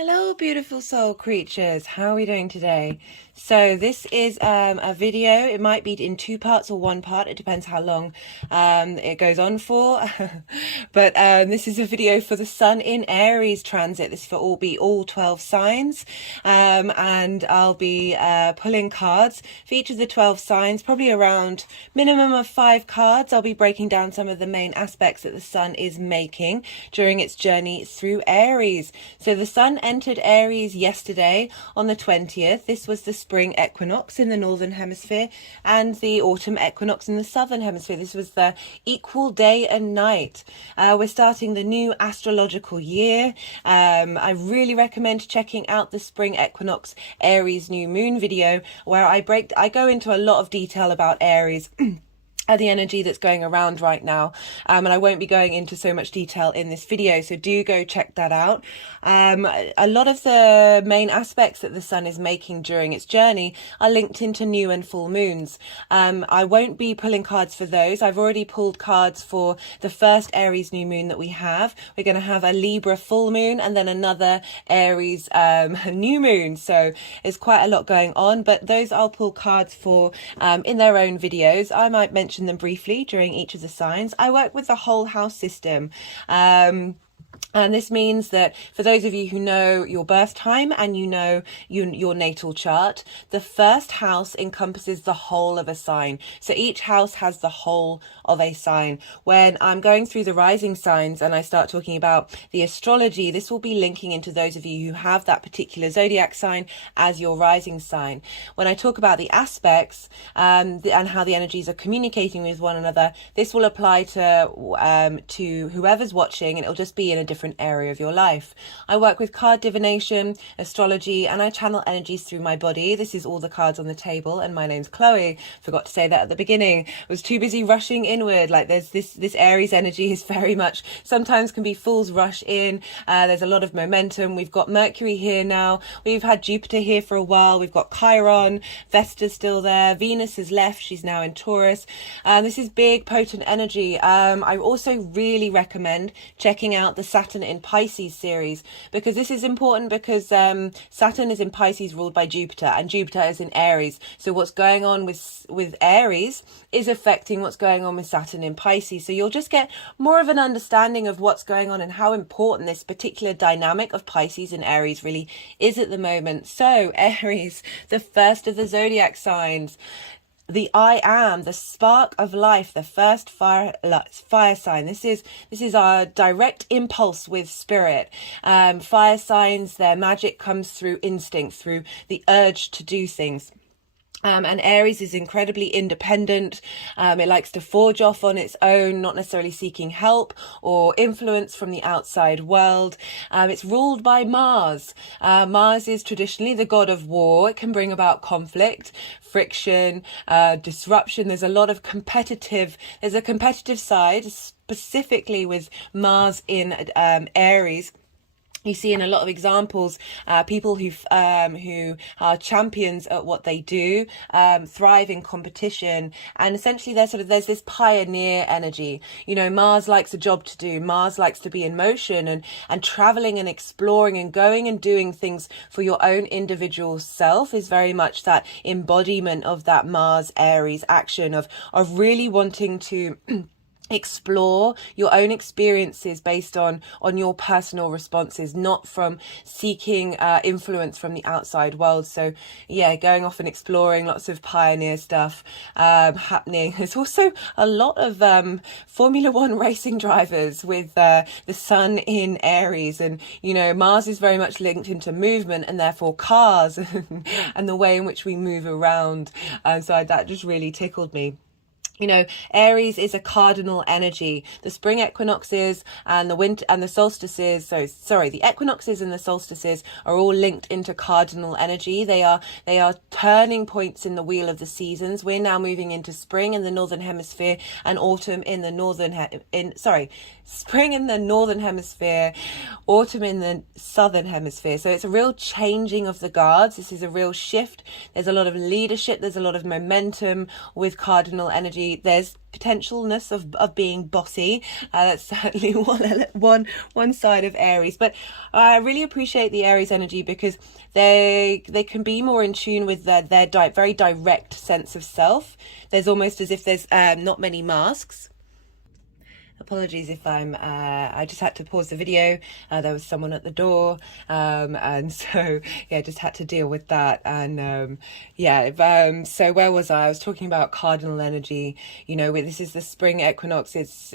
Hello, beautiful soul creatures. How are we doing today? So this is a video. It might be in two parts or one part. It depends how long it goes on for. But this is a video for the Sun in Aries transit. This is for all 12 signs. And I'll be pulling cards for each of the 12 signs, probably around minimum of 5 cards. I'll be breaking down some of the main aspects that the Sun is making during its journey through Aries. So the Sun entered Aries yesterday on the 20th. This was the spring equinox in the northern hemisphere and the autumn equinox in the southern hemisphere. This was the equal day and night. We're starting the new astrological year. I really recommend checking out the spring equinox Aries new moon video, where I go into a lot of detail about Aries the energy that's going around right now, and I won't be going into so much detail in this video, so do go check that out. A lot of the main aspects that the Sun is making during its journey are linked into new and full moons. I won't be pulling cards for those. I've already pulled cards for the first Aries new moon that we have. We're going to have a Libra full moon and then another Aries new moon, so there's quite a lot going on, but those I'll pull cards for in their own videos. I might mention them briefly during each of the signs. I work with the whole house system. And this means that for those of you who know your birth time and you know your natal chart, the first house encompasses the whole of a sign. So each house has the whole of a sign. When I'm going through the rising signs and I start talking about the astrology, this will be linking into those of you who have that particular zodiac sign as your rising sign. When I talk about the aspects and how the energies are communicating with one another, this will apply to whoever's watching, and it'll just be in a different area of your life. I work with card divination, astrology, and I channel energies through my body. This is all the cards on the table, and my name's Chloe. Forgot to say that at the beginning. I was too busy rushing inward. Like there's this Aries energy is very much, sometimes can be fool's rush in. There's a lot of momentum. We've got Mercury here now. We've had Jupiter here for a while. We've got Chiron. Vesta's still there. Venus has left. She's now in Taurus. This is big, potent energy. I also really recommend checking out the Saturn in Pisces series, because this is important, because Saturn is in Pisces ruled by Jupiter, and Jupiter is in Aries. So what's going on with Aries is affecting what's going on with Saturn in Pisces. So you'll just get more of an understanding of what's going on and how important this particular dynamic of Pisces and Aries really is at the moment. So Aries, the first of the zodiac signs, the I am, the spark of life, the first fire sign. This is our direct impulse with spirit. Fire signs, their magic comes through instinct, through the urge to do things. And Aries is incredibly independent. It likes to forge off on its own, not necessarily seeking help or influence from the outside world. It's ruled by Mars. Mars is traditionally the god of war. It can bring about conflict, friction, disruption. There's a competitive side, specifically with Mars in Aries. You see in a lot of examples, people who are champions at what they do, thrive in competition, and essentially there's this pioneer energy. You know, Mars likes a job to do. Mars likes to be in motion and traveling and exploring and going and doing things for your own individual self is very much that embodiment of that Mars Aries action of really wanting to explore your own experiences based on your personal responses, not from seeking influence from the outside world. So yeah, going off and exploring, lots of pioneer stuff happening. There's also a lot of Formula One racing drivers with the Sun in Aries, and you know, Mars is very much linked into movement and therefore cars and the way in which we move around, and so that just really tickled me. You know, Aries is a cardinal energy. The spring equinoxes and the winter and the solstices, the equinoxes and the solstices are all linked into cardinal energy. They are turning points in the wheel of the seasons. We're now moving into spring in the northern hemisphere and autumn in the spring in the northern hemisphere, autumn in the southern hemisphere. So it's a real changing of the guards. This is a real shift. There's a lot of leadership. There's a lot of momentum with cardinal energy. there's potentialness of being bossy. That's certainly one side of Aries, but I really appreciate the Aries energy because they can be more in tune with their very direct sense of self. There's almost as if there's not many masks. Apologies if I just had to pause the video. There was someone at the door, and so yeah, just had to deal with that. And so where was I? I was talking about cardinal energy. You know, this is the spring equinox. It's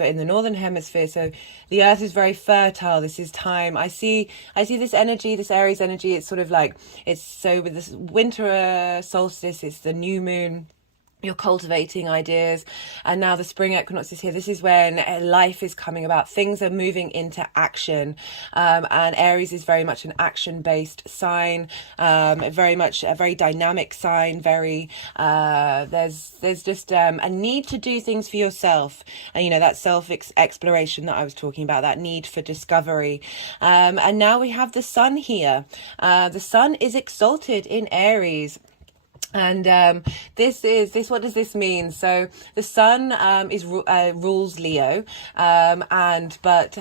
in the northern hemisphere, so the earth is very fertile. This is time. I see this energy, this Aries energy. It's sort of like, it's so with this winter solstice, it's the new moon. You're cultivating ideas, and now the spring equinox is here. This is when life is coming about. Things are moving into action, and Aries is very much an action-based sign, very much a very dynamic sign. There's just a need to do things for yourself, and you know, that self-exploration that I was talking about, that need for discovery. And now we have the sun here. The sun is exalted in Aries. And what does this mean? So the sun rules Leo, but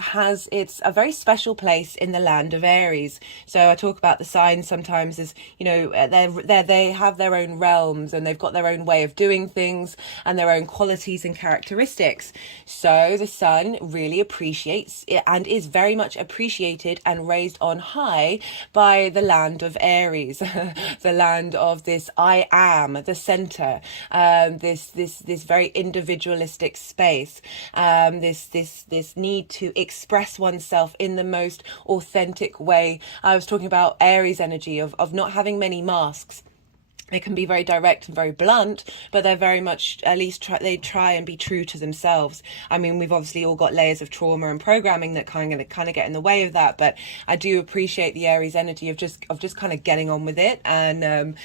it's a very special place in the land of Aries. So I talk about the signs sometimes as, you know, they have their own realms, and they've got their own way of doing things and their own qualities and characteristics. So the sun really appreciates it, and is very much appreciated and raised on high by the land of Aries, the land of this I am, the center, this very individualistic space, this need to express oneself in the most authentic way. I was talking about Aries energy of not having many masks. They can be very direct and very blunt, but they're very much, at least they try and be true to themselves. I mean, we've obviously all got layers of trauma and programming that kind of get in the way of that, but I do appreciate the Aries energy of just kind of getting on with it, and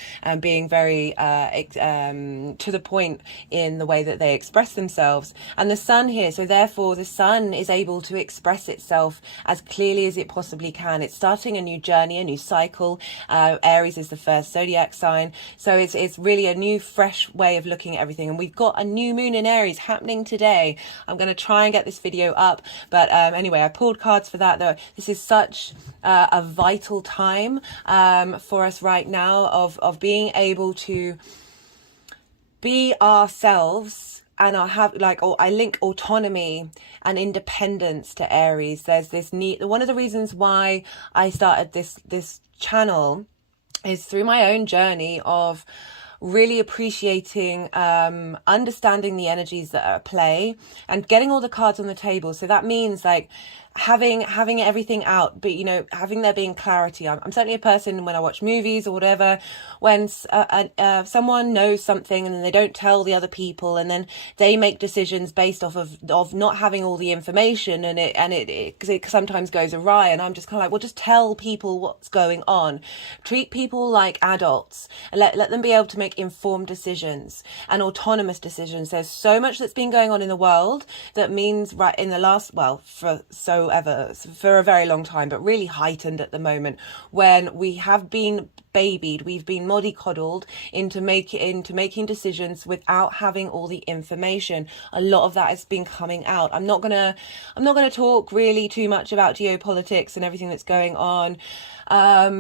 being very to the point in the way that they express themselves. And the sun here, so therefore the sun is able to express itself as clearly as it possibly can. It's starting a new journey, a new cycle. Aries is the first zodiac sign. So it's really a new, fresh way of looking at everything. And we've got a new moon in Aries happening today. I'm going to try and get this video up. But anyway, I pulled cards for that, though. This is such a vital time for us right now of being able to be ourselves. And I link autonomy and independence to Aries. There's this need. One of the reasons why I started this channel is through my own journey of really appreciating, understanding the energies that are at play and getting all the cards on the table. So that means like having everything out, but you know, having there being clarity. I'm certainly a person, when I watch movies or whatever, when someone knows something and then they don't tell the other people, and then they make decisions based off of not having all the information, and it sometimes goes awry, and I'm just kind of like, well, just tell people what's going on. Treat people like adults, and let them be able to make informed decisions and autonomous decisions. There's so much that's been going on in the world that means for a very long time, but really heightened at the moment, when we have been babied, we've been mollycoddled into making decisions without having all the information. A lot of that has been coming out. I'm not gonna talk really too much about geopolitics and everything that's going on. I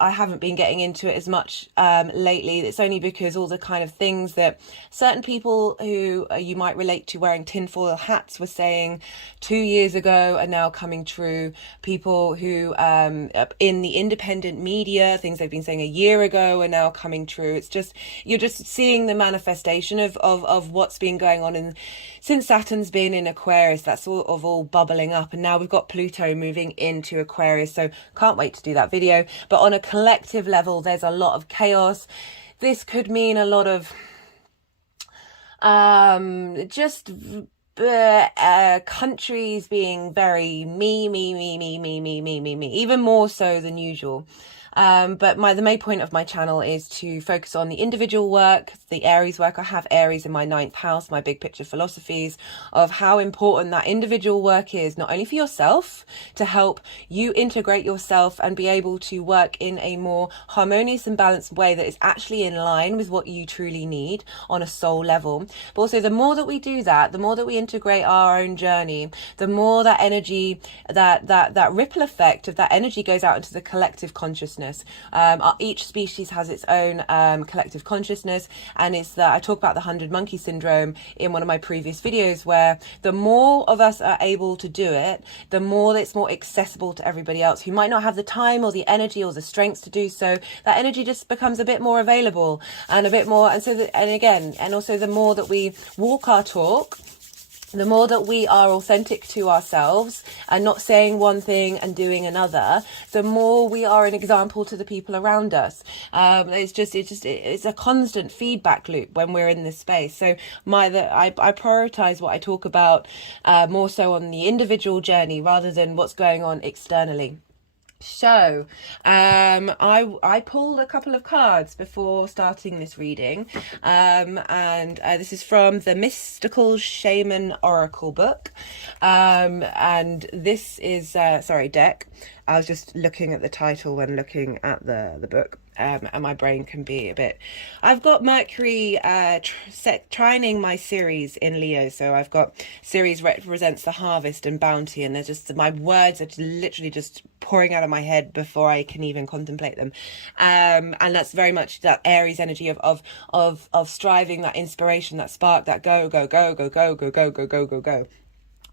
haven't been getting into it as much lately. It's only because all the kind of things that certain people who you might relate to wearing tinfoil hats were saying 2 years ago are now coming true. People who in the independent media, things they've been saying a year ago are now coming true. It's just, you're just seeing the manifestation of what's been going on since Saturn's been in Aquarius. That's all bubbling up, and now we've got Pluto moving into Aquarius. So can't wait to do that video. But on a collective level, there's a lot of chaos. This could mean a lot of just countries being very me, even more so than usual. But the main point of my channel is to focus on the individual work, the Aries work. I have Aries in my 9th house, my big picture philosophies of how important that individual work is, not only for yourself, to help you integrate yourself and be able to work in a more harmonious and balanced way that is actually in line with what you truly need on a soul level. But also, the more that we do that, the more that we integrate our own journey, the more that energy, that ripple effect of that energy goes out into the collective consciousness. Each species has its own collective consciousness, and it's that I talk about the 100 monkey syndrome in one of my previous videos, where the more of us are able to do it, the more it's more accessible to everybody else who might not have the time or the energy or the strength to do so. That energy just becomes a bit more available and a bit more, and so and also the more that we walk our talk, the more that we are authentic to ourselves and not saying one thing and doing another, the more we are an example to the people around us. It's a constant feedback loop when we're in this space. So I prioritize what I talk about more so on the individual journey rather than what's going on externally. So I pulled a couple of cards before starting this reading, and this is from the Mystical Shaman Oracle book, and this is deck. I was just looking at the title when looking at the book. And my brain can be a bit... I've got Mercury trining my Ceres in Leo, so I've got Ceres represents the harvest and bounty, and they're just, my words are literally just pouring out of my head before I can even contemplate them, and that's very much that Aries energy of striving, that inspiration, that spark, that go.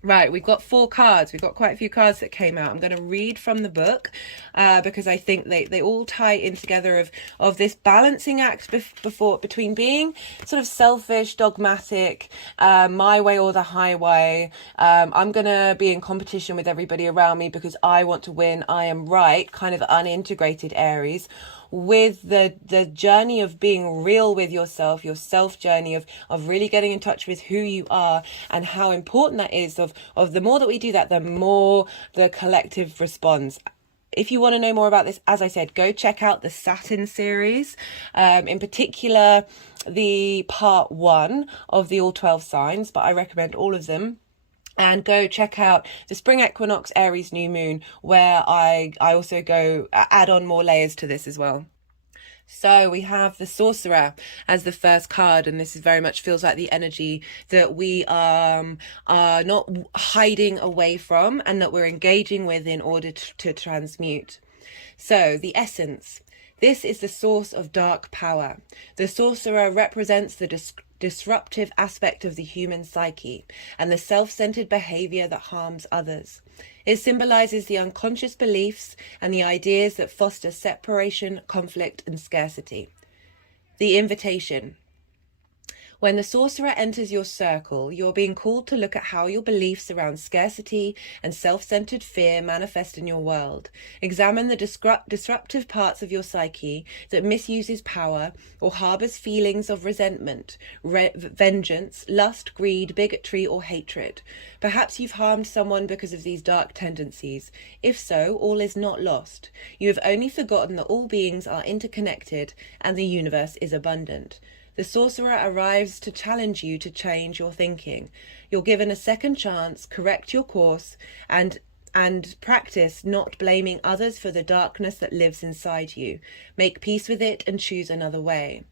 Right, we've got 4 cards. We've got quite a few cards that came out. I'm going to read from the book because I think they all tie in together of this balancing act between being sort of selfish, dogmatic, my way or the highway. I'm going to be in competition with everybody around me because I want to win. I am right, kind of unintegrated Aries, with the journey of being real with yourself, your self journey of really getting in touch with who you are and how important that is. Of the more that we do that, the more the collective responds. If you want to know more about this, as I said, go check out the Saturn series, in particular the part 1 of the all 12 signs, but I recommend all of them. And go check out the Spring Equinox, Aries New Moon, where I also go add on more layers to this as well. So we have the Sorcerer as the first card, and this is very much feels like the energy that we are not hiding away from and that we're engaging with in order to transmute. So the essence. This is the source of dark power. The Sorcerer represents the disruptive aspect of the human psyche and the self-centered behavior that harms others. It symbolizes the unconscious beliefs and the ideas that foster separation, conflict, and scarcity. The invitation. When the Sorcerer enters your circle, you're being called to look at how your beliefs around scarcity and self-centered fear manifest in your world. Examine the disruptive parts of your psyche that misuses power or harbors feelings of resentment, vengeance, lust, greed, bigotry, or hatred. Perhaps you've harmed someone because of these dark tendencies. If so, all is not lost. You have only forgotten that all beings are interconnected and the universe is abundant. The Sorcerer arrives to challenge you to change your thinking. You're given a second chance, correct your course, and practice not blaming others for the darkness that lives inside you. Make peace with it and choose another way.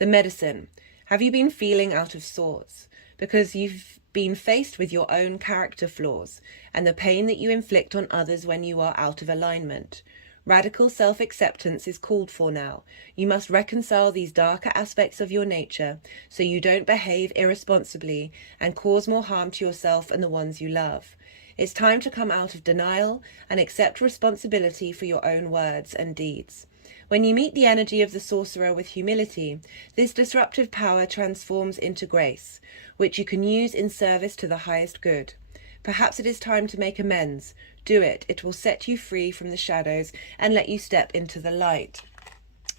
The medicine. Have you been feeling out of sorts? Because you've been faced with your own character flaws and the pain that you inflict on others when you are out of alignment. Radical self-acceptance is called for now. You must reconcile these darker aspects of your nature so you don't behave irresponsibly and cause more harm to yourself and the ones you love. It's time to come out of denial and accept responsibility for your own words and deeds. When you meet the energy of the Sorcerer with humility, this disruptive power transforms into grace, which you can use in service to the highest good. Perhaps it is time to make amends. Do it. It will set you free from the shadows and let you step into the light.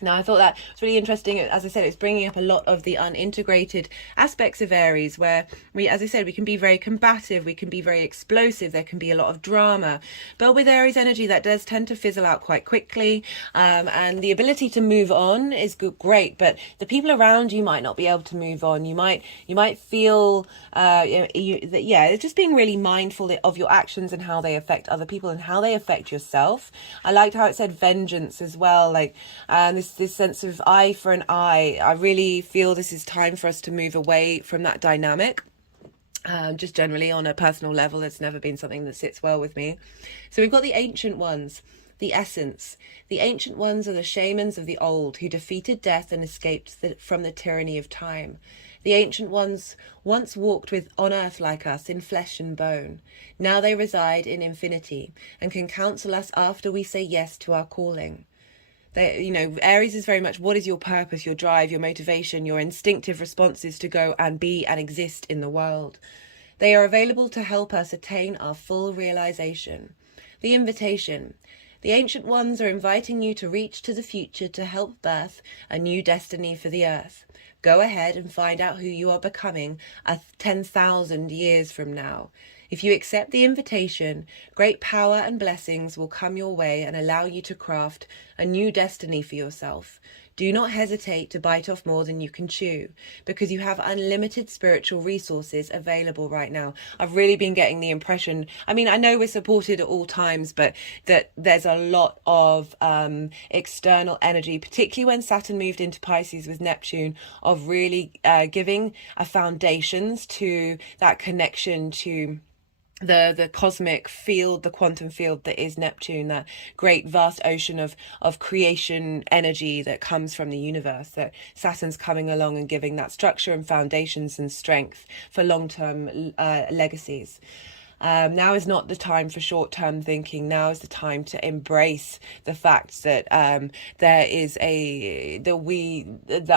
Now, I thought that was really interesting. As I said, it's bringing up a lot of the unintegrated aspects of Aries, where we, as I said, we can be very combative, we can be very explosive, there can be a lot of drama. But with Aries energy, that does tend to fizzle out quite quickly. And the ability to move on is great, but the people around you might not be able to move on. You might feel, it's just being really mindful of your actions and how they affect other people and how they affect yourself. I liked how it said vengeance as well, like this sense of eye for an eye. I really feel this is time for us to move away from that dynamic. Just generally on a personal level, it's never been something that sits well with me. So we've got the ancient ones, the essence. The ancient ones are the shamans of the old who defeated death and escaped from the tyranny of time. The ancient ones once walked on earth like us in flesh and bone. Now they reside in infinity and can counsel us after we say yes to our calling. Aries is very much, what is your purpose, your drive, your motivation, your instinctive responses to go and be and exist in the world. They are available to help us attain our full realization. The invitation. The ancient ones are inviting you to reach to the future to help birth a new destiny for the earth. Go ahead and find out who you are becoming 10,000 years from now. If you accept the invitation, great power and blessings will come your way and allow you to craft a new destiny for yourself. Do not hesitate to bite off more than you can chew, because you have unlimited spiritual resources available right now. I've really been getting the impression, I mean, I know we're supported at all times, but that there's a lot of external energy, particularly when Saturn moved into Pisces with Neptune, of really giving a foundations to that connection to the cosmic field, the quantum field that is Neptune, that great vast ocean of creation energy that comes from the universe, that Saturn's coming along and giving that structure and foundations and strength for long-term legacies. Now is not the time for short-term thinking. Now is the time to embrace the fact that that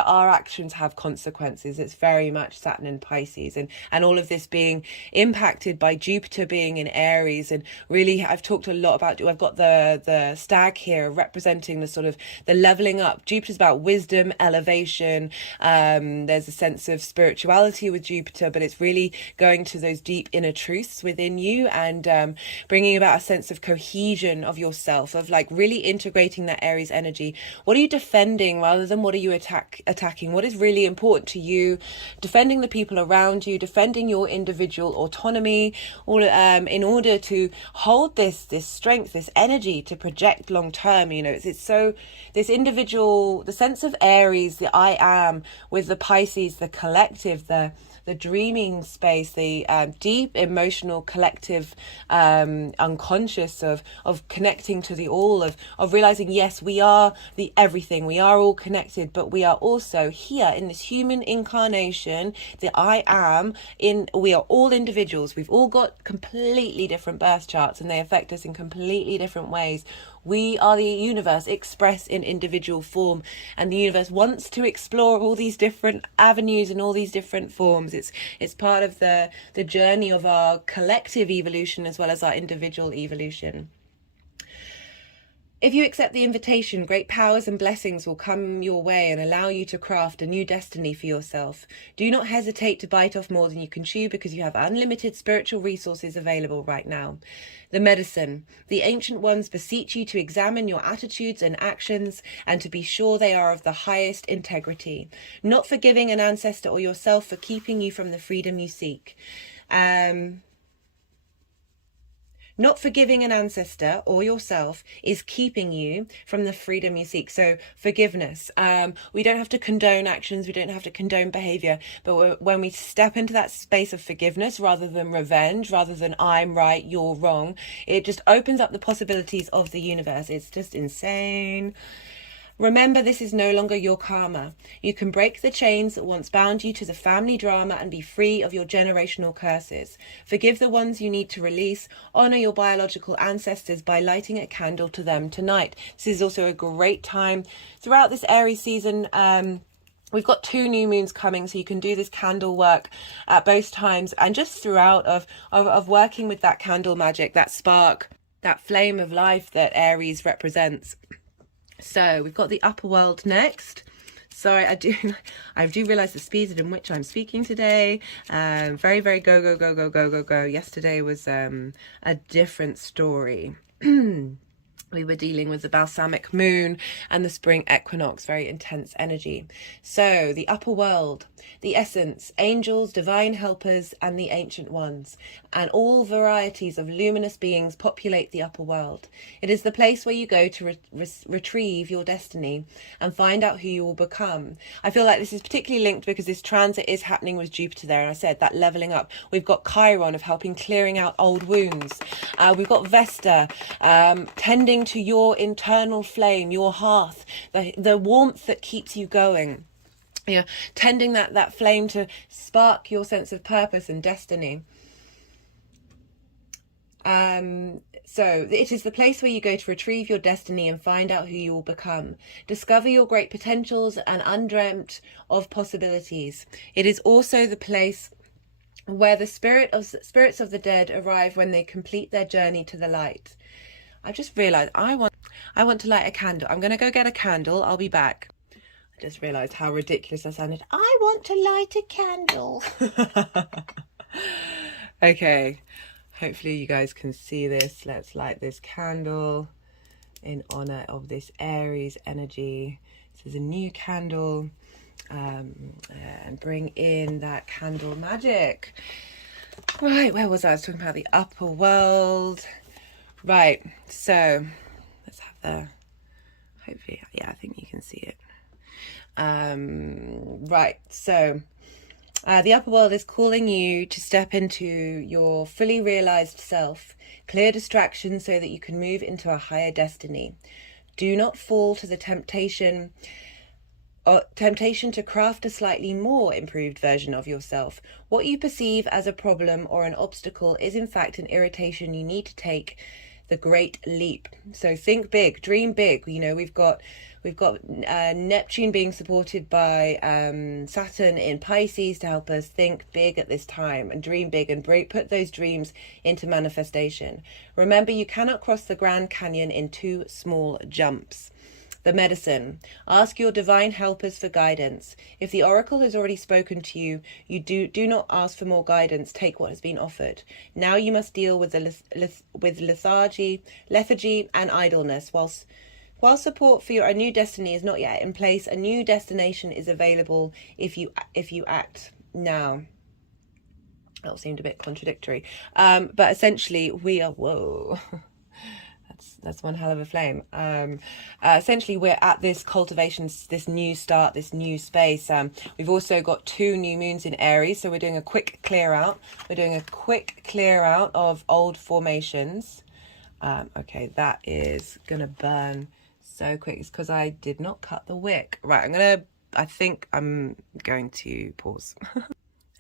our actions have consequences. It's very much Saturn and Pisces, and all of this being impacted by Jupiter being in Aries. And really, I've talked a lot about, I've got the stag here representing the sort of the leveling up. Jupiter's about wisdom, elevation. There's a sense of spirituality with Jupiter, but it's really going to those deep inner truths within you and bringing about a sense of cohesion of yourself, of like really integrating that Aries energy. What are you defending rather than what are you attacking? What is really important to you? Defending the people around you, defending your individual autonomy, all in order to hold this strength, this energy to project long term. It's so this individual, the sense of Aries, the I am, with the Pisces, the collective, the dreaming space, the deep emotional collective unconscious of connecting to the all, of realizing, yes, we are the everything, we are all connected, but we are also here in this human incarnation, the I am, we are all individuals. We've all got completely different birth charts and they affect us in completely different ways. We are the universe expressed in individual form, and the universe wants to explore all these different avenues and all these different forms. It's part of the journey of our collective evolution as well as our individual evolution. If you accept the invitation, great powers and blessings will come your way and allow you to craft a new destiny for yourself. Do not hesitate to bite off more than you can chew, because you have unlimited spiritual resources available right now. The medicine. The ancient ones beseech you to examine your attitudes and actions and to be sure they are of the highest integrity, not forgiving an ancestor or yourself for keeping you from the freedom you seek. Not forgiving an ancestor or yourself is keeping you from the freedom you seek. So forgiveness. We don't have to condone actions. We don't have to condone behavior. But when we step into that space of forgiveness rather than revenge, rather than I'm right, you're wrong, it just opens up the possibilities of the universe. It's just insane. Remember, this is no longer your karma. You can break the chains that once bound you to the family drama and be free of your generational curses. Forgive the ones you need to release. Honor your biological ancestors by lighting a candle to them tonight. This is also a great time throughout this Aries season. We've got 2 new moons coming, so you can do this candle work at both times, and just throughout of working with that candle magic, that spark, that flame of life that Aries represents. So we've got the upper world next. Sorry, I do realize the speed in which I'm speaking today. Very, very go, go, go, go, go, go, go. Yesterday was a different story. We were dealing with the balsamic moon and the spring equinox, very intense energy. So the upper world, the essence, angels, divine helpers, and the ancient ones, and all varieties of luminous beings populate the upper world. It is the place where you go to retrieve your destiny and find out who you will become. I feel like this is particularly linked because this transit is happening with Jupiter there, and I said that leveling up. We've got Chiron of helping clearing out old wounds. We've got Vesta tending to your internal flame, your hearth, the warmth that keeps you going. You know, tending that flame to spark your sense of purpose and destiny. So it is the place where you go to retrieve your destiny and find out who you will become. Discover your great potentials and undreamt of possibilities. It is also the place where the spirits of the dead arrive when they complete their journey to the light. I just realized I want to light a candle. I'm going to go get a candle. I'll be back. I just realized how ridiculous I sounded. I want to light a candle. Okay. Hopefully you guys can see this. Let's light this candle in honor of this Aries energy. This is a new candle. And bring in that candle magic. Right, where was I? I was talking about the upper world. Right, so let's have the, hopefully, yeah, I think you can see it. Right, so the upper world is calling you to step into your fully realized self, clear distractions so that you can move into a higher destiny. Do not fall to the temptation to craft a slightly more improved version of yourself. What you perceive as a problem or an obstacle is in fact an irritation. You need to take the great leap. So think big, dream big. You know, we've got Neptune being supported by Saturn in Pisces to help us think big at this time and dream big and put those dreams into manifestation. Remember, you cannot cross the Grand Canyon in 2 small jumps. The medicine. Ask your divine helpers for guidance. If the oracle has already spoken to you, you do not ask for more guidance. Take what has been offered. Now you must deal with lethargy and idleness. While support for a new destiny is not yet in place, a new destination is available if you act now. That seemed a bit contradictory, but essentially we are whoa. That's one hell of a flame. Essentially, we're at this cultivation, this new start, this new space. We've also got 2 new moons in Aries, so we're doing a quick clear out. We're doing a quick clear out of old formations. Okay, that is going to burn so quick. It's because I did not cut the wick. Right, I think I'm going to pause.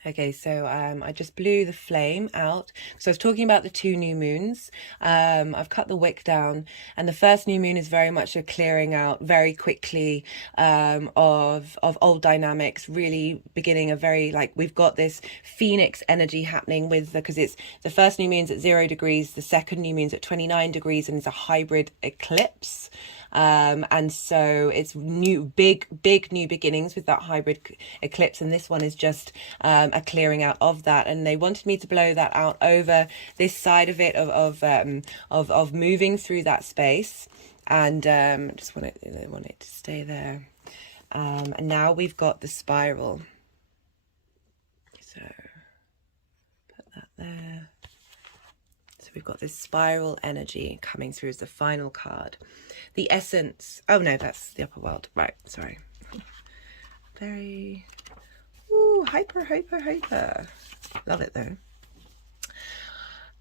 Okay, so I just blew the flame out. So I was talking about the 2 new moons. I've cut the wick down, and the first new moon is very much a clearing out very quickly of old dynamics, really beginning a very, like, we've got this phoenix energy happening because it's the first new moon's at 0 degrees, the second new moon's at 29 degrees, and it's a hybrid eclipse. And so it's big new beginnings with that hybrid eclipse, and this one is just a clearing out of that. And they wanted me to blow that out over this side of it of moving through that space, and just want it to stay there. And now we've got the spiral, so put that there. So we've got this spiral energy coming through as the final card. The essence. Oh no, that's the upper world. Right, sorry. Very hyper. Love it though.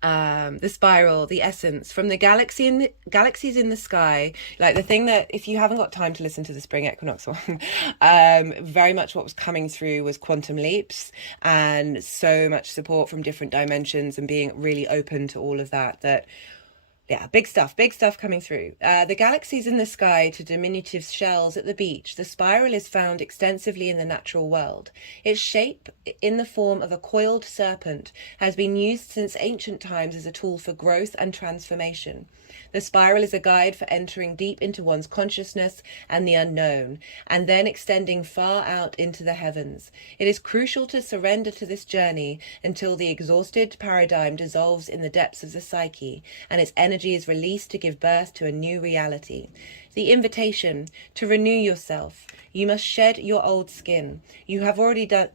The spiral, the essence from the galaxies in the sky. Like the thing that, if you haven't got time to listen to the spring equinox one, very much what was coming through was quantum leaps, and so much support from different dimensions, and being really open to all of that Yeah, big stuff coming through. The galaxies in the sky to diminutive shells at the beach, the spiral is found extensively in the natural world. Its shape, in the form of a coiled serpent, has been used since ancient times as a tool for growth and transformation. The spiral is a guide for entering deep into one's consciousness and the unknown, and then extending far out into the heavens. It is crucial to surrender to this journey until the exhausted paradigm dissolves in the depths of the psyche, and its energy is released to give birth to a new reality. The invitation to renew yourself. You must shed your old skin. You have already done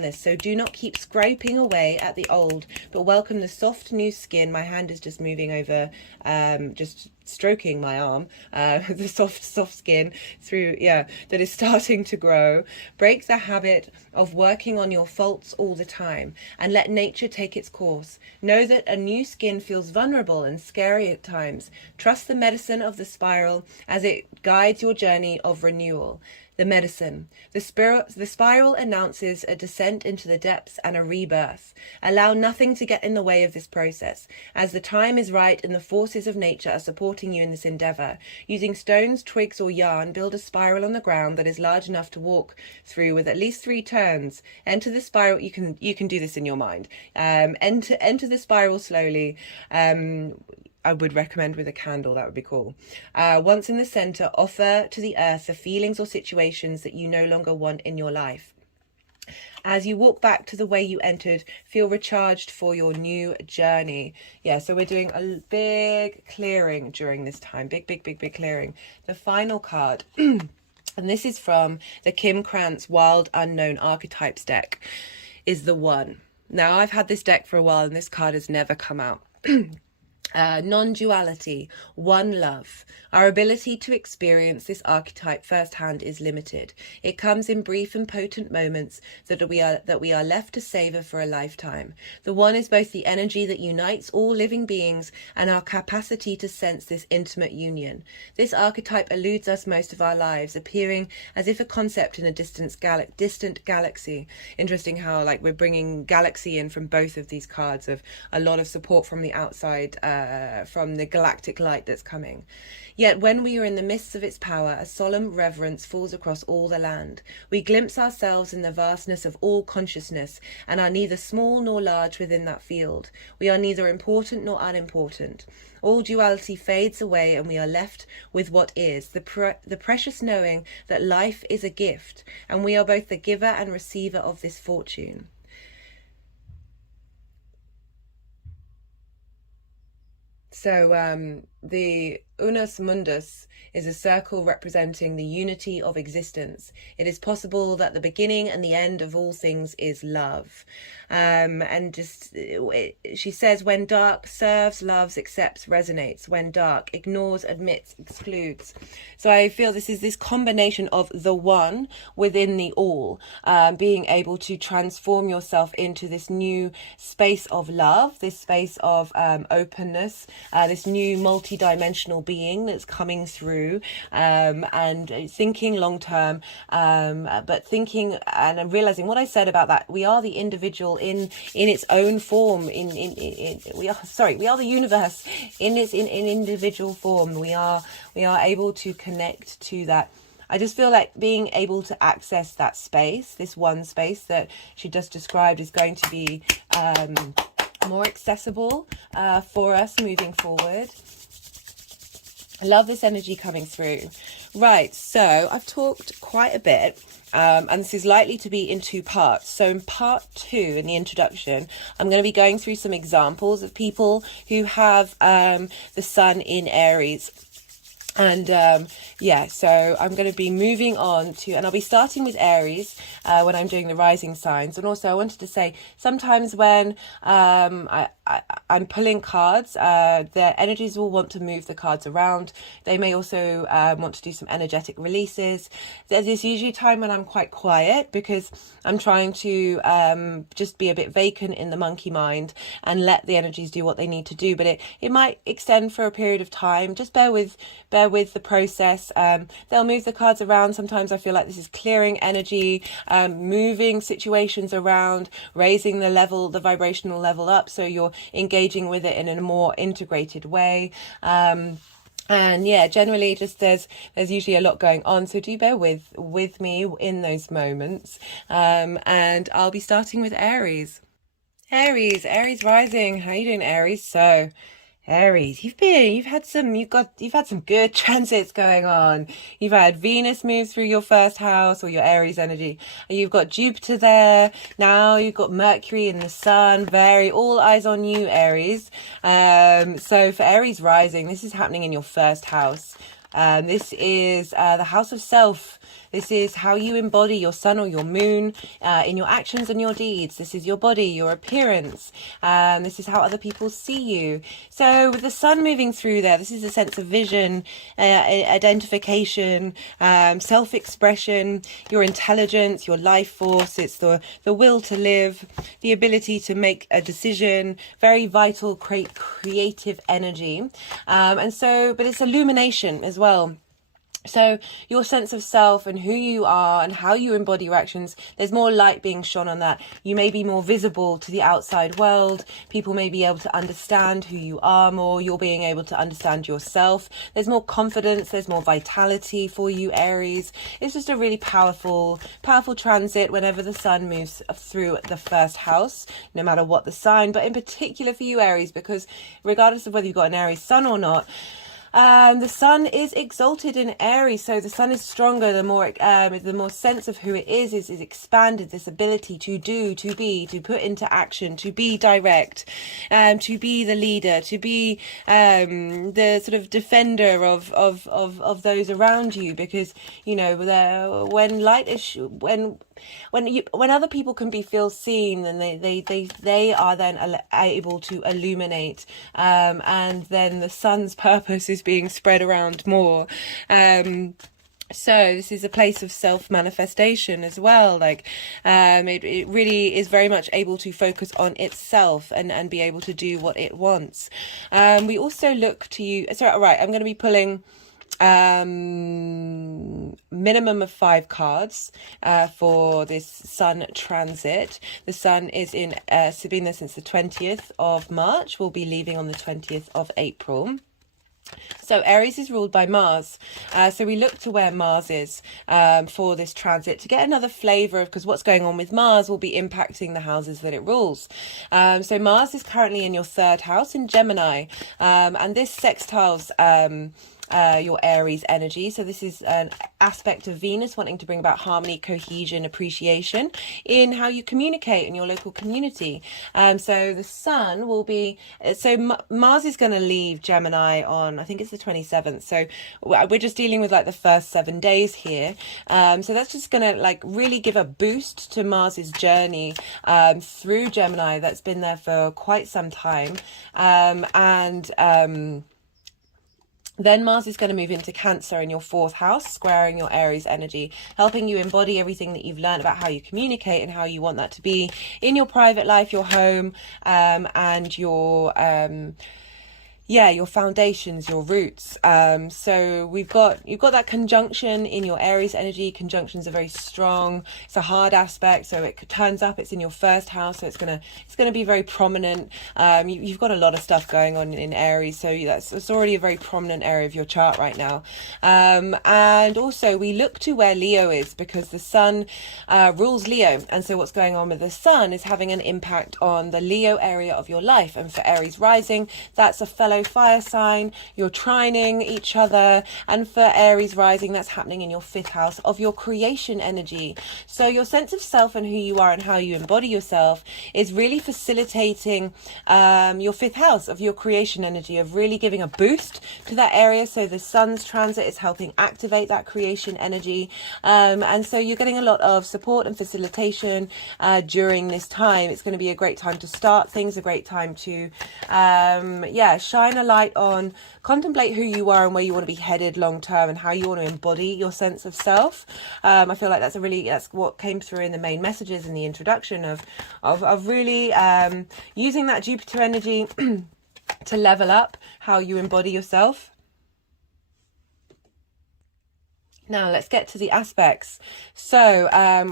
this, so do not keep scraping away at the old, but welcome the soft new skin. My hand is just moving over, just stroking my arm, the soft skin through, that is starting to grow. Break the habit of working on your faults all the time and let nature take its course. Know that a new skin feels vulnerable and scary at times. Trust the medicine of the spiral as it guides your journey of renewal. The medicine. The spiral announces a descent into the depths and a rebirth. Allow nothing to get in the way of this process, as the time is right and the forces of nature are supporting you in this endeavor. Using stones, twigs, or yarn, build a spiral on the ground that is large enough to walk through with at least 3 turns. Enter the spiral. You can do this in your mind. Enter the spiral slowly. I would recommend with a candle, that would be cool. Once in the center, offer to the earth the feelings or situations that you no longer want in your life. As you walk back to the way you entered, feel recharged for your new journey. Yeah, so we're doing a big clearing during this time. Big clearing. The final card, and this is from the Kim Krantz Wild Unknown Archetypes deck, is the One. Now, I've had this deck for a while and this card has never come out. Non-duality, one love. Our ability to experience this archetype firsthand is limited. It comes in brief and potent moments that we are left to savor for a lifetime. The One is both the energy that unites all living beings and our capacity to sense this intimate union. This archetype eludes us most of our lives, appearing as if a concept in a distant galaxy. Interesting how we're bringing galaxy in from both of these cards, of a lot of support from the outside, from the galactic light that's coming. Yet when we are in the midst of its power, a solemn reverence falls across all the land. We glimpse ourselves in the vastness of all consciousness and are neither small nor large within that field. We are neither important nor unimportant. All duality fades away and we are left with what is, the precious knowing that life is a gift, and we are both the giver and receiver of this fortune. So the Unus Mundus is a circle representing the unity of existence. It is possible that the beginning and the end of all things is love. She says, when dark serves, loves, accepts, resonates. When dark ignores, admits, excludes. So I feel this is this combination of the one within the all, being able to transform yourself into this new space of love, this space of openness, this new multi-dimensional being that's coming through, and thinking long term, but thinking and realizing what I said about that. We are the individual in its own form. We are the universe in individual form. We are able to connect to that. I just feel like being able to access that space, this one space that she just described, is going to be more accessible for us moving forward. I love this energy coming through. Right, so I've talked quite a bit, and this is likely to be in 2 parts. So in part 2, in the introduction, I'm going to be going through some examples of people who have the Sun in Aries. And so I'm going to be moving on to, and I'll be starting with Aries when I'm doing the rising signs. And also I wanted to say, sometimes when I'm pulling cards, their energies will want to move the cards around. They may also want to do some energetic releases. There's usually a time when I'm quite quiet because I'm trying to just be a bit vacant in the monkey mind and let the energies do what they need to do. But it might extend for a period of time. Just bear with the process. They'll move the cards around. Sometimes I feel like this is clearing energy, moving situations around, raising the vibrational level up, so you're engaging with it in a more integrated way. And yeah, generally just there's usually a lot going on, so do bear with me in those moments. And I'll be starting with Aries. Aries rising. How you doing, Aries? So Aries, you've had some good transits going on. You've had Venus move through your first house, or your Aries energy, and you've got Jupiter there. Now you've got Mercury and the Sun. All eyes on you, Aries. So for Aries rising, this is happening in your first house. This is the house of self. This is how you embody your sun or your moon in your actions and your deeds. This is your body, your appearance. This is how other people see you. So with the sun moving through there, this is a sense of vision, identification, self-expression, your intelligence, your life force. It's the will to live, the ability to make a decision, very vital, creative energy. But it's illumination as well. So your sense of self and who you are and how you embody your actions, there's more light being shone on that. You may be more visible to the outside world. People may be able to understand who you are more. You're being able to understand yourself. There's more confidence. There's more vitality for you, Aries. It's just a really powerful transit whenever the sun moves through the first house, no matter what the sign, but in particular for you, Aries, because regardless of whether you've got an Aries sun or not, the sun is exalted in Aries, so the sun is stronger. The more sense of who it is expanded. This ability to do, to be, to put into action, to be direct, to be the leader, to be the sort of defender of those around you. Because when light is when other people can feel seen, then they are then able to illuminate, and then the sun's purpose is being spread around more. So this is a place of self-manifestation as well. It really is very much able to focus on itself and be able to do what it wants. We also look to you. So, right, I'm going to be pulling minimum of 5 cards for this sun transit. The sun is in Sabina since the 20th of March. We'll be leaving on the 20th of April. So Aries is ruled by Mars. So we look to where Mars is for this transit to get another flavour of, because what's going on with Mars will be impacting the houses that it rules. So Mars is currently in your 3rd house in Gemini, and this sextiles your Aries energy. So this is an aspect of Venus wanting to bring about harmony, cohesion, appreciation in how you communicate in your local community. So the sun will be, Mars is going to leave Gemini on, I think it's the 27th. So we're just dealing with the first 7 days here. So that's just going to really give a boost to Mars's journey through Gemini that's been there for quite some time. Then Mars is going to move into Cancer in your 4th house, squaring your Aries energy, helping you embody everything that you've learned about how you communicate and how you want that to be in your private life, your home, and your foundations, your roots. So you've got that conjunction in your Aries energy. Conjunctions are very strong. It's a hard aspect, so it turns up. It's in your 1st house, so it's gonna be very prominent. You've got a lot of stuff going on in Aries, so it's already a very prominent area of your chart right now. And also we look to where Leo is, because the sun rules Leo, and so what's going on with the sun is having an impact on the Leo area of your life. And for Aries rising, that's a fellow fire sign. You're trining each other, and for Aries rising, that's happening in your 5th house of your creation energy. So your sense of self and who you are and how you embody yourself is really facilitating your 5th house of your creation energy, of really giving a boost to that area. So the sun's transit is helping activate that creation energy, and so you're getting a lot of support and facilitation during this time. It's going to be a great time to start things, a great time to shine a light on, contemplate who you are and where you want to be headed long term, and how you want to embody your sense of self. I feel like that's what came through in the main messages in the introduction of really using that Jupiter energy to level up how you embody yourself. Now let's get to the aspects. So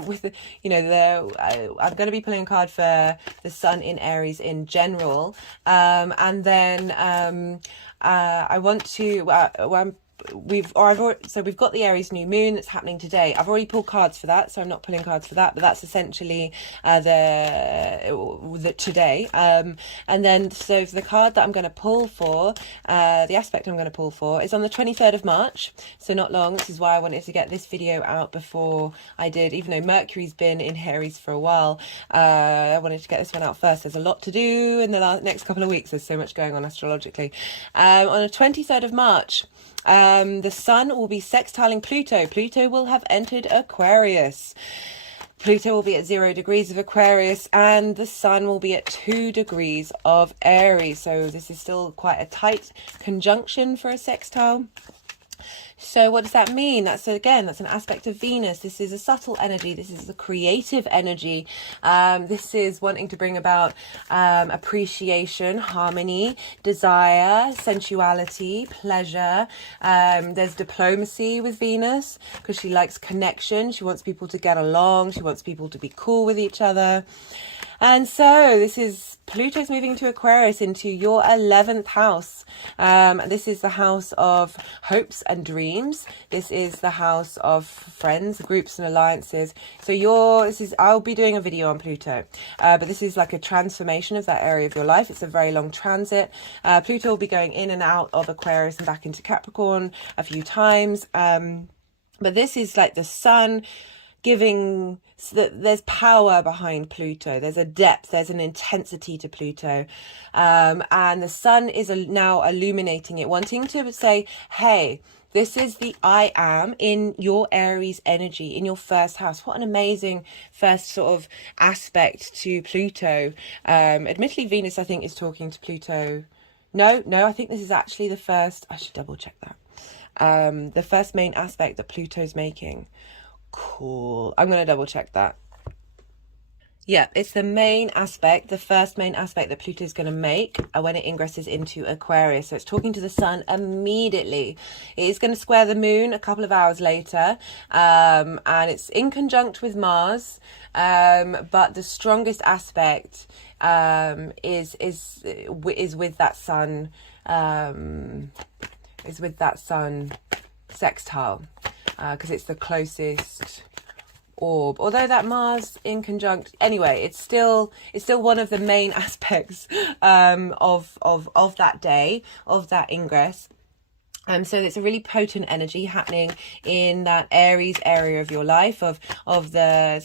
with the, I'm going to be pulling a card for the Sun in Aries in general, and then I want to we've got the Aries new moon that's happening today. I've already pulled cards for that, so I'm not pulling cards for that, but that's essentially the today. And then so for the card that I'm going to pull for, the aspect I'm going to pull for is on the 23rd of March, so not long. This is why I wanted to get this video out before I did, even though Mercury's been in Aries for a while. I wanted to get this one out first. There's a lot to do in the next couple of weeks. There's so much going on astrologically. On the 23rd of March, the Sun will be sextiling Pluto. Pluto will have entered Aquarius. Pluto will be at 0 degrees of Aquarius, and the Sun will be at 2 degrees of Aries. So this is still quite a tight conjunction for a sextile. So what does that mean? That's an aspect of Venus. This is a subtle energy. This is a creative energy. This is wanting to bring about appreciation, harmony, desire, sensuality, pleasure. There's diplomacy with Venus because she likes connection. She wants people to get along. She wants people to be cool with each other. And so this is Pluto's moving to Aquarius into your 11th house. This is the house of hopes and dreams. This is the house of friends, groups and alliances. So I'll be doing a video on Pluto, but this is like a transformation of that area of your life. It's a very long transit. Pluto will be going in and out of Aquarius and back into Capricorn a few times. But this is like the Sun giving, so that there's power behind Pluto. There's a depth, there's an intensity to Pluto. And the Sun is now illuminating it, wanting to say, hey, this is the I am in your Aries energy, in your first house. What an amazing first sort of aspect to Pluto. Admittedly, Venus, I think, is talking to Pluto. No, I think this is actually the first, I should double check that. The first main aspect that Pluto's making. Cool. I'm going to double check that. Yeah, it's the main aspect, the first main aspect that Pluto is going to make when it ingresses into Aquarius. So it's talking to the Sun immediately. It is going to square the moon a couple of hours later, and it's in conjunct with Mars. But the strongest aspect is with that Sun. Is with that Sun sextile. Because it's the closest orb, although that Mars in conjunct, anyway, it's still one of the main aspects of that day, of that ingress. So it's a really potent energy happening in that Aries area of your life, so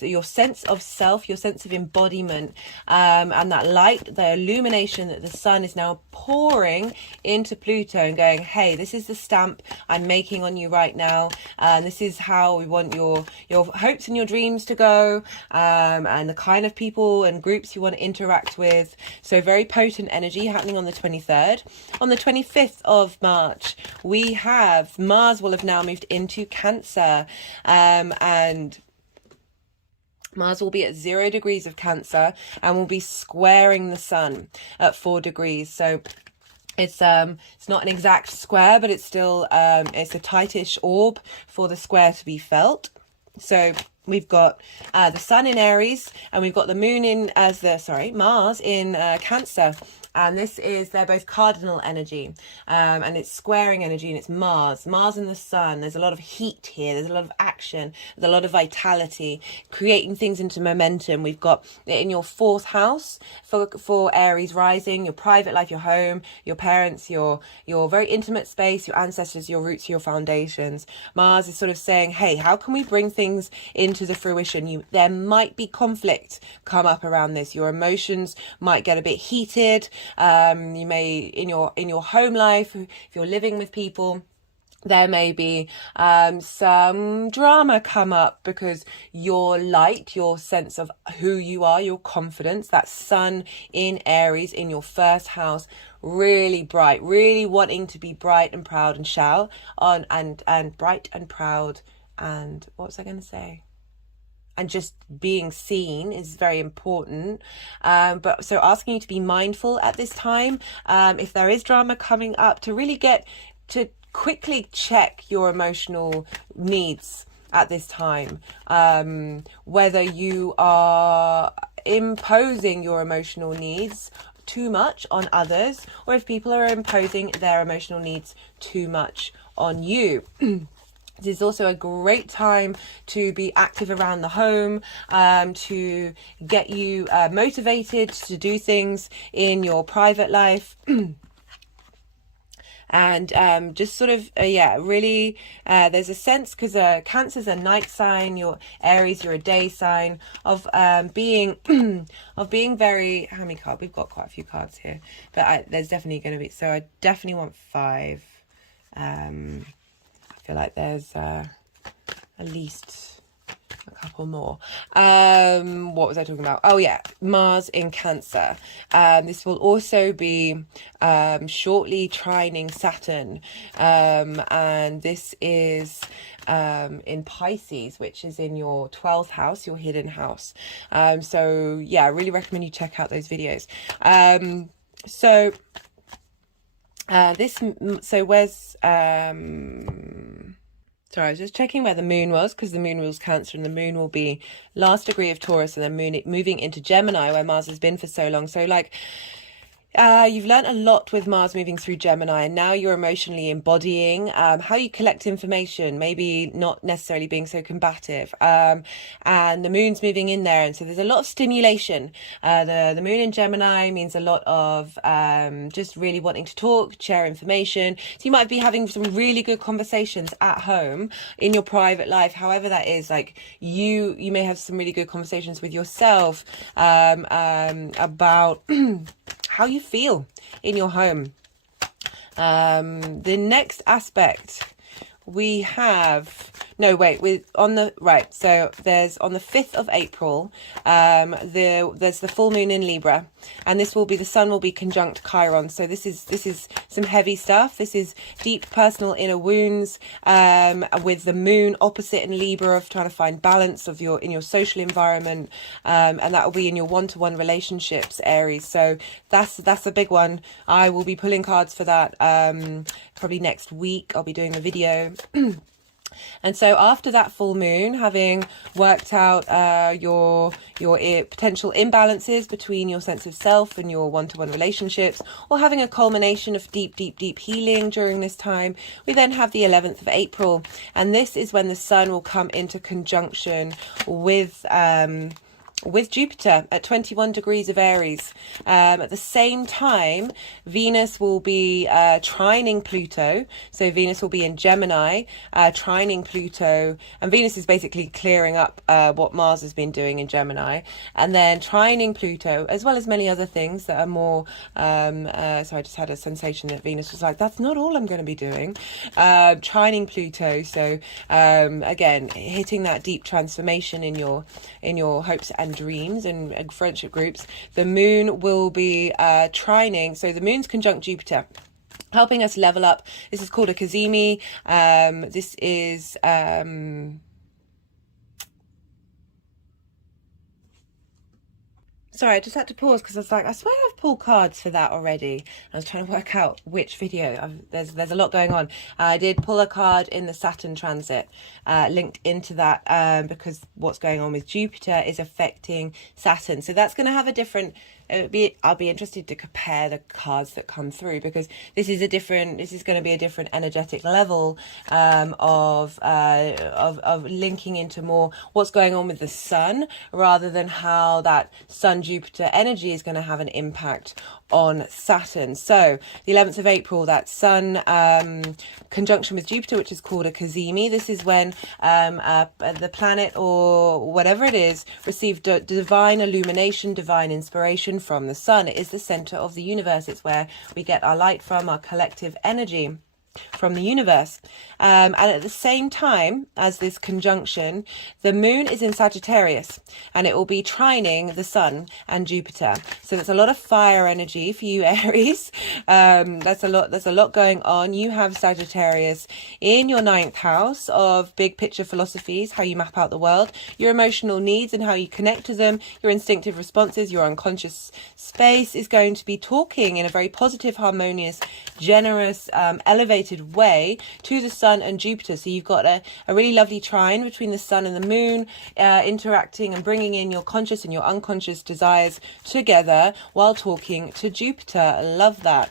your sense of self, your sense of embodiment, and that light, the illumination that the Sun is now pouring into Pluto and going, hey, this is the stamp I'm making on you right now, and this is how we want your hopes and your dreams to go, and the kind of people and groups you want to interact with. So very potent energy happening on the 23rd. On the 25th of March, we have Mars will have now moved into Cancer, and Mars will be at 0 degrees of Cancer and will be squaring the Sun at 4 degrees. So it's not an exact square, but it's still it's a tightish orb for the square to be felt. So we've got the Sun in Aries, and we've got the Moon in Mars in Cancer. And they're both cardinal energy, and it's squaring energy, and it's Mars and the Sun. There's a lot of heat here. There's a lot of action. There's a lot of vitality, creating things into momentum. We've got it in your 4th house for Aries rising, your private life, your home, your parents, your very intimate space, your ancestors, your roots, your foundations. Mars is sort of saying, hey, how can we bring things into the fruition? There might be conflict come up around this. Your emotions might get a bit heated. You may in your home life, if you're living with people, there may be some drama come up because your light, your sense of who you are, your confidence, that Sun in Aries in your 1st house, really bright, really wanting to be bright and proud and shout on and bright and proud, and what was I going to say? And just being seen is very important. But so asking you to be mindful at this time, if there is drama coming up, to really get to quickly check your emotional needs at this time, whether you are imposing your emotional needs too much on others, or if people are imposing their emotional needs too much on you. This is also a great time to be active around the home, to get you motivated to do things in your private life. And just sort of really there's a sense, because Cancer's a night sign, your Aries, you're a day sign, of being of being very, how many cards? We've got quite a few cards here, but there's definitely going to be, so I definitely want 5. I feel like there's at least a couple more. What was I talking about? Oh yeah, Mars in Cancer. This will also be shortly trining Saturn, and this is in Pisces, which is in your 12th house, your hidden house. So yeah, I really recommend you check out those videos. Where's sorry, I was just checking where the moon was, because the moon rules Cancer, and the moon will be last degree of Taurus, and then moving into Gemini, where Mars has been for so long. So like, you've learned a lot with Mars moving through Gemini, and now you're emotionally embodying how you collect information, maybe not necessarily being so combative. And the moon's moving in there, and so there's a lot of stimulation. The moon in Gemini means a lot of just really wanting to talk, share information. So you might be having some really good conversations at home in your private life, however that is. Like you may have some really good conversations with yourself about how you feel in your home. The next aspect we have, so there's on the 5th of April, there's the full moon in Libra, and this will be, the sun will be conjunct Chiron. So this is some heavy stuff. This is deep personal inner wounds, with the moon opposite in Libra, of trying to find balance of in your social environment, and that will be in your one-to-one relationships, Aries. So that's a big one. I will be pulling cards for that probably next week. I'll be doing a video. And so after that full moon, having worked out your potential imbalances between your sense of self and your one-to-one relationships, or having a culmination of deep healing during this time, we then have the 11th of April. And this is when the sun will come into conjunction with Jupiter at 21 degrees of Aries. At the same time, Venus will be trining Pluto. So Venus will be in Gemini, trining Pluto. And Venus is basically clearing up what Mars has been doing in Gemini. And then trining Pluto, as well as many other things that are more... so I just had a sensation that Venus was like, that's not all I'm going to be doing. Trining Pluto. So again, hitting that deep transformation in your hopes and dreams and friendship groups. The moon will be trining, so the moon's conjunct Jupiter, helping us level up. This is called a Kazemi. This is sorry, I just had to pause because I was like, I swear I've pulled cards for that already. I was trying to work out which video. There's a lot going on. I did pull a card in the Saturn transit linked into that because what's going on with Jupiter is affecting Saturn. So that's going to have a different... I'll be interested to compare the cards that come through, because this is going to be a different energetic level of linking into more what's going on with the sun, rather than how that Sun Jupiter energy is going to have an impact on Saturn. So the 11th of April, that Sun conjunction with Jupiter, which is called a Kazemi. This is when the planet or whatever it is received divine illumination, divine inspiration from the sun. It is the center of the universe. It's where we get our light from, our collective energy from the universe. And at the same time as this conjunction, the moon is in Sagittarius, and it will be trining the sun and Jupiter. So there's a lot of fire energy for you, Aries. There's a lot going on. You have Sagittarius in your 9th house of big picture philosophies, how you map out the world, your emotional needs and how you connect to them, your instinctive responses, your unconscious space is going to be talking in a very positive, harmonious, generous, elevated related way to the Sun and Jupiter. So you've got a really lovely trine between the Sun and the Moon, interacting and bringing in your conscious and your unconscious desires together while talking to Jupiter. I love that.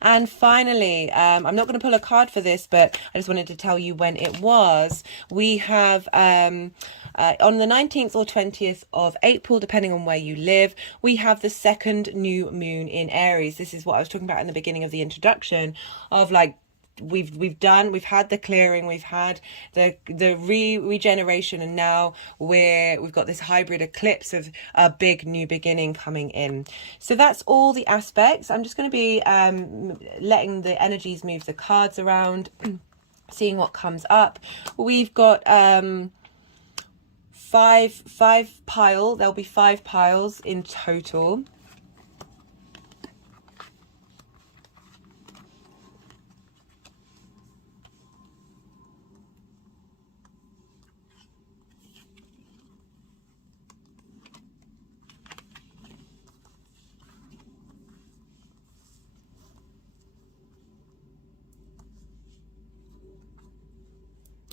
And finally, I'm not going to pull a card for this, but I just wanted to tell you when it was. We have on the 19th or 20th of April, depending on where you live, we have the second new moon in Aries. This is what I was talking about in the beginning of the introduction of like, we've had the clearing, we've had the regeneration, and now we've got this hybrid eclipse of a big new beginning coming in. So that's all the aspects. I'm just going to be letting the energies move the cards around, seeing what comes up. We've got there'll be 5 piles in total.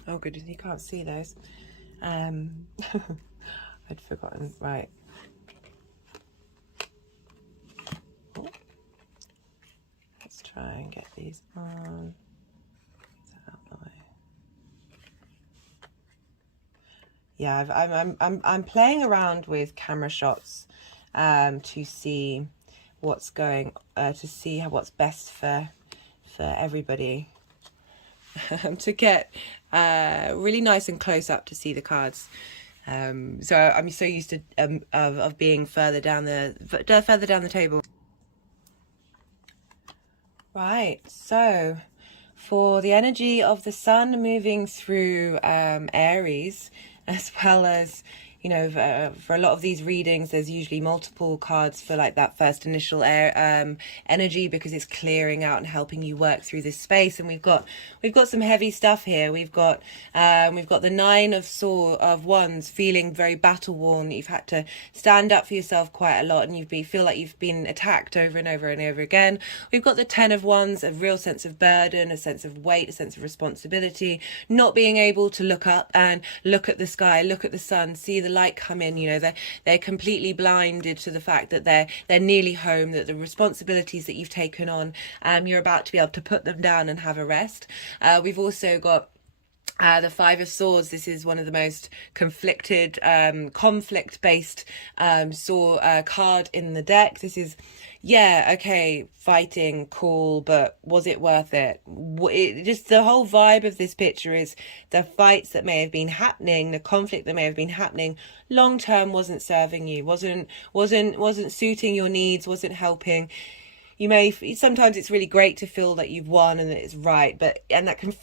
Oh goodness, you can't see those. I'd forgotten. Right. Oh. Let's try and get these on. Yeah, I'm playing around with camera shots to see what's what's best for everybody. To get really nice and close up to see the cards. So I'm so used to of being further down the table. Right, so for the energy of the Sun moving through Aries, as well as, you know, for a lot of these readings, there's usually multiple cards for like that first initial energy, because it's clearing out and helping you work through this space. And we've got some heavy stuff here. We've got the 9 of Wands, feeling very battle worn. You've had to stand up for yourself quite a lot, and you feel like you've been attacked over and over and over again. We've got the 10 of Wands, a real sense of burden, a sense of weight, a sense of responsibility, not being able to look up and look at the sky, look at the sun, see the light come in. You know, they're completely blinded to the fact that they're nearly home, that the responsibilities that you've taken on, you're about to be able to put them down and have a rest. We've also got the 5 of Swords. This is one of the most conflicted, conflict-based card in the deck. This is, yeah, okay, fighting, cool, but was it worth it? Just the whole vibe of this picture is the fights that may have been happening, the conflict that may have been happening, long term wasn't serving you, wasn't suiting your needs, wasn't helping. Sometimes it's really great to feel that you've won and that it's right, and that can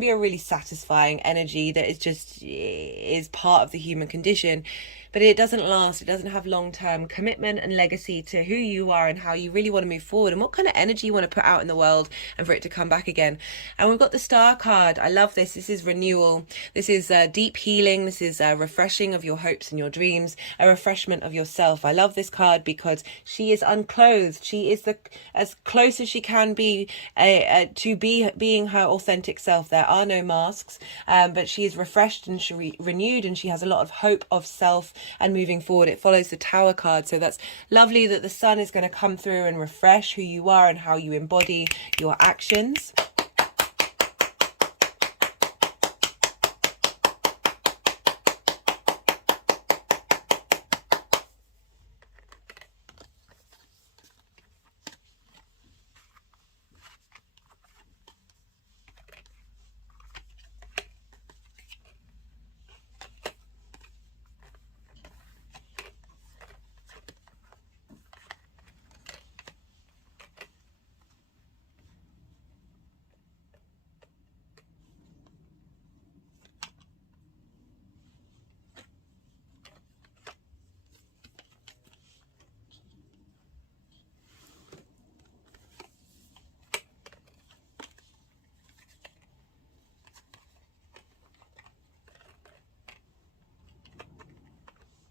be a really satisfying energy that is part of the human condition. But it doesn't last. It doesn't have long-term commitment and legacy to who you are and how you really want to move forward and what kind of energy you want to put out in the world and for it to come back again. And we've got the Star card. I love this. This is renewal. This is deep healing. This is a refreshing of your hopes and your dreams, a refreshment of yourself. I love this card because she is unclothed. She is as close as she can be to being her authentic self. There are no masks, but she is refreshed and renewed, and she has a lot of hope of self and moving forward. It follows the Tower card, so that's lovely that the Sun is going to come through and refresh who you are and how you embody your actions.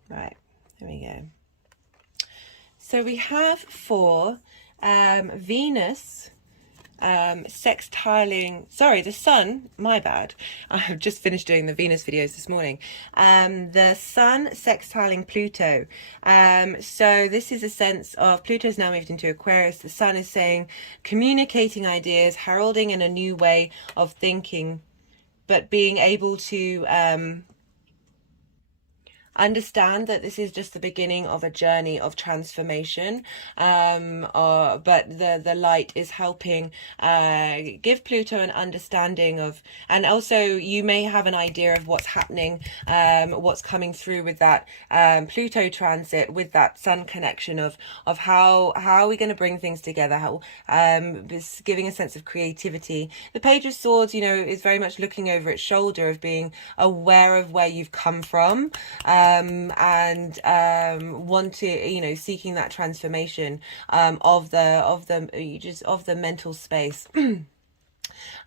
Right, there we go. So we have for Venus sextiling, sorry, the sun, my bad, I've just finished doing the Venus videos this morning. The sun sextiling Pluto. So this is a sense of Pluto's now moved into Aquarius. The sun is saying, communicating ideas, heralding in a new way of thinking, but being able to understand that this is just the beginning of a journey of transformation, but the light is helping give Pluto an understanding of, and also you may have an idea of what's happening, what's coming through with that Pluto transit, with that sun connection of how are we going to bring things together, how giving a sense of creativity. The Page of Swords, you know, is very much looking over its shoulder, of being aware of where you've come from, and want to, you know, seeking that transformation of the mental space.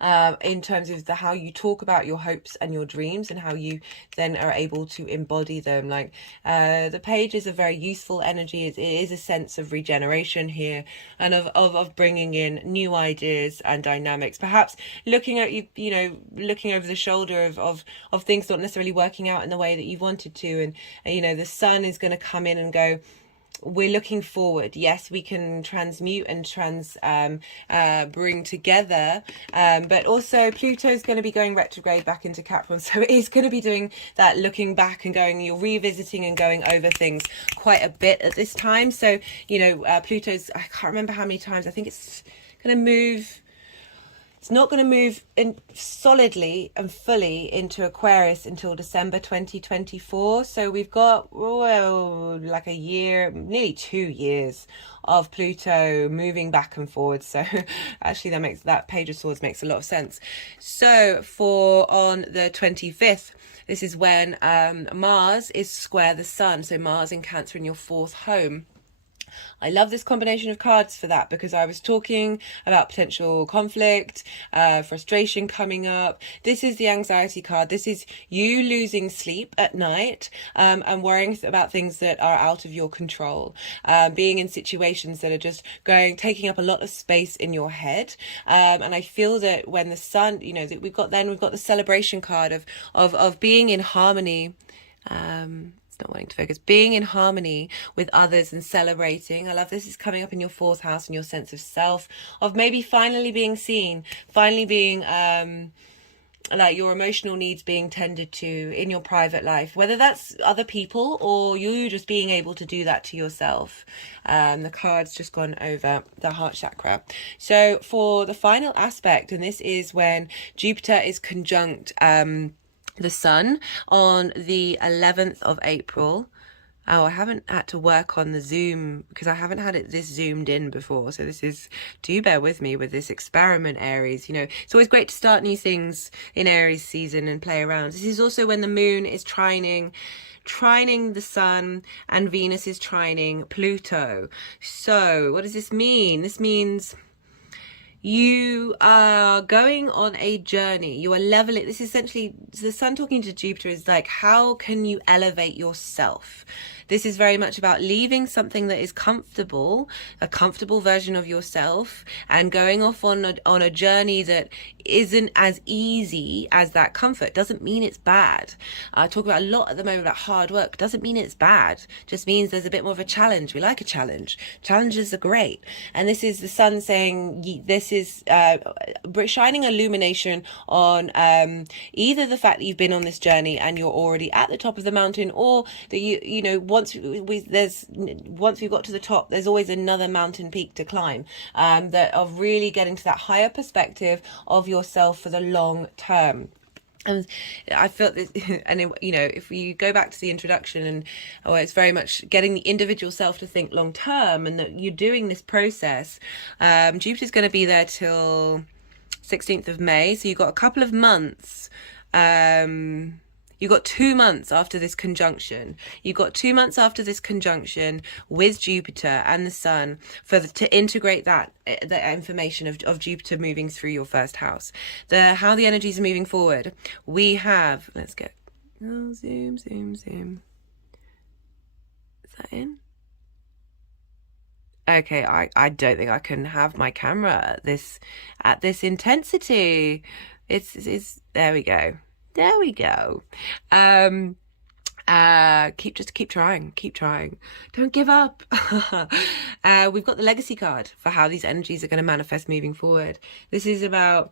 In terms of how you talk about your hopes and your dreams, and how you then are able to embody them. Like the Page is a very useful energy. It is a sense of regeneration here, and of bringing in new ideas and dynamics. Perhaps looking at looking over the shoulder of things not necessarily working out in the way that you wanted to, and you know, the sun is going to come in and go, we're looking forward. Yes, we can transmute and bring together, but also Pluto is going to be going retrograde back into Capricorn, so it is going to be doing that, looking back and going, you're revisiting and going over things quite a bit at this time. So, you know, Pluto's, I can't remember how many times, I think it's going to move. It's not going to move in solidly and fully into Aquarius until December 2024. So we've got like a year, nearly 2 years of Pluto moving back and forward. So actually that Page of Swords makes a lot of sense. So on the 25th, this is when Mars is square the sun. So Mars in Cancer in your 4th home. I love this combination of cards for that, because I was talking about potential conflict, frustration coming up. This is the anxiety card. This is you losing sleep at night, and worrying about things that are out of your control, being in situations that are just taking up a lot of space in your head. And I feel that when the sun, you know, that we've got the celebration card of being in harmony. Not wanting to focus, being in harmony with others and celebrating. I love this is coming up in your 4th house and your sense of self, of maybe finally being seen, finally being like your emotional needs being tended to in your private life, whether that's other people or you just being able to do that to yourself. The card's just gone over the heart chakra. So for the final aspect, and this is when Jupiter is conjunct the sun on the 11th of April. Oh, I haven't had to work on the zoom because I haven't had it this zoomed in before. So do bear with me with this experiment, Aries. You know, it's always great to start new things in Aries season and play around. This is also when the moon is trining the sun, and Venus is trining Pluto. So what does this mean? This means you are going on a journey. You are leveling. This is essentially the sun talking to Jupiter is like, how can you elevate yourself? This is very much about leaving something that is comfortable, a comfortable version of yourself, and going off on a journey that isn't as easy as that comfort. Doesn't mean it's bad. I talk about a lot at the moment about hard work. Doesn't mean it's bad. Just means there's a bit more of a challenge. We like a challenge. Challenges are great. And this is the sun saying, this is shining illumination on either the fact that you've been on this journey and you're already at the top of the mountain, or that you know, once we've got to the top, there's always another mountain peak to climb, that of really getting to that higher perspective of yourself for the long term. And I felt this, and you know, if you go back to the introduction, and it's very much getting the individual self to think long term, and that you're doing this process. Jupiter's going to be there till 16th of May, so you've got a couple of months. You've got 2 months after this conjunction. You've got 2 months after this conjunction with Jupiter and the Sun to integrate that information of Jupiter moving through your 1st house. How the energies are moving forward. We have, let's get, zoom. Is that in? Okay, I don't think I can have my camera at this intensity. It's there we go. There we go. Keep trying, keep trying. Don't give up. We've got the legacy card for how these energies are going to manifest moving forward. This is about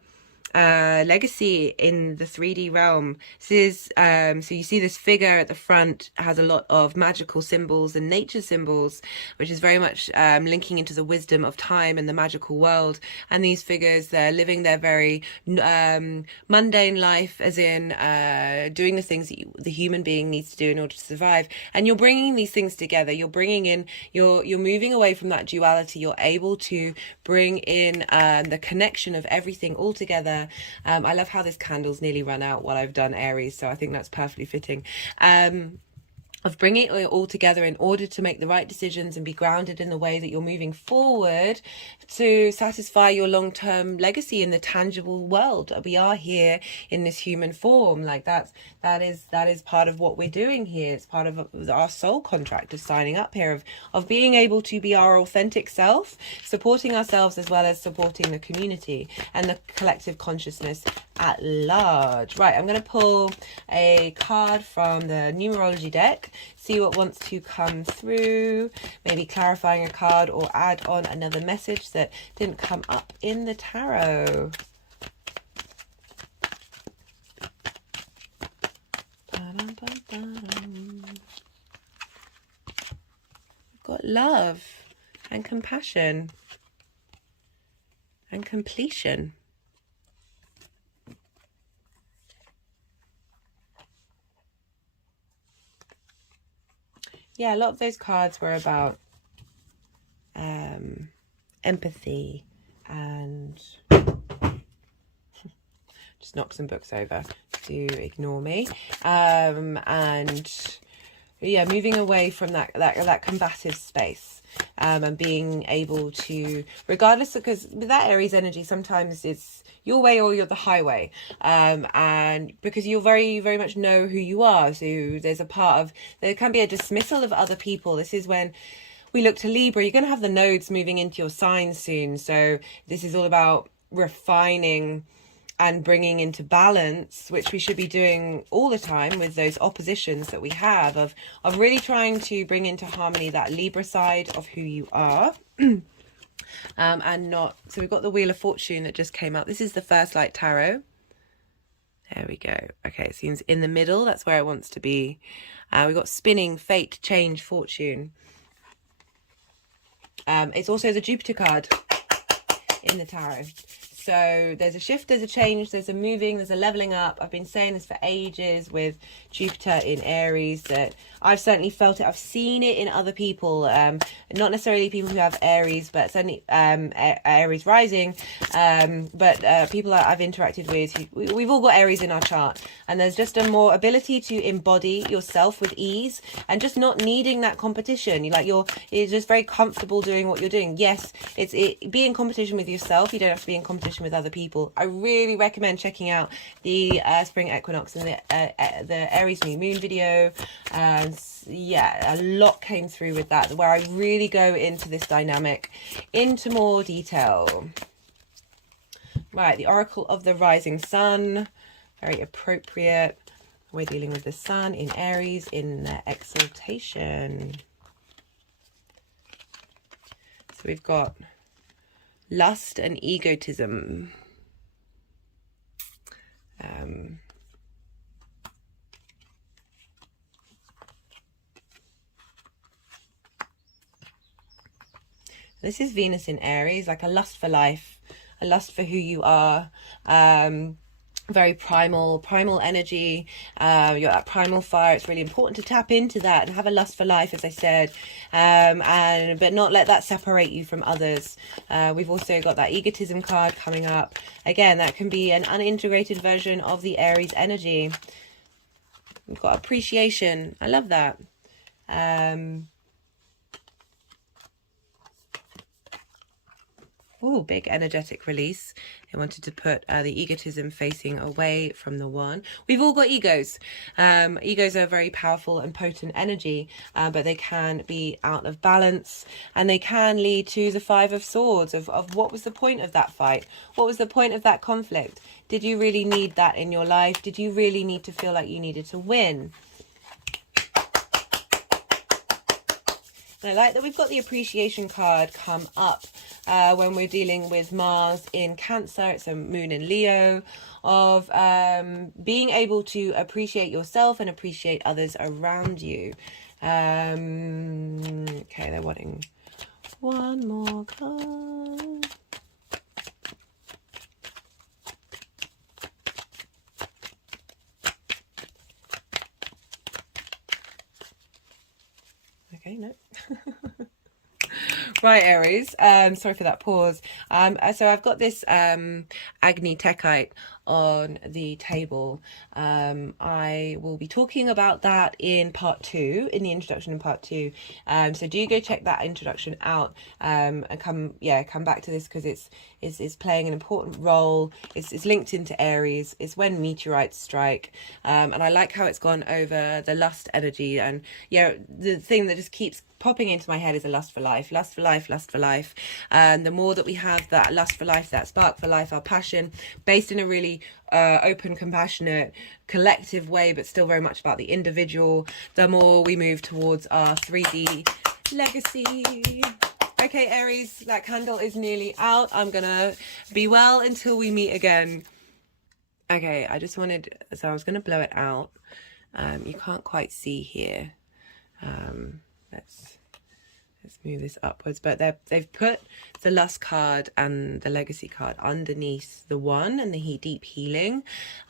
legacy in the 3D realm. This is so you see this figure at the front has a lot of magical symbols and nature symbols, which is very much linking into the wisdom of time and the magical world. And these figures, they're living their very mundane life, as in doing the things that the human being needs to do in order to survive. And you're bringing these things together. You're bringing in, you're moving away from that duality. You're able to bring in the connection of everything all together. I love how this candle's nearly run out while I've done Aries, so I think that's perfectly fitting. Of bringing it all together in order to make the right decisions and be grounded in the way that you're moving forward to satisfy your long-term legacy in the tangible world. We are here in this human form. Like that is part of what we're doing here. It's part of our soul contract of signing up here, of being able to be our authentic self, supporting ourselves as well as supporting the community and the collective consciousness at large. Right, I'm going to pull a card from the numerology deck, see what wants to come through, maybe clarifying a card or add on another message that didn't come up in the tarot. We've got love and compassion and completion. Yeah, a lot of those cards were about empathy and just knock some books over to ignore me. And yeah, moving away from that combative space. And being able to, regardless, because with that Aries energy, sometimes it's your way or you're the highway, and because you very, very much know who you are. So there's a part of, there can be a dismissal of other people. This is when we look to Libra. You're going to have the nodes moving into your sign soon. So this is all about refining and bringing into balance, which we should be doing all the time with those oppositions that we have, of really trying to bring into harmony that Libra side of who you are. And not, so we've got the Wheel of Fortune that just came out. This is the First Light Tarot. There we go. Okay, it seems in the middle, that's where it wants to be. We've got spinning, fate, change, fortune. It's also the Jupiter card in the tarot. So there's a shift, there's a change, there's a moving, there's a leveling up. I've been saying this for ages with Jupiter in Aries, that I've certainly felt it. I've seen it in other people, not necessarily people who have Aries, but certainly Aries rising, but people that I've interacted with, we've all got Aries in our chart, and there's just a more ability to embody yourself with ease and just not needing that competition. You're just very comfortable doing what you're doing. Yes, be in competition with yourself. You don't have to be in competition with other people. I really recommend checking out the spring equinox and the Aries new moon video. Yeah, a lot came through with that, where I really go into this dynamic into more detail. Right, the Oracle of the Rising Sun, very appropriate. We're dealing with the Sun in Aries in exaltation. So we've got lust and egotism. This is Venus in Aries, like a lust for life, a lust for who you are. Very primal energy. You're that primal fire. It's really important to tap into that and have a lust for life, as I said, but not let that separate you from others. We've also got that egotism card coming up. Again, that can be an unintegrated version of the Aries energy. We've got appreciation. I love that. oh, big energetic release. They wanted to put the egotism facing away from the one. We've all got egos. Egos are very powerful and potent energy, but they can be out of balance, and they can lead to the Five of Swords of what was the point of that fight? What was the point of that conflict? Did you really need that in your life? Did you really need to feel like you needed to win? And I like that we've got the appreciation card come up when we're dealing with Mars in Cancer. It's a moon in Leo, of being able to appreciate yourself and appreciate others around you. Okay, they're wanting one more card. Okay, no. Right, Aries. Sorry for that pause. So I've got this Agni Techite on the table. I will be talking about that in part 2, in the introduction in part 2. So do go check that introduction out, and come back to this, because it's playing an important role. It's linked into Aries. It's when meteorites strike, and I like how it's gone over the lust energy. And the thing that just keeps popping into my head is a lust for life, lust for life, lust for life. And the more that we have that lust for life, that spark for life, our passion, based in a really open, compassionate, collective way, but still very much about the individual, the more we move towards our 3D legacy. Okay, Aries, that candle is nearly out. I'm gonna be well until we meet again. Okay, I was gonna blow it out. You can't quite see here. Let's move this upwards, but they've put the lust card and the legacy card underneath the one, and the deep healing,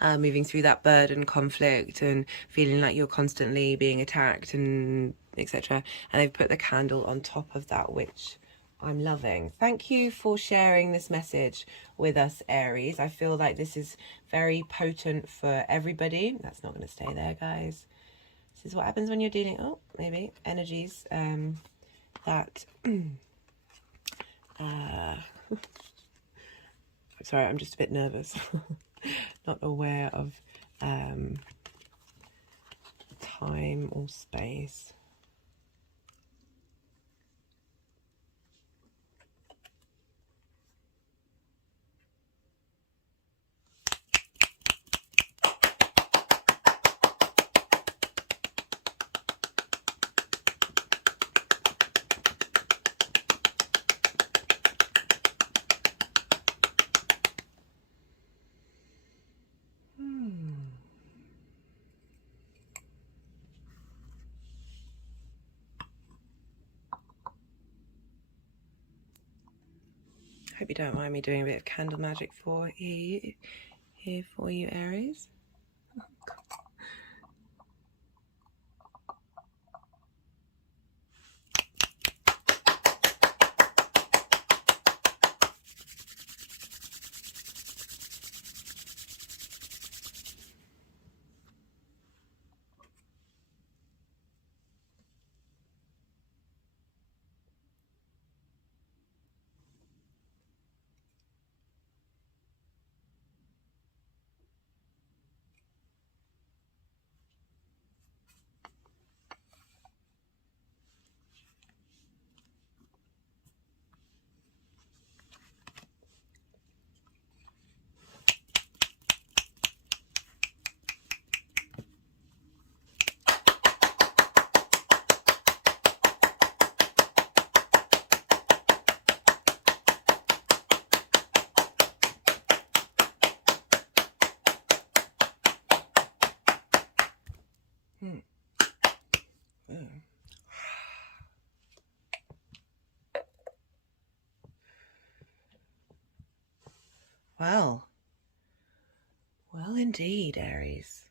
moving through that burden, conflict, and feeling like you're constantly being attacked, and etc. And they've put the candle on top of that, which I'm loving. Thank you for sharing this message with us, Aries. I feel like this is very potent for everybody. That's not going to stay there, guys. This is what happens when you're dealing, energies that sorry, I'm just a bit nervous. Not aware of time or space. Hope you don't mind me doing a bit of candle magic here for you, Aries. Well indeed, Aries.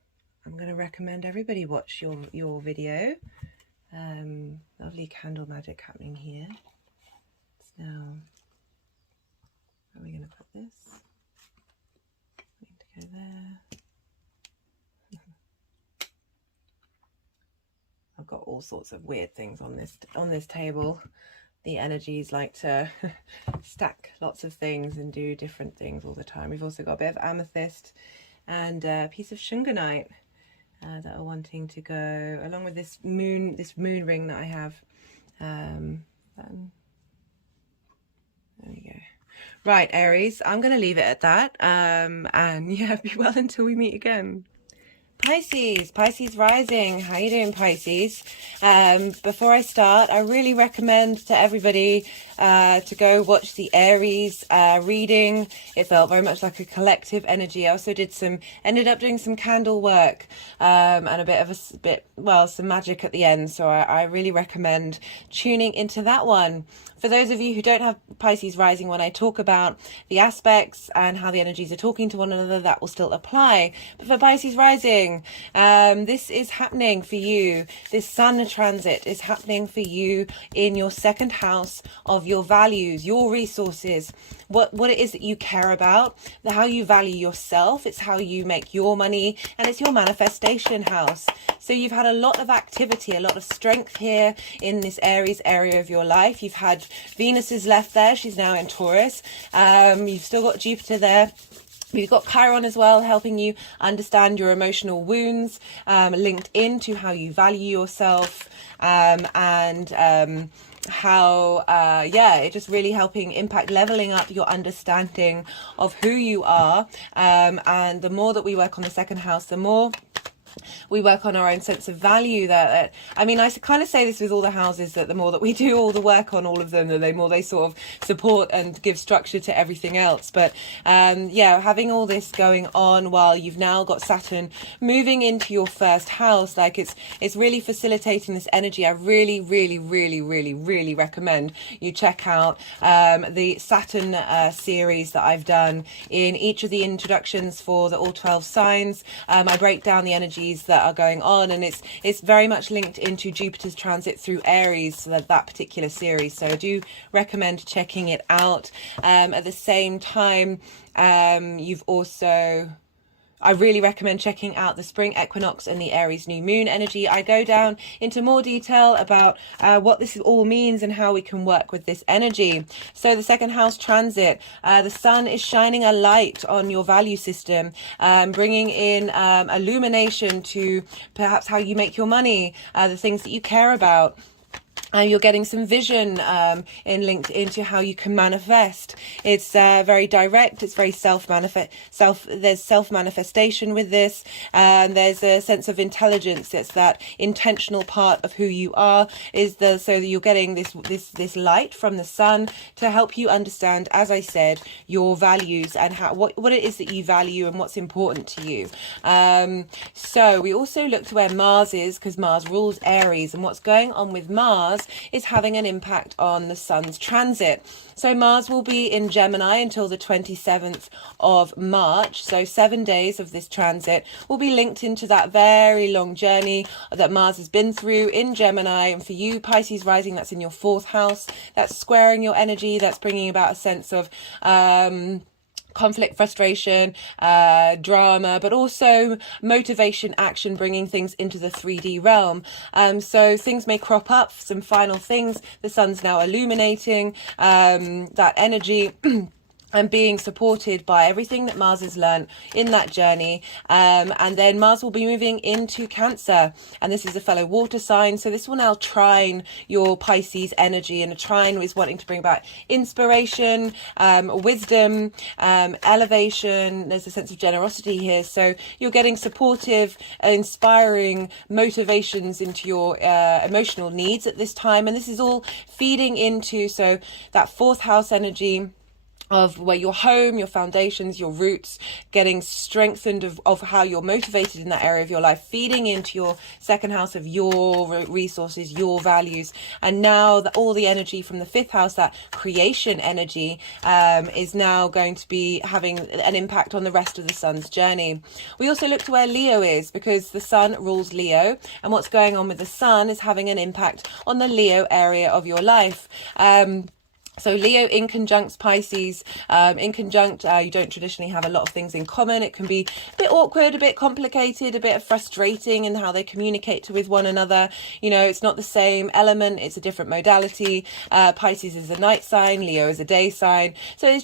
I'm going to recommend everybody watch your video. Lovely candle magic happening here. Now, where are we going to put this? Need to go there. I've got all sorts of weird things on this table. the energies like to stack lots of things and do different things all the time. We've also got a bit of amethyst and a piece of shunganite that are wanting to go along with this moon ring that I have. There we go. Right, Aries, I'm going to leave it at that. And yeah, be well until we meet again. Pisces rising. How you doing, Pisces? Before I start, I really recommend to everybody to go watch the Aries reading. It felt very much like a collective energy. I also ended up doing some candle work and some magic at the end. So I really recommend tuning into that one. For those of you who don't have Pisces rising, when I talk about the aspects and how the energies are talking to one another, that will still apply. But for Pisces rising, this is happening for you. This Sun transit is happening for you in your second house of your values, your resources, what it is that you care about, how you value yourself. It's how you make your money, and it's your manifestation house. So you've had a lot of activity, a lot of strength here in this Aries area of your life. You've had Venus is left there. She's now in Taurus. You've still got Jupiter there. We've got Chiron as well, helping you understand your emotional wounds, linked into how you value yourself, how it just really helping impact leveling up your understanding of who you are. And the more that we work on the second house, the more we work on our own sense of value. I kind of say this with all the houses, that the more that we do all the work on all of them, the more they sort of support and give structure to everything else. But having all this going on while you've now got Saturn moving into your first house, like it's really facilitating this energy. I really, really, really, really, really recommend you check out the Saturn series that I've done in each of the introductions for the all 12 signs. I break down the energy that are going on, and it's very much linked into Jupiter's transit through Aries, so that particular series. So I do recommend checking it out. At the same time, I really recommend checking out the spring equinox and the Aries new moon energy. I go down into more detail about what this all means and how we can work with this energy. So the second house transit, the sun is shining a light on your value system, bringing in illumination to perhaps how you make your money, the things that you care about. You're getting some vision linked into how you can manifest. It's very direct. It's very there's self-manifestation with this. There's a sense of intelligence. It's that intentional part of who you are, so that you're getting this light from the sun to help you understand, as I said, your values and what it is that you value and what's important to you. So we also look to where Mars is, because Mars rules Aries, and what's going on with Mars is having an impact on the sun's transit. So Mars will be in Gemini until the 27th of March. So 7 days of this transit will be linked into that very long journey that Mars has been through in Gemini. And for you, Pisces rising, that's in your fourth house. That's squaring your energy. That's bringing about a sense of conflict, frustration, drama, but also motivation, action, bringing things into the 3D realm. So things may crop up, some final things. The sun's now illuminating that energy. And being supported by everything that Mars has learned in that journey. And then Mars will be moving into Cancer. And this is a fellow water sign. So this will now trine your Pisces energy. And a trine is wanting to bring about inspiration, wisdom, elevation. There's a sense of generosity here. So you're getting supportive, inspiring motivations into your emotional needs at this time. And this is all feeding into that fourth house energy of where your home, your foundations, your roots, getting strengthened of how you're motivated in that area of your life, feeding into your second house of your resources, your values. And now all the energy from the fifth house, that creation energy, is now going to be having an impact on the rest of the sun's journey. We also look to where Leo is, because the sun rules Leo, and what's going on with the sun is having an impact on the Leo area of your life. So Leo in conjunct Pisces, in conjunct, you don't traditionally have a lot of things in common. It can be a bit awkward, a bit complicated, a bit frustrating in how they communicate with one another. You know, it's not the same element, it's a different modality. Pisces is a night sign, Leo is a day sign. So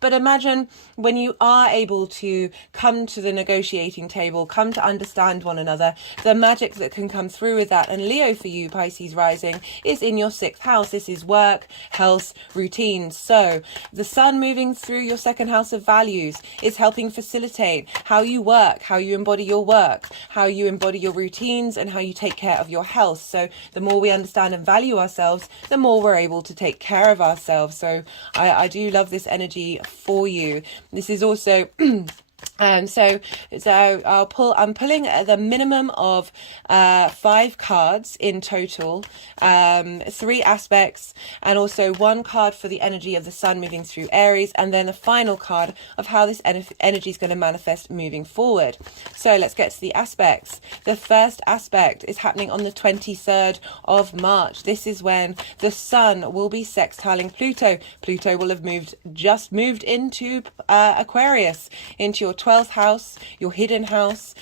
but imagine when you are able to come to the negotiating table, come to understand one another, the magic that can come through with that. And Leo for you, Pisces rising, is in your 6th house. This is work, health, routines. So the sun moving through your 2nd house of values is helping facilitate how you work, how you embody your work, how you embody your routines, and how you take care of your health. So the more we understand and value ourselves, the more we're able to take care of ourselves. So I do love this energy for you. This is also so I'm pulling the minimum of 5 cards in total, 3 aspects, and also 1 card for the energy of the sun moving through Aries, and then a final card of how this energy is going to manifest moving forward. So let's get to the aspects. The first aspect is happening on the 23rd of March. This is when the sun will be sextiling Pluto. Pluto will have just moved into Aquarius, into your 12th house, your hidden house,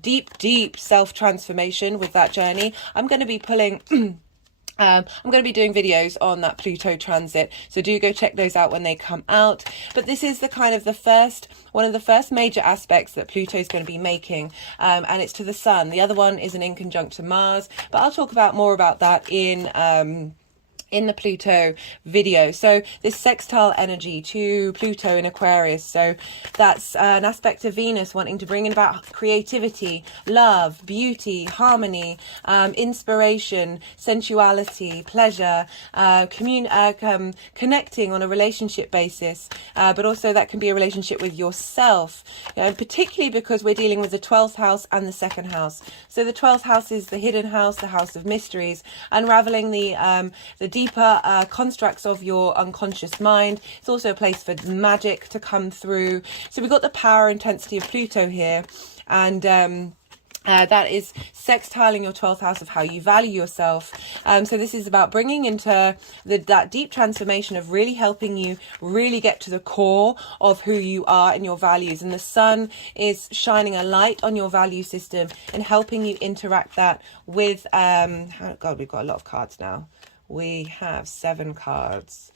deep self-transformation with that journey. I'm going to be pulling I'm going to be doing videos on that Pluto transit, so do go check those out when they come out. But this is one of the first major aspects that Pluto is going to be making, and it's to the sun. The other one is an in conjunct to Mars, but I'll talk more about that in the Pluto video. So this sextile energy to Pluto in Aquarius, so that's an aspect of Venus wanting to bring in about creativity, love, beauty, harmony, inspiration, sensuality, pleasure, connecting on a relationship basis, but also that can be a relationship with yourself, particularly because we're dealing with the 12th house and the 2nd house. So the 12th house is the hidden house, the house of mysteries, unraveling the deeper constructs of your unconscious mind. It's also a place for magic to come through. So we've got the power intensity of Pluto here, and that is sextiling your 12th house of how you value yourself. So this is about bringing into that deep transformation of really helping you really get to the core of who you are and your values. And the sun is shining a light on your value system and helping you interact that with, God, we've got a lot of cards now. We have 7 cards.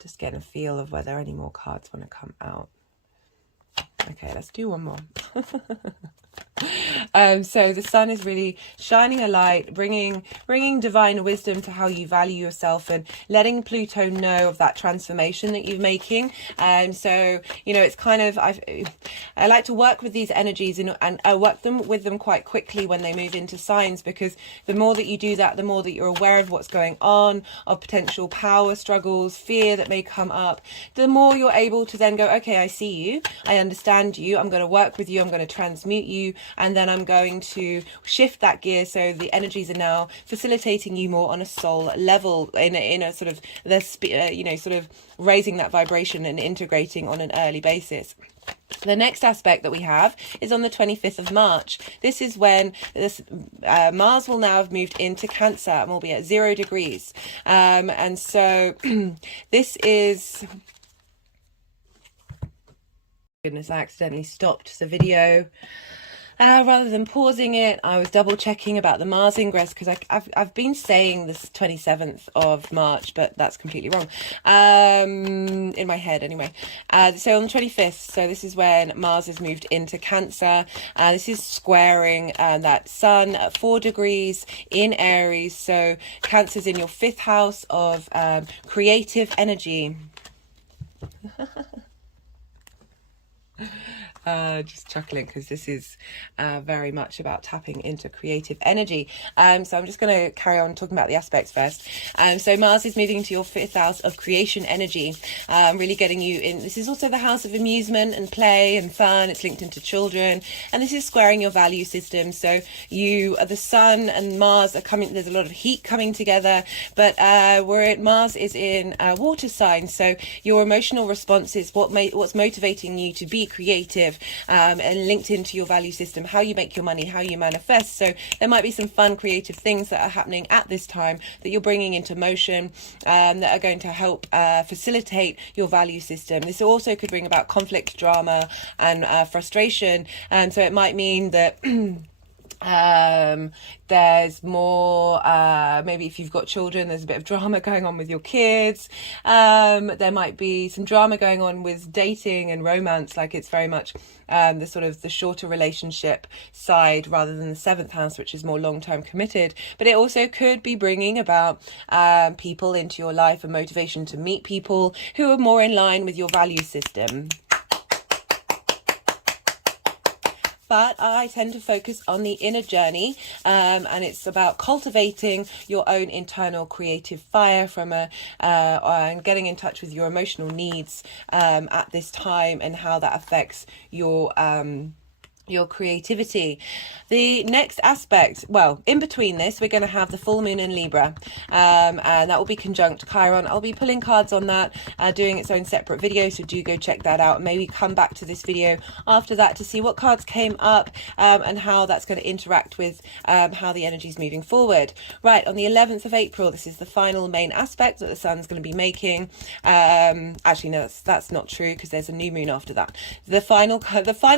Just getting a feel of whether any more cards want to come out. Okay, let's do one more. So the sun is really shining a light, bringing divine wisdom to how you value yourself, and letting Pluto know of that transformation that you're making. So it's kind of I like to work with these energies and I work with them quite quickly when they move into signs, because the more that you do that, the more that you're aware of what's going on, of potential power struggles, fear that may come up, the more you're able to then go, okay, I see you, I understand you, I'm going to work with you, I'm going to transmute you, and then I'm going to shift that gear so the energies are now facilitating you more on a soul level, in a sort of sort of raising that vibration and integrating on an early basis. The next aspect that we have is on the 25th of March. This is when Mars will now have moved into Cancer and will be at 0 degrees. And so this is... Goodness, I accidentally stopped the video. Rather than pausing it, I was double checking about the Mars ingress, because I've been saying this 27th of March, but that's completely wrong in my head anyway. So on the 25th, so this is when Mars has moved into Cancer. This is squaring that Sun at 4 degrees in Aries. So Cancer's in your 5th house of creative energy. Just chuckling because this is very much about tapping into creative energy. So I'm just going to carry on talking about the aspects first. So Mars is moving to your 5th house of creation energy, really getting you in. This is also the house of amusement and play and fun. It's linked into children, and this is squaring your value system. So the Sun and Mars are coming. There's a lot of heat coming together, but Mars is in water sign. So your emotional responses, what's motivating you to be creative, live, and linked into your value system, how you make your money, how you manifest. So there might be some fun creative things that are happening at this time that you're bringing into motion, that are going to help facilitate your value system. This also could bring about conflict, drama, and frustration. So it might mean that there's more, maybe if you've got children, there's a bit of drama going on with your kids. There might be some drama going on with dating and romance, like it's very much the sort of the shorter relationship side rather than the 7th house, which is more long-term committed. But it also could be bringing about people into your life and motivation to meet people who are more in line with your value system. But I tend to focus on the inner journey, and it's about cultivating your own internal creative fire and getting in touch with your emotional needs at this time, and how that affects your creativity. The next aspect, well, in between this, we're going to have the full moon in Libra, and that will be conjunct Chiron. I'll be pulling cards on that, doing its own separate video, so do go check that out. Maybe come back to this video after that to see what cards came up, and how that's going to interact with how the energy is moving forward. Right, on the 11th of April, this is the final main aspect that the sun's going to be making. Actually, no, that's not true, because there's a new moon after that. The final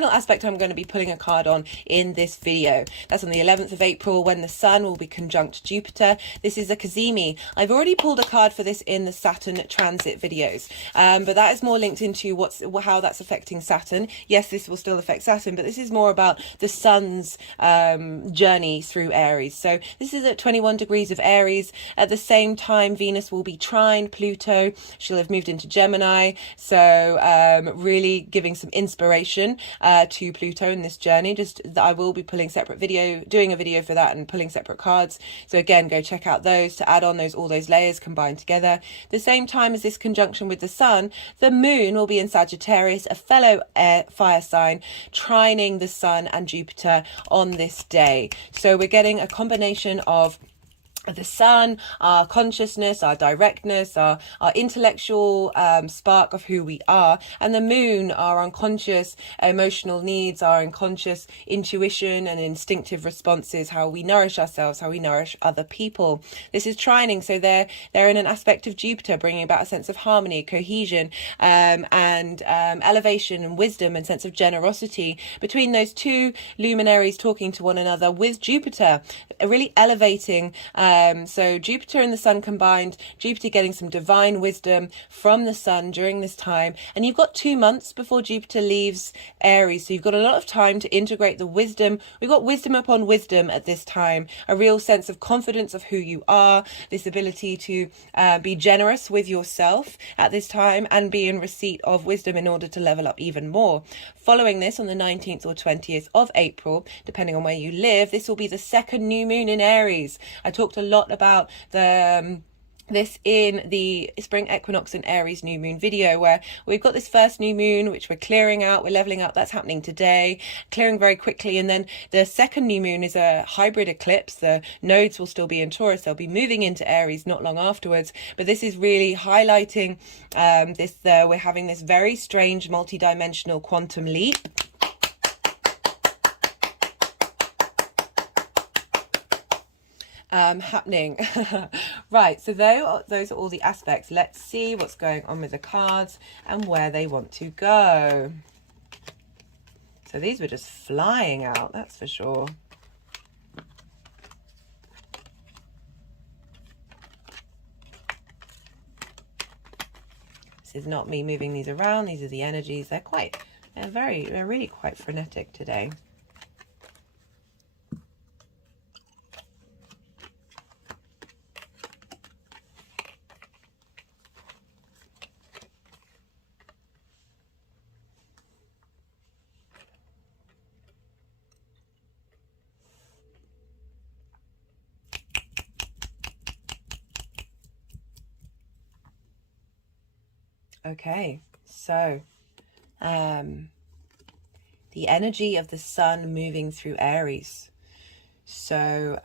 aspect I'm going to be pulling a card on in this video. That's on the 11th of April, when the sun will be conjunct Jupiter. This is a Cazimi. I've already pulled a card for this in the Saturn transit videos, but that is more linked into how that's affecting Saturn. Yes, this will still affect Saturn, but this is more about the sun's journey through Aries. So this is at 21 degrees of Aries. At the same time, Venus will be trine Pluto. She'll have moved into Gemini, so really giving some inspiration to Pluto in this journey. Just that I will be pulling doing a video for that, and pulling separate cards. So again, go check out those to add on all those layers combined together. The same time as this conjunction with the sun, the moon will be in Sagittarius, a fellow fire sign, trining the sun and Jupiter on this day. So we're getting a combination of the sun, our consciousness, our directness, our intellectual spark of who we are, and the moon, our unconscious emotional needs, our unconscious intuition and instinctive responses, how we nourish ourselves, how we nourish other people. This is trining, so they're in an aspect of Jupiter, bringing about a sense of harmony, cohesion, and elevation and wisdom and sense of generosity between those two luminaries talking to one another with Jupiter, really elevating. So Jupiter and the sun combined, Jupiter getting some divine wisdom from the sun during this time. And you've got 2 months before Jupiter leaves Aries. So you've got a lot of time to integrate the wisdom. We've got wisdom upon wisdom at this time, a real sense of confidence of who you are, this ability to be generous with yourself at this time, and be in receipt of wisdom in order to level up even more. Following this, on the 19th or 20th of April, depending on where you live, this will be the second new moon in Aries. I talked a lot about this in the spring equinox and Aries new moon video, where we've got this first new moon which we're clearing out, we're leveling up. That's happening today, clearing very quickly. And then the second new moon is a hybrid eclipse. The nodes will still be in Taurus, they'll be moving into Aries not long afterwards, but this is really highlighting we're having this very strange multi-dimensional quantum leap. Happening. Right, so those are all the aspects. Let's see what's going on with the cards and where they want to go. So these were just flying out, that's for sure. This is not me moving these around, these are the energies. They're really quite frenetic today. Okay, so the energy of the sun moving through Aries. So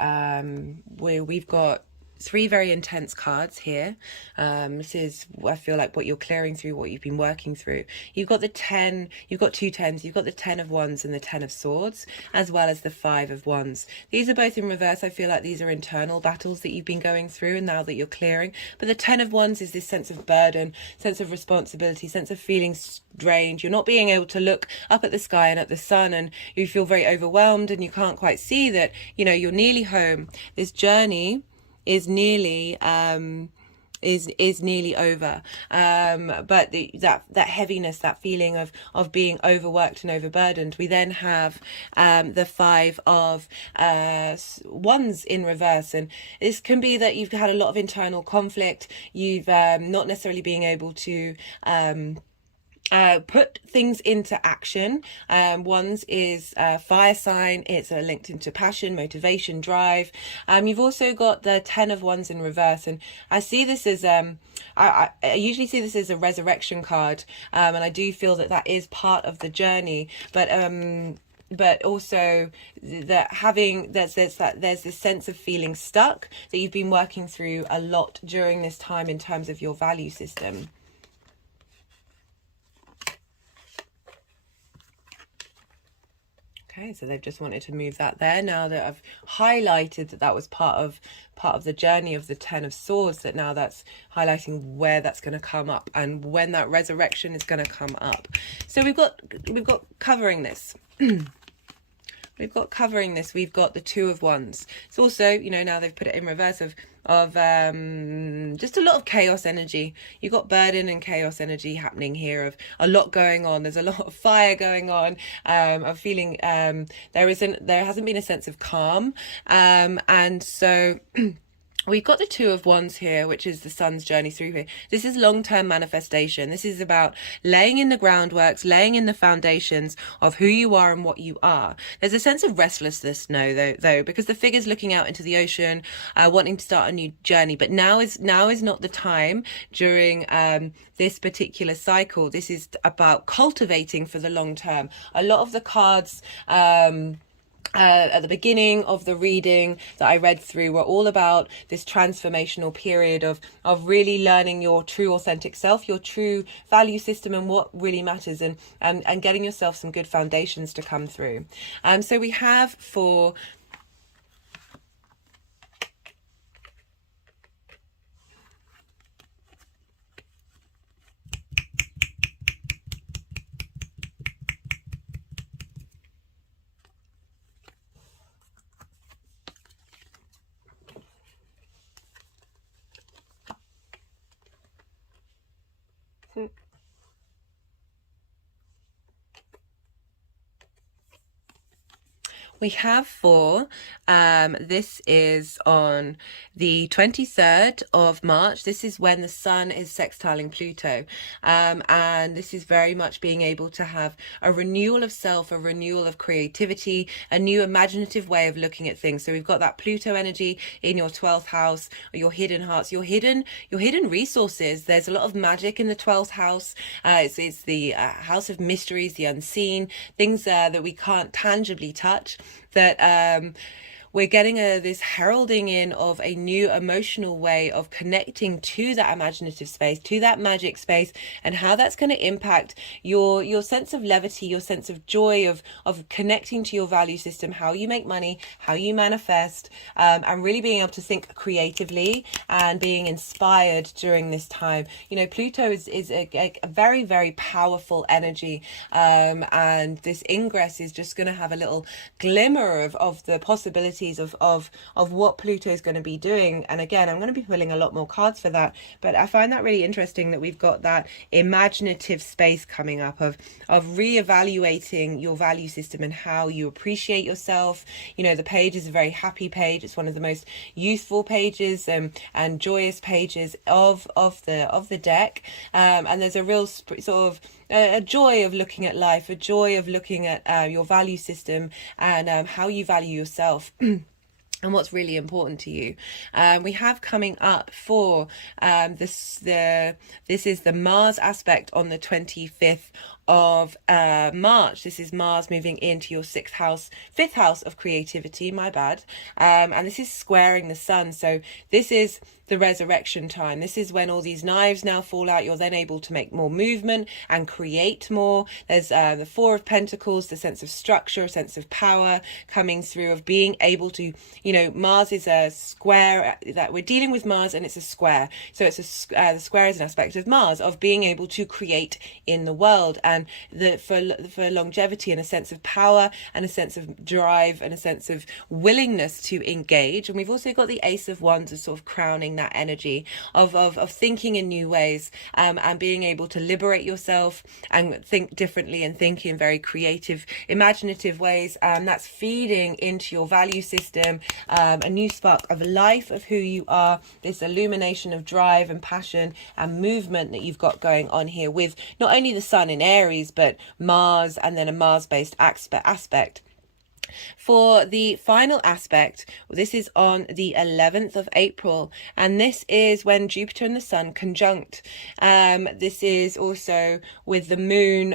we've got three very intense cards here. This is, I feel like, what you're clearing through, what you've been working through. You've got the 10, you've got two tens, you've got the 10 of wands and the 10 of swords, as well as the 5 of wands. These are both in reverse. I feel like these are internal battles that you've been going through, and now that you're clearing. But the 10 of wands is this sense of burden, sense of responsibility, sense of feeling drained. You're not being able to look up at the sky and at the sun, and you feel very overwhelmed, and you can't quite see that, you know, you're nearly home. This journey is nearly is nearly over, but that heaviness, that feeling of being overworked and overburdened. We then have the 5 of wands in reverse, and this can be that you've had a lot of internal conflict. You've not necessarily being able to put things into action. Wands is fire sign. It's linked into passion, motivation, drive. You've also got the 10 of wands in reverse, and I see this as I usually see this as a resurrection card, and I do feel that that is part of the journey, but also that there's this sense of feeling stuck that you've been working through a lot during this time in terms of your value system. Okay, so they've just wanted to move that there. Now that I've highlighted that that was part of the journey of the 10 of swords, that now that's highlighting where that's going to come up and when that resurrection is going to come up. So we've got covering this. We've got covering this. We've got the 2 of wands. It's also, you know, now they've put it in reverse of just a lot of chaos energy. You've got burden and chaos energy happening here, of a lot going on. There's a lot of fire going on. Of feeling there hasn't been a sense of calm, and so. We've got the 2 of wands here, which is the sun's journey through here. This is long-term manifestation. This is about laying in the groundworks, laying in the foundations of who you are and what you are. There's a sense of restlessness though, because the figure's looking out into the ocean, wanting to start a new journey. But now is not the time during this particular cycle. This is about cultivating for the long term. A lot of the cards at the beginning of the reading that I read through were all about this transformational period of really learning your true authentic self, your true value system, and what really matters, and getting yourself some good foundations to come through. So we have for this is on the 23rd of March. This is when the sun is sextiling Pluto, and this is very much being able to have a renewal of self, a renewal of creativity, a new imaginative way of looking at things. So we've got that Pluto energy in your 12th house, your hidden hearts, your hidden resources. There's a lot of magic in the 12th house. It's the house of mysteries, the unseen, things that we can't tangibly touch, that we're getting this heralding in of a new emotional way of connecting to that imaginative space, to that magic space, and how that's going to impact your sense of levity, your sense of joy, of connecting to your value system, how you make money, how you manifest, and really being able to think creatively and being inspired during this time. You know, Pluto is a very, very powerful energy, and this ingress is just going to have a little glimmer of the possibilities of what Pluto is going to be doing. And again, I'm going to be pulling a lot more cards for that, but I find that really interesting that we've got that imaginative space coming up of reevaluating your value system and how you appreciate yourself. You know, the page is a very happy page. It's one of the most youthful pages and joyous pages of the deck, and there's a real sort of a joy of looking at life, a joy of looking at your value system, and how you value yourself. and what's really important to you. We have coming up for this is the Mars aspect on the 25th of March. This is Mars moving into your fifth house of creativity, my bad. And this is squaring the sun. So this is the resurrection time. This is when all these knives now fall out. You're then able to make more movement and create more. There's the Four of Pentacles, the sense of structure, a sense of power coming through, of being able to, you know, Mars is a square, that we're dealing with Mars, and it's a square. So it's the square is an aspect of Mars, of being able to create in the world, and for longevity, and a sense of power, and a sense of drive, and a sense of willingness to engage. And we've also got the Ace of Wands as sort of crowning that energy of thinking in new ways, and being able to liberate yourself and think differently and think in very creative, imaginative ways. That's feeding into your value system, a new spark of life of who you are, this illumination of drive and passion and movement that you've got going on here, with not only the sun in Aries, but Mars, and then a Mars-based aspect. For the final aspect, this is on the 11th of April, and this is when Jupiter and the Sun conjunct. This is also with the Moon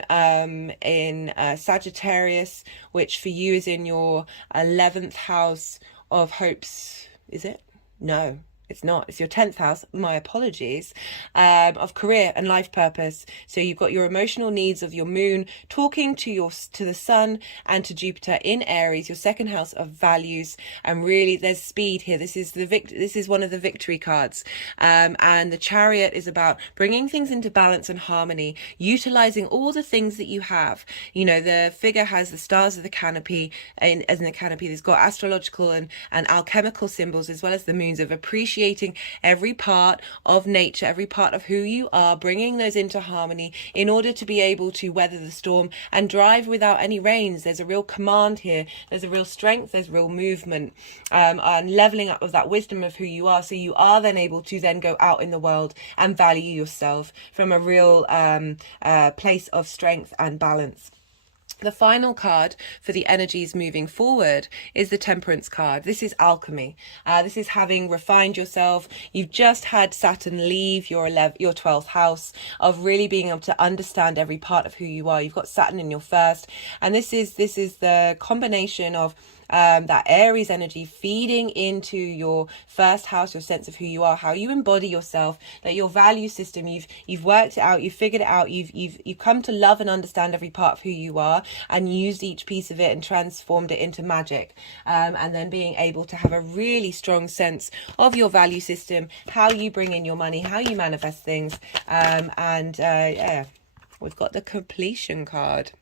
in Sagittarius, which for you is in your 11th house of hopes. Is it? No. It's not. It's your 10th house. My apologies. Of career and life purpose. So you've got your emotional needs of your moon talking to the sun and to Jupiter in Aries, your second house of values. And really, there's speed here. This is one of the victory cards. And the Chariot is about bringing things into balance and harmony, utilizing all the things that you have. You know, the figure has the stars of the canopy, as in the canopy, there's got astrological and alchemical symbols, as well as the moons, of appreciating every part of nature, every part of who you are, bringing those into harmony in order to be able to weather the storm and drive without any reins. There's a real command here. There's a real strength. There's real movement, and leveling up of that wisdom of who you are. So you are then able to then go out in the world and value yourself from a real place of strength and balance. The final card for the energies moving forward is the Temperance card. This is alchemy. This is having refined yourself. You've just had Saturn leave your 12th house, of really being able to understand every part of who you are. You've got Saturn in your first, and this is the combination of that Aries energy feeding into your first house, your sense of who you are, how you embody yourself, that your value system, you've worked it out, you've figured it out, you've come to love and understand every part of who you are, and used each piece of it and transformed it into magic, and then being able to have a really strong sense of your value system, how you bring in your money, how you manifest things, yeah, we've got the completion card.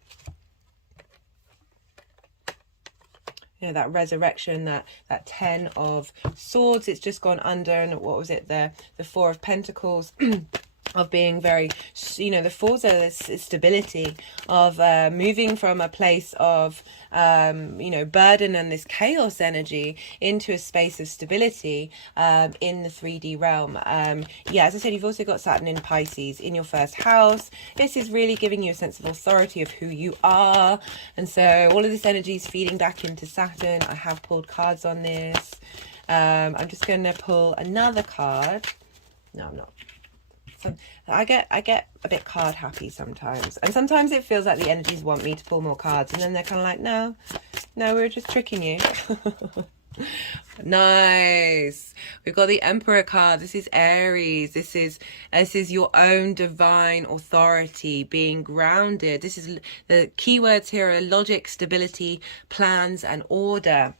You know, that resurrection, that 10 of swords, it's just gone under, and what was it, the 4 of pentacles, of being very, you know, the fours are this stability of moving from a place of you know, burden and this chaos energy into a space of stability in the 3D realm. Yeah, as I said, you've also got Saturn in Pisces in your first house. This is really giving you a sense of authority of who you are, and so all of this energy is feeding back into Saturn. I have pulled cards on this. I'm just going to pull another card. No, I'm not. So I get a bit card happy sometimes, and sometimes it feels like the energies want me to pull more cards, and then they're kind of like, no, we're just tricking you. Nice. We've got the Emperor card. This is Aries. This is your own divine authority, being grounded. This is the keywords here are logic, stability, plans, and order.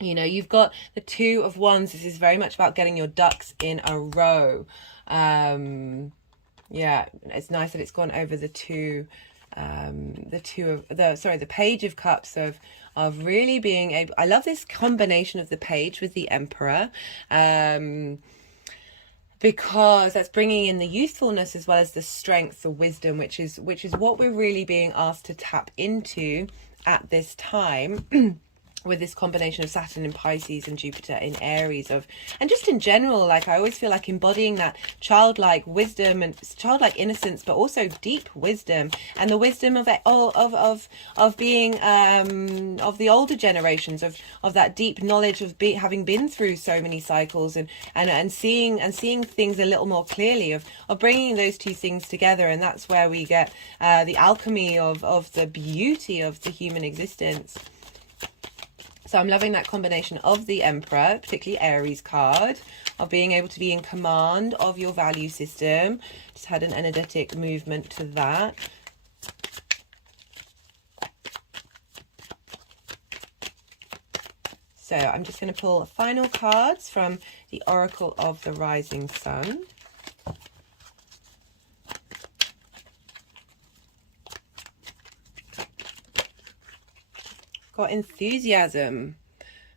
You know, you've got the 2 of Wands. This is very much about getting your ducks in a row. Yeah, it's nice that it's gone over the Page of Cups, of really being able, I love this combination of the Page with the Emperor, because that's bringing in the youthfulness as well as the strength, the wisdom, which is what we're really being asked to tap into at this time. with this combination of Saturn in Pisces and Jupiter in Aries, and just in general, like I always feel like embodying that childlike wisdom and childlike innocence, but also deep wisdom, and the wisdom of being of the older generations, of that deep knowledge of having been through so many cycles, and seeing things a little more clearly, of bringing those two things together. And that's where we get the alchemy of the beauty of the human existence. So I'm loving that combination of the Emperor, particularly Aries card, of being able to be in command of your value system. Just had an energetic movement to that. So I'm just going to pull final cards from the Oracle of the Rising Sun. Got enthusiasm,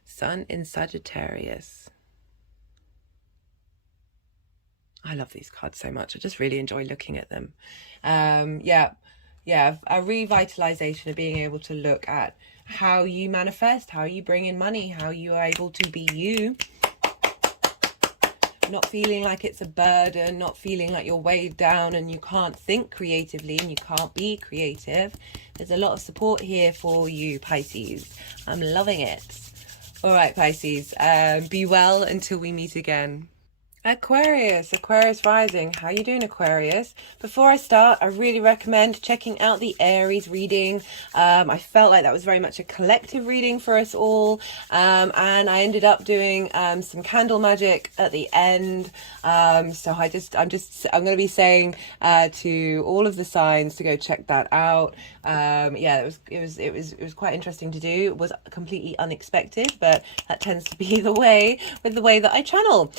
Sun in Sagittarius. I love these cards so much. I just really enjoy looking at them. Yeah, a revitalization of being able to look at how you manifest, how you bring in money, how you are able to be you. Not feeling like it's a burden, not feeling like you're weighed down and you can't think creatively and you can't be creative. There's a lot of support here for you, Pisces. I'm loving it. All right, Pisces, be well until we meet again. Aquarius rising. How you doing, Aquarius? Before I start, I really recommend checking out the Aries reading. I felt like that was very much a collective reading for us all, and I ended up doing some candle magic at the end. So I'm going to be saying to all of the signs to go check that out. Yeah, it was quite interesting to do. It was completely unexpected, but that tends to be the way that I channel.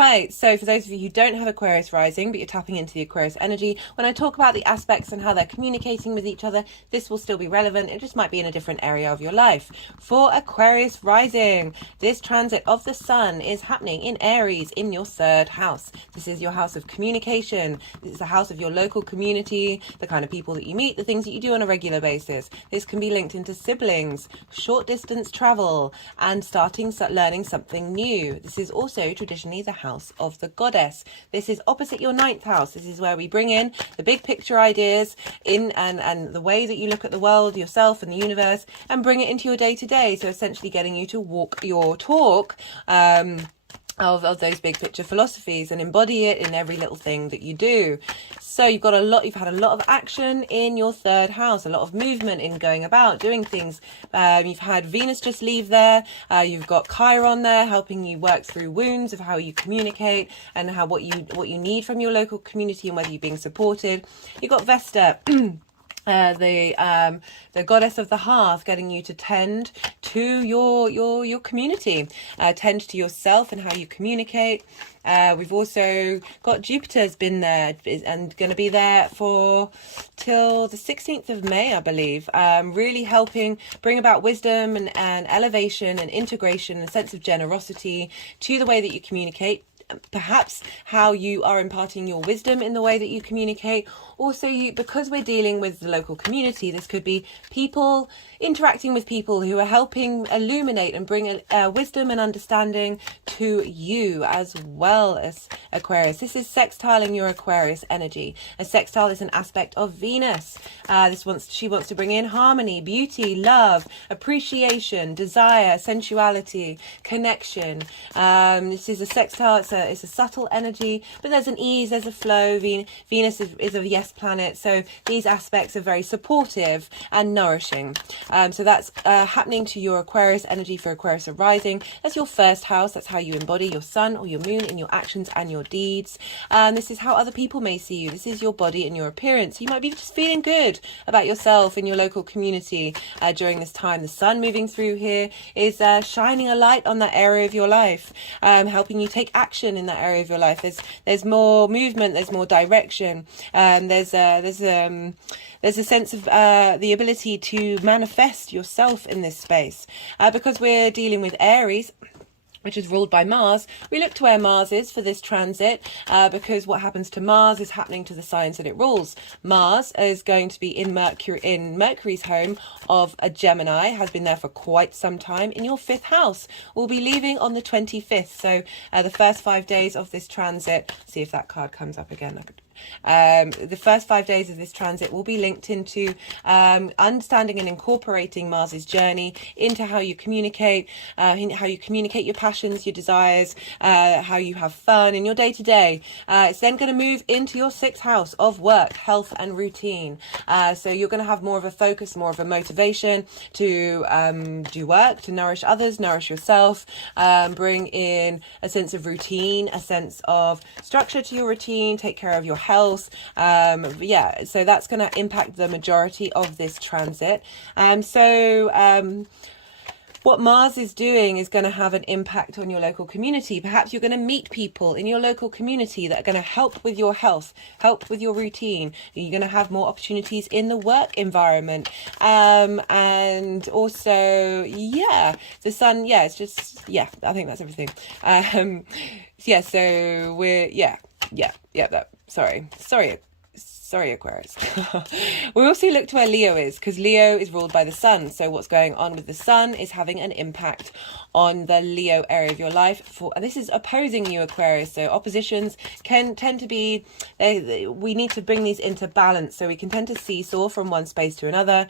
Right, so for those of you who don't have Aquarius rising, but you're tapping into the Aquarius energy, when I talk about the aspects and how they're communicating with each other, this will still be relevant. It just might be in a different area of your life. For Aquarius rising, this transit of the sun is happening in Aries in your 3rd house. This is your house of communication. This is the house of your local community, the kind of people that you meet, the things that you do on a regular basis. This can be linked into siblings, short distance travel, and learning something new. This is also traditionally the house of the goddess. This is opposite your 9th house. This is where we bring in the big picture ideas and the way that you look at the world, yourself and the universe, and bring it into your day-to-day. So essentially getting you to walk your talk of those big picture philosophies and embody it in every little thing that you do. So you've had a lot of action in your 3rd house, a lot of movement in going about doing things. You've had Venus just leave there. You've got Chiron there helping you work through wounds of how you communicate and what you need from your local community and whether you're being supported. You've got Vesta the goddess of the hearth, getting you to tend to your community, tend to yourself and how you communicate. We've also got Jupiter's been there and going to be there for till the 16th of May, I believe, really helping bring about wisdom and elevation and integration and a sense of generosity to the way that you communicate. Perhaps how you are imparting your wisdom in the way that you communicate. Also, because we're dealing with the local community, this could be people interacting with people who are helping illuminate and bring wisdom and understanding to you as well as Aquarius. This is sextiling your Aquarius energy. A sextile is an aspect of Venus. She wants to bring in harmony, beauty, love, appreciation, desire, sensuality, connection. This is a sextile. It's a subtle energy, but there's an ease, there's a flow. Venus is a yes planet, so these aspects are very supportive and nourishing. So that's happening to your Aquarius energy for Aquarius rising. That's your 1st house. That's how you embody your sun or your moon in your actions and your deeds. This is how other people may see you. This is your body and your appearance. You might be just feeling good about yourself in your local community during this time. The sun moving through here is shining a light on that area of your life, helping you take action in that area of your life. There's more movement, there's more direction, there's a sense of the ability to manifest yourself in this space, because we're dealing with Aries. which is ruled by Mars, we look to where Mars is for this transit, because what happens to Mars is happening to the signs that it rules. Mars is going to be in Mercury's home of a Gemini, has been there for quite some time, in your 5th house. We'll be leaving on the 25th, so the first 5 days of this transit, see if that card comes up again. The first 5 days of this transit will be linked into understanding and incorporating Mars's journey into how you communicate your passions, your desires, how you have fun in your day-to-day. It's then going to move into your 6th house of work, health and routine. So you're going to have more of a focus, more of a motivation to do work, to nourish others, nourish yourself, bring in a sense of routine, a sense of structure to your routine, take care of your health. So that's going to impact the majority of this transit. What Mars is doing is going to have an impact on your local community. Perhaps you're going to meet people in your local community that are going to help with your health, help with your routine. You're going to have more opportunities in the work environment. And also, the sun, it's just, I think that's everything. So we're, Sorry, Aquarius. We also look to where Leo is, because Leo is ruled by the sun. So what's going on with the sun is having an impact on the Leo area of your life. And this is opposing you, Aquarius. So oppositions can tend to be, we need to bring these into balance. So we can tend to seesaw from one space to another.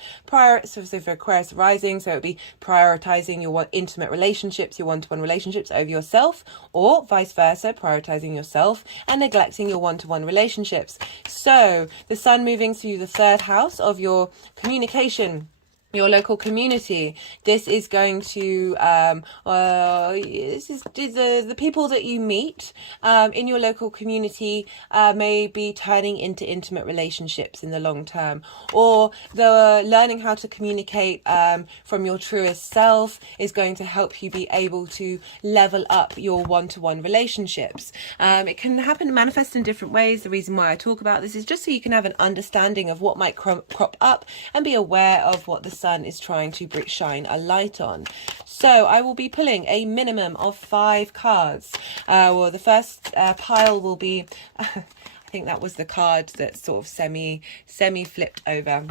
So for Aquarius rising, so it would be prioritizing your intimate relationships, your one-to-one relationships over yourself, or vice versa, prioritizing yourself and neglecting your one-to-one relationships. So the sun moving through the 3rd house of your communication, your local community. This is going to this is the people that you meet in your local community may be turning into intimate relationships in the long term, or the learning how to communicate from your truest self is going to help you be able to level up your one-to-one relationships. It can manifest in different ways. The reason why I talk about this is just so you can have an understanding of what might crop up and be aware of what the sun is trying to shine a light on. So I will be pulling a minimum of 5 cards. The first pile will be, I think that was the card that sort of semi flipped over.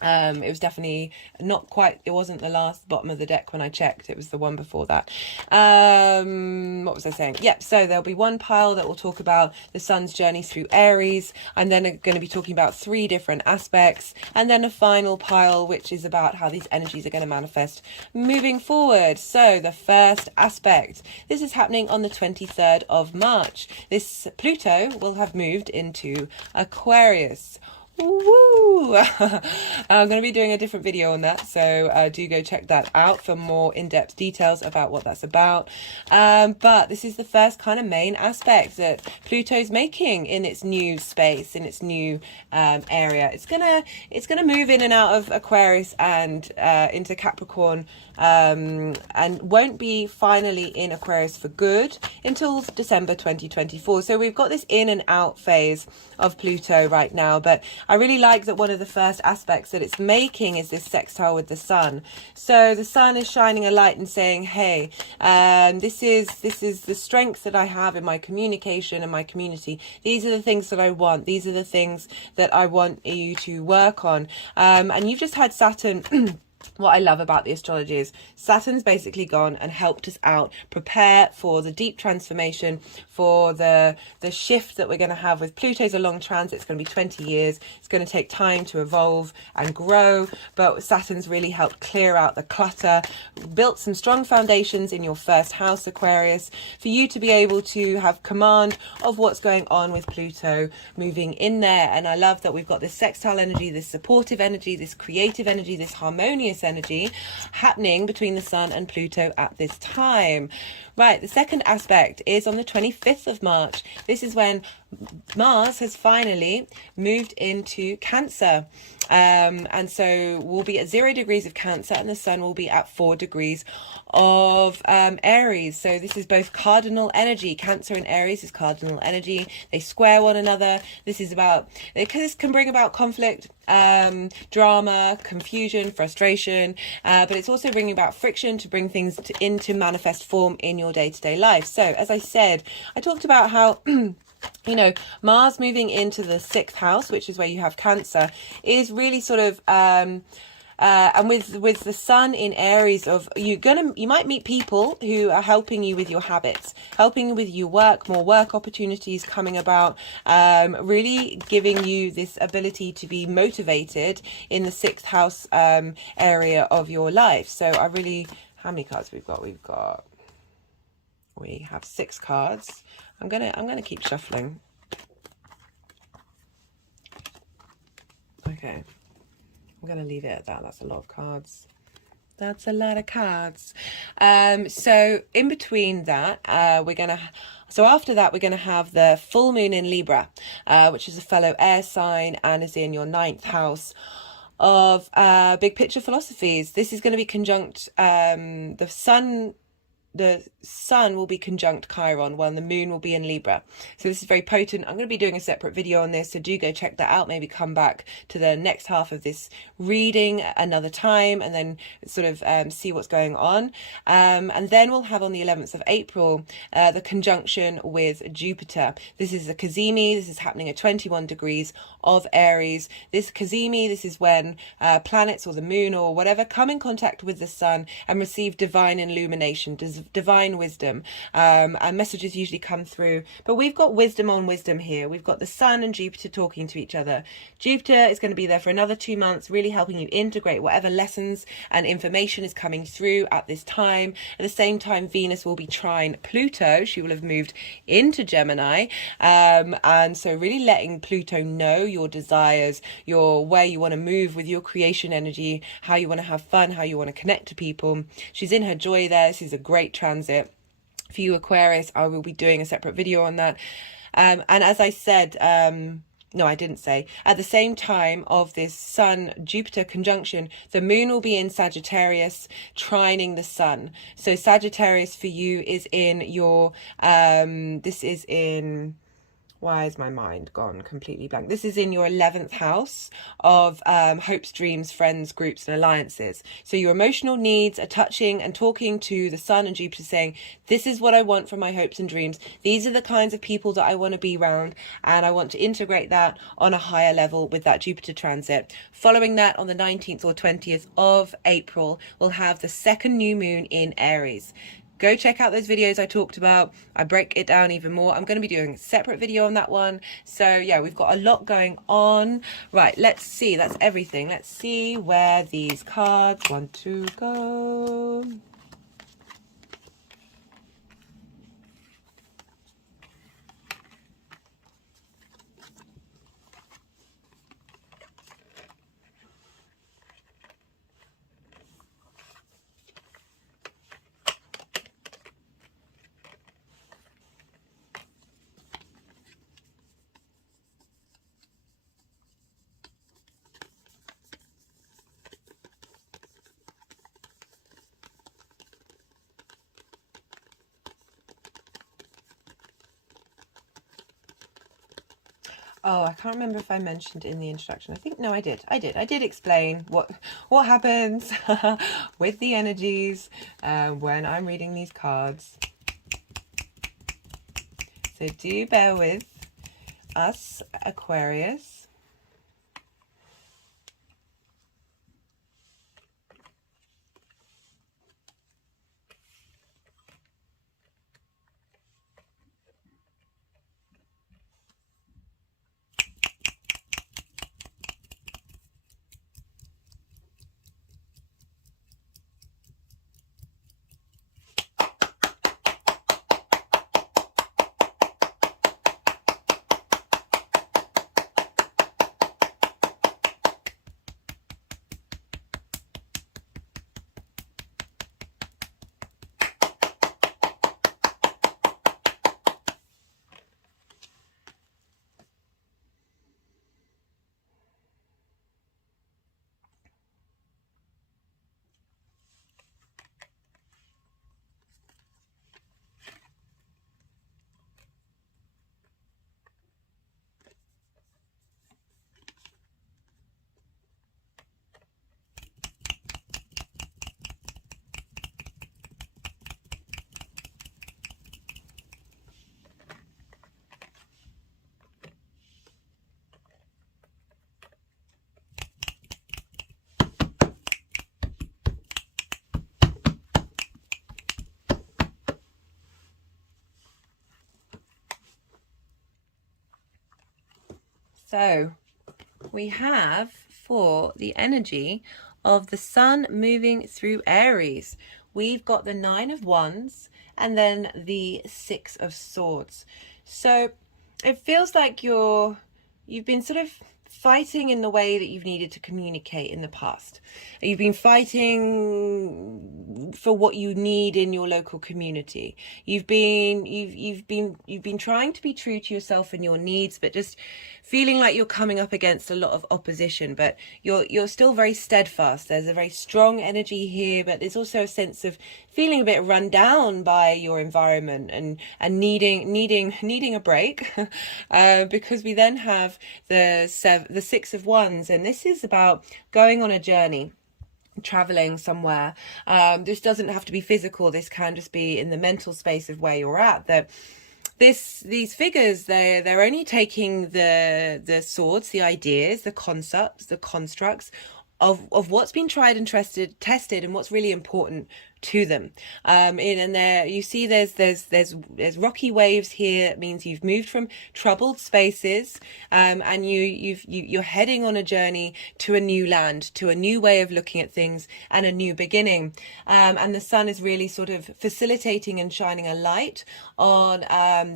It was definitely not quite, it wasn't the last bottom of the deck when I checked, it was the one before that. What was I saying? So there'll be one pile that will talk about the sun's journey through Aries, and then I'm going to be talking about 3 different aspects, and then a final pile which is about how these energies are going to manifest moving forward. So the first aspect, this is happening on the 23rd of March. This Pluto will have moved into Aquarius. Woo! I'm going to be doing a different video on that, so do go check that out for more in-depth details about what that's about. But this is the first kind of main aspect that Pluto's making in its new space, in its new area. It's gonna move in and out of Aquarius and into Capricorn, and won't be finally in Aquarius for good until December 2024. So we've got this in and out phase of Pluto right now, but I really like that one of the first aspects that it's making is this sextile with the sun. So the sun is shining a light and saying, hey, this is the strength that I have in my communication and my community. These are the things that I want. These are the things that I want you to work on. And you've just had Saturn. What I love about the astrology is Saturn's basically gone and helped us out prepare for the deep transformation, for the shift that we're going to have with Pluto's a long transit. It's going to be 20 years. It's going to take time to evolve and grow, but Saturn's really helped clear out the clutter, built some strong foundations in your first house, Aquarius, for you to be able to have command of what's going on with Pluto moving in there. And I love that we've got this sextile energy, this supportive energy, this creative energy, this harmonious energy happening between the sun and Pluto at this time. Right, the second aspect is on the 25th of March. This is when Mars has finally moved into Cancer. And so we'll be at 0 degrees of Cancer, and the Sun will be at 4 degrees of Aries. So this is both cardinal energy. Cancer and Aries is cardinal energy. They square one another. This is about, this can bring about conflict, drama, confusion, frustration, but it's also bringing about friction to bring things into manifest form in your day-to-day life. So as I said, I talked about how you know, Mars moving into the 6th house, which is where you have Cancer, is really sort of and with the Sun in Aries, of you might meet people who are helping you with your habits, helping you with your work, more work opportunities coming about, really giving you this ability to be motivated in the 6th house area of your life. So I really, how many cards we've got? We have 6 cards. I'm gonna keep shuffling. Okay, I'm gonna leave it at that. That's a lot of cards. That's a lot of cards. So in between that, so after that, we're gonna have the full moon in Libra, which is a fellow air sign and is in your 9th house of big picture philosophies. This is going to be conjunct the Sun will be conjunct Chiron while the Moon will be in Libra. So this is very potent. I'm going to be doing a separate video on this, so do go check that out. Maybe come back to the next half of this reading another time and then sort of see what's going on. And then we'll have on the 11th of April the conjunction with Jupiter. This is a Cazimi. This is happening at 21 degrees of Aries. This Cazimi, this is when planets or the Moon or whatever come in contact with the Sun and receive divine illumination, divine wisdom, and messages usually come through. But we've got wisdom on wisdom here. We've got the Sun and Jupiter talking to each other. Jupiter is going to be there for another 2 months, really helping you integrate whatever lessons and information is coming through at this time. At the same time, Venus will be trine Pluto. She will have moved into Gemini, and so really letting Pluto know your desires, your where you want to move with your creation energy, how you want to have fun, how you want to connect to people. She's in her joy there. This is a great transit for you, Aquarius. I will be doing a separate video on that. And as I said, no, I didn't say, at the same time of this Sun Jupiter conjunction, the Moon will be in Sagittarius, trining the Sun. So Sagittarius for you is in your this is in, why is my mind gone completely blank? This is in your 11th house of hopes, dreams, friends, groups, and alliances. So your emotional needs are touching and talking to the Sun and Jupiter, saying, this is what I want from my hopes and dreams. These are the kinds of people that I want to be around, and I want to integrate that on a higher level with that Jupiter transit. Following that, on the 19th or 20th of April, we'll have the second new moon in Aries. Go check out those videos I talked about. I break it down even more. I'm going to be doing a separate video on that one. So yeah, we've got a lot going on. Right, let's see. That's everything. Let's see where these cards want to go. Oh, I can't remember if I mentioned in the introduction. I think, no, I did. I did explain what happens with the energies when I'm reading these cards. So do bear with us, Aquarius. So we have for the energy of the sun moving through Aries, we've got the 9 of Wands and then the 6 of Swords. So it feels like you've been sort of fighting in the way that you've needed to communicate in the past. You've been fighting for what you need in your local community. You've been trying to be true to yourself and your needs, but just feeling like you're coming up against a lot of opposition, but you're still very steadfast. There's a very strong energy here, but there's also a sense of feeling a bit run down by your environment and needing a break, because we then have the 6 of Wands, and this is about going on a journey, traveling somewhere. This doesn't have to be physical. This can just be in the mental space of where you're at. That these figures, they're only taking the swords, the ideas, the concepts, the constructs of what's been tried and tested and what's really important to them. And there you see there's rocky waves here. It means you've moved from troubled spaces, and you're heading on a journey to a new land, to a new way of looking at things and a new beginning. And the sun is really sort of facilitating and shining a light on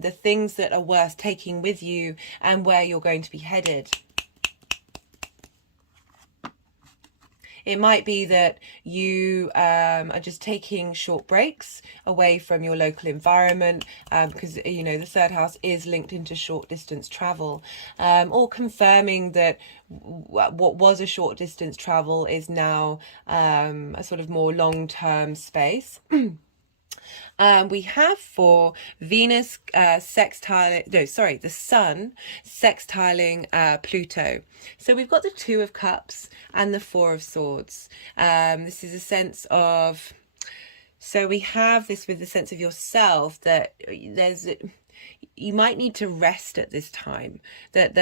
the things that are worth taking with you and where you're going to be headed. It might be that you are just taking short breaks away from your local environment, because, you know, the 3rd house is linked into short distance travel, or confirming that what was a short distance travel is now a sort of more long-term space. We have for Venus the sun sextiling Pluto. So we've got the 2 of Cups and the 4 of Swords. This is a sense of, so we have this with the sense of yourself, that you might need to rest at this time. But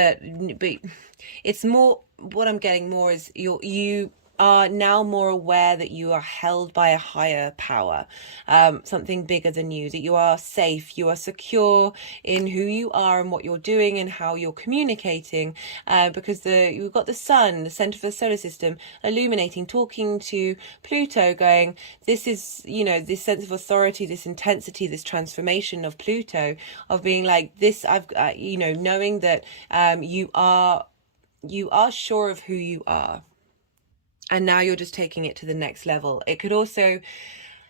it's more, what I'm getting more is you are now more aware that you are held by a higher power, something bigger than you, that you are safe, you are secure in who you are and what you're doing and how you're communicating, because you've got the sun, the center of the solar system, illuminating, talking to Pluto, going, this is, you know, this sense of authority, this intensity, this transformation of Pluto, of being like this, you know, knowing that you are sure of who you are. And now you're just taking it to the next level. It could also,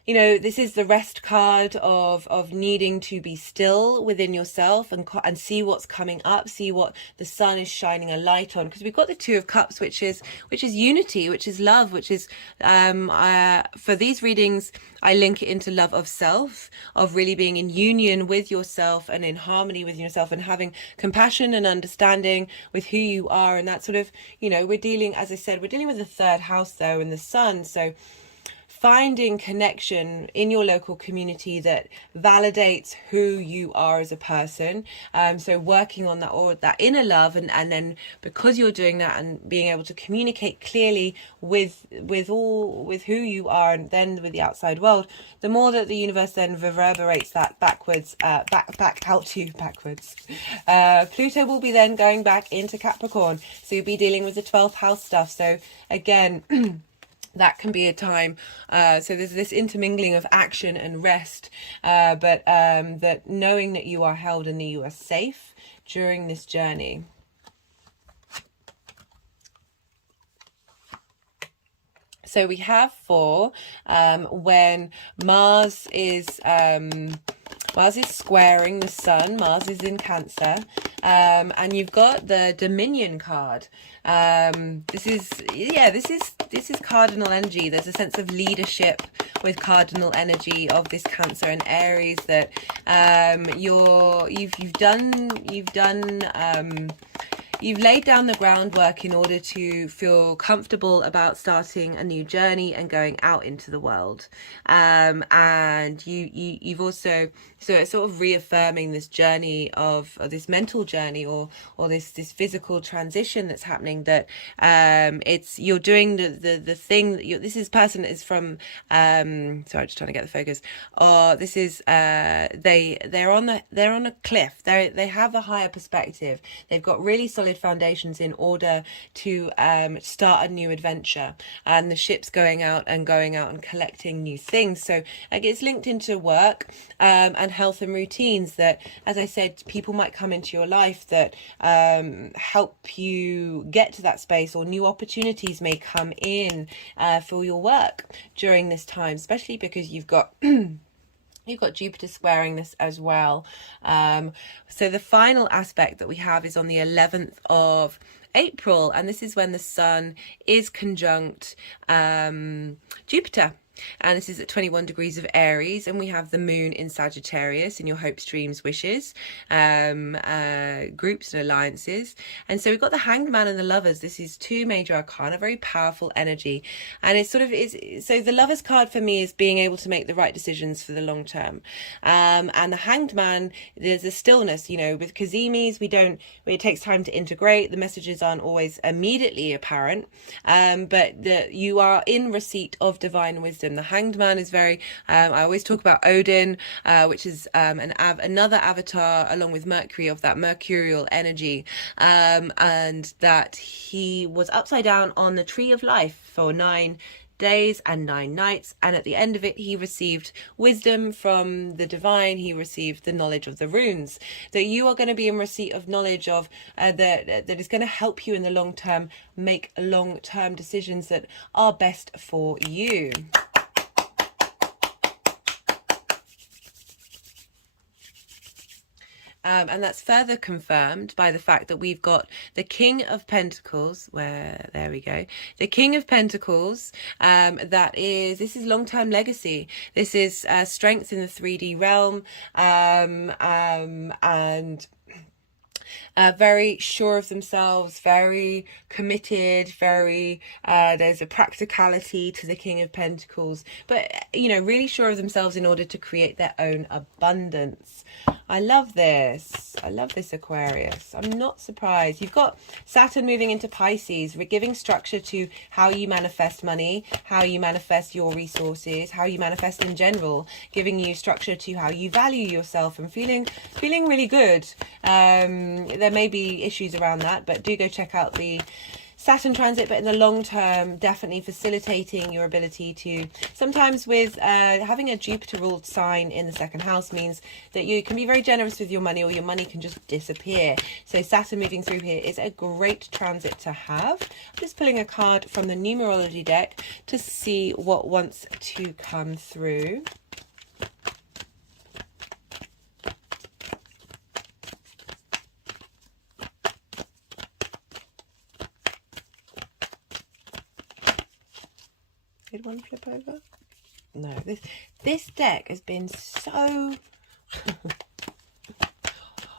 you know, this is the rest card of needing to be still within yourself and see what's coming up, see what the sun is shining a light on. Because we've got the 2 of Cups, which is unity, which is love, which is, for these readings, I link it into love of self, of really being in union with yourself and in harmony with yourself and having compassion and understanding with who you are. And that sort of, you know, as I said, we're dealing with the 3rd house though, and the sun. So finding connection in your local community that validates who you are as a person. So working on that, or that inner love, and then because you're doing that and being able to communicate clearly with who you are and then with the outside world, the more that the universe then reverberates that backwards, back out to you backwards. Pluto will be then going back into Capricorn. So you'll be dealing with the 12th house stuff. So again, that can be a time, so there's this intermingling of action and rest, but that knowing that you are held and that you are safe during this journey. So we have for when Mars is squaring the sun. Mars is in Cancer, and you've got the Dominion card. This is cardinal energy. There's a sense of leadership with cardinal energy of this Cancer and Aries, that you've laid down the groundwork in order to feel comfortable about starting a new journey and going out into the world. And you've also, so it's sort of reaffirming this journey of this mental journey or this physical transition that's happening, that you're doing the thing that this person is from, sorry, just trying to get the focus. This is they're on a cliff. They have a higher perspective. They've got really solid solid foundations in order to start a new adventure, and the ship's going out and collecting new things. So like, it's linked into work and health and routines that, as I said, people might come into your life that help you get to that space, or new opportunities may come in for your work during this time, especially because you've got you've got Jupiter squaring this as well. So the final aspect that we have is on the 11th of April, and this is when the Sun is conjunct Jupiter. And this is at 21 degrees of Aries, and we have the Moon in Sagittarius in your hopes, dreams, wishes, groups and alliances. And so we've got the Hanged Man and the Lovers. This is two major arcana, very powerful energy. And it sort of is, so the Lovers card for me is being able to make the right decisions for the long term. And the Hanged Man, there's a stillness, you know, with Kazimis, it takes time to integrate. The messages aren't always immediately apparent, but you are in receipt of divine wisdom. The Hanged Man is very, I always talk about Odin, which is another avatar along with Mercury of that mercurial energy, and that he was upside down on the tree of life for 9 days and 9 nights, and at the end of it he received wisdom from the divine. He received the knowledge of the runes, that you are going to be in receipt of knowledge of that is going to help you in the long term make long-term decisions that are best for you. And that's further confirmed by the fact that we've got the King of Pentacles, there we go, the King of Pentacles, this is long-term legacy. This is strength in the 3D realm, and very sure of themselves, very committed, very there's a practicality to the King of Pentacles, but you know, really sure of themselves in order to create their own abundance. I love this. I love this, Aquarius. I'm not surprised. You've got Saturn moving into Pisces, giving structure to how you manifest money, how you manifest your resources, how you manifest in general, giving you structure to how you value yourself and feeling really good. There may be issues around that, but do go check out the Saturn transit. But in the long term, definitely facilitating your ability to, sometimes with having a Jupiter ruled sign in the second house means that you can be very generous with your money, or your money can just disappear. So Saturn moving through here is a great transit to have. I'm just pulling a card from the numerology deck to see what wants to come through. Did one flip over? No, this deck has been so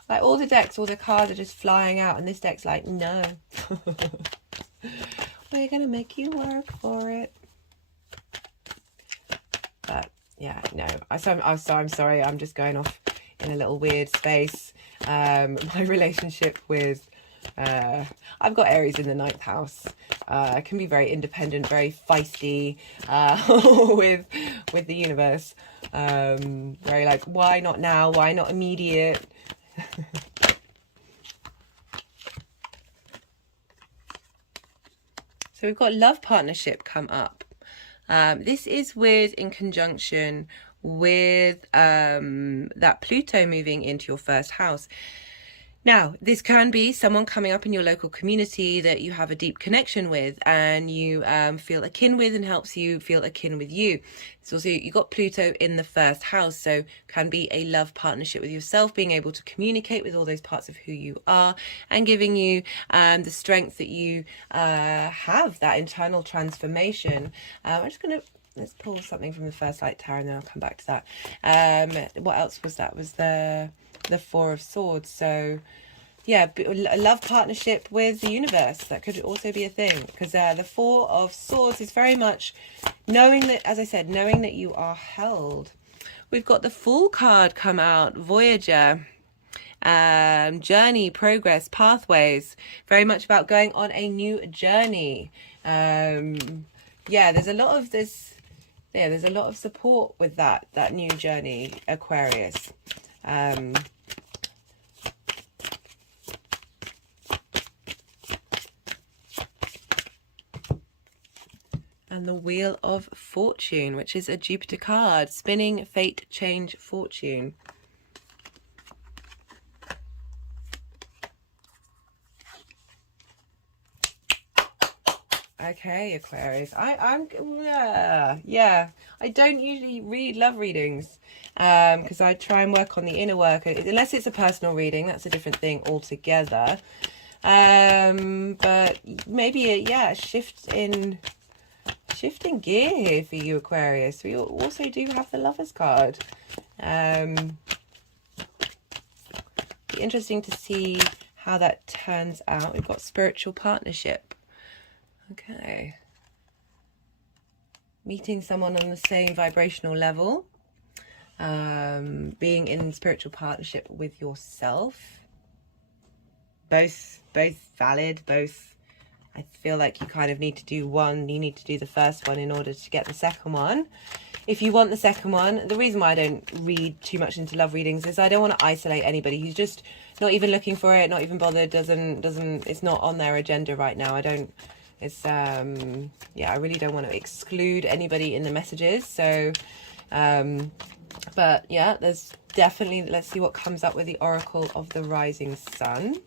like, all the decks, all the cards are just flying out, and this deck's like, no. We're gonna make you work for it. But yeah, no, I'm sorry, I'm just going off in a little weird space. My relationship with I've got Aries in the 9th house. I can be very independent, very feisty with the universe. Very like, why not now? Why not immediate? So we've got love partnership come up. This is in conjunction with that Pluto moving into your first house. Now, this can be someone coming up in your local community that you have a deep connection with, and you feel akin with, and helps you feel akin with you. It's also, you got Pluto in the first house, so can be a love partnership with yourself, being able to communicate with all those parts of who you are, and giving you the strength that you have, that internal transformation. I'm just going to, let's pull something from the First Light Tower, and then I'll come back to that. What else was that? Was the Four of Swords. So yeah, a love partnership with the universe, that could also be a thing, because the Four of Swords is very much knowing that, as I said, knowing that you are held. We've got the Fool card come out, Voyager, journey, progress, pathways, very much about going on a new journey. Yeah, there's a lot of this, yeah, there's a lot of support with that new journey, Aquarius. And the Wheel of Fortune, which is a Jupiter card. Spinning, fate, change, fortune. Okay, Aquarius. Yeah. I don't usually read love readings because I try and work on the inner work. Unless it's a personal reading, that's a different thing altogether. But maybe shifting gear here for you, Aquarius. We also do have the Lovers card. Be interesting to see how that turns out. We've got spiritual partnership. Okay. Meeting someone on the same vibrational level. Being in spiritual partnership with yourself. Both valid, both. I feel like you kind of need to do one. You need to do the first one in order to get the second one. If you want the second one, the reason why I don't read too much into love readings is I don't want to isolate anybody who's just not even looking for it, not even bothered, it's not on their agenda right now. I really don't want to exclude anybody in the messages. So, but yeah, there's definitely, let's see what comes up with the Oracle of the Rising Sun.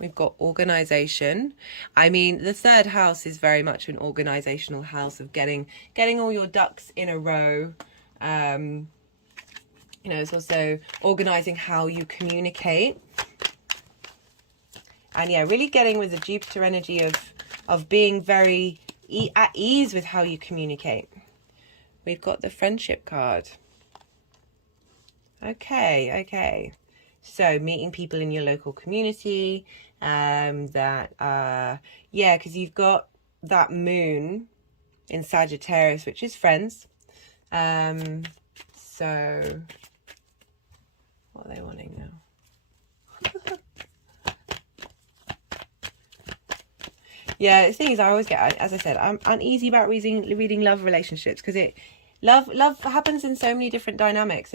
We've got organization. I mean, the third house is very much an organizational house of getting all your ducks in a row. It's also organizing how you communicate. And yeah, really getting with the Jupiter energy of being very at ease with how you communicate. We've got the friendship card. Okay. So meeting people in your local community, because you've got that moon in Sagittarius, which is friends. So what are they wanting now? Yeah, the thing is, I always get, as I said, I'm uneasy about reading love relationships because love happens in so many different dynamics.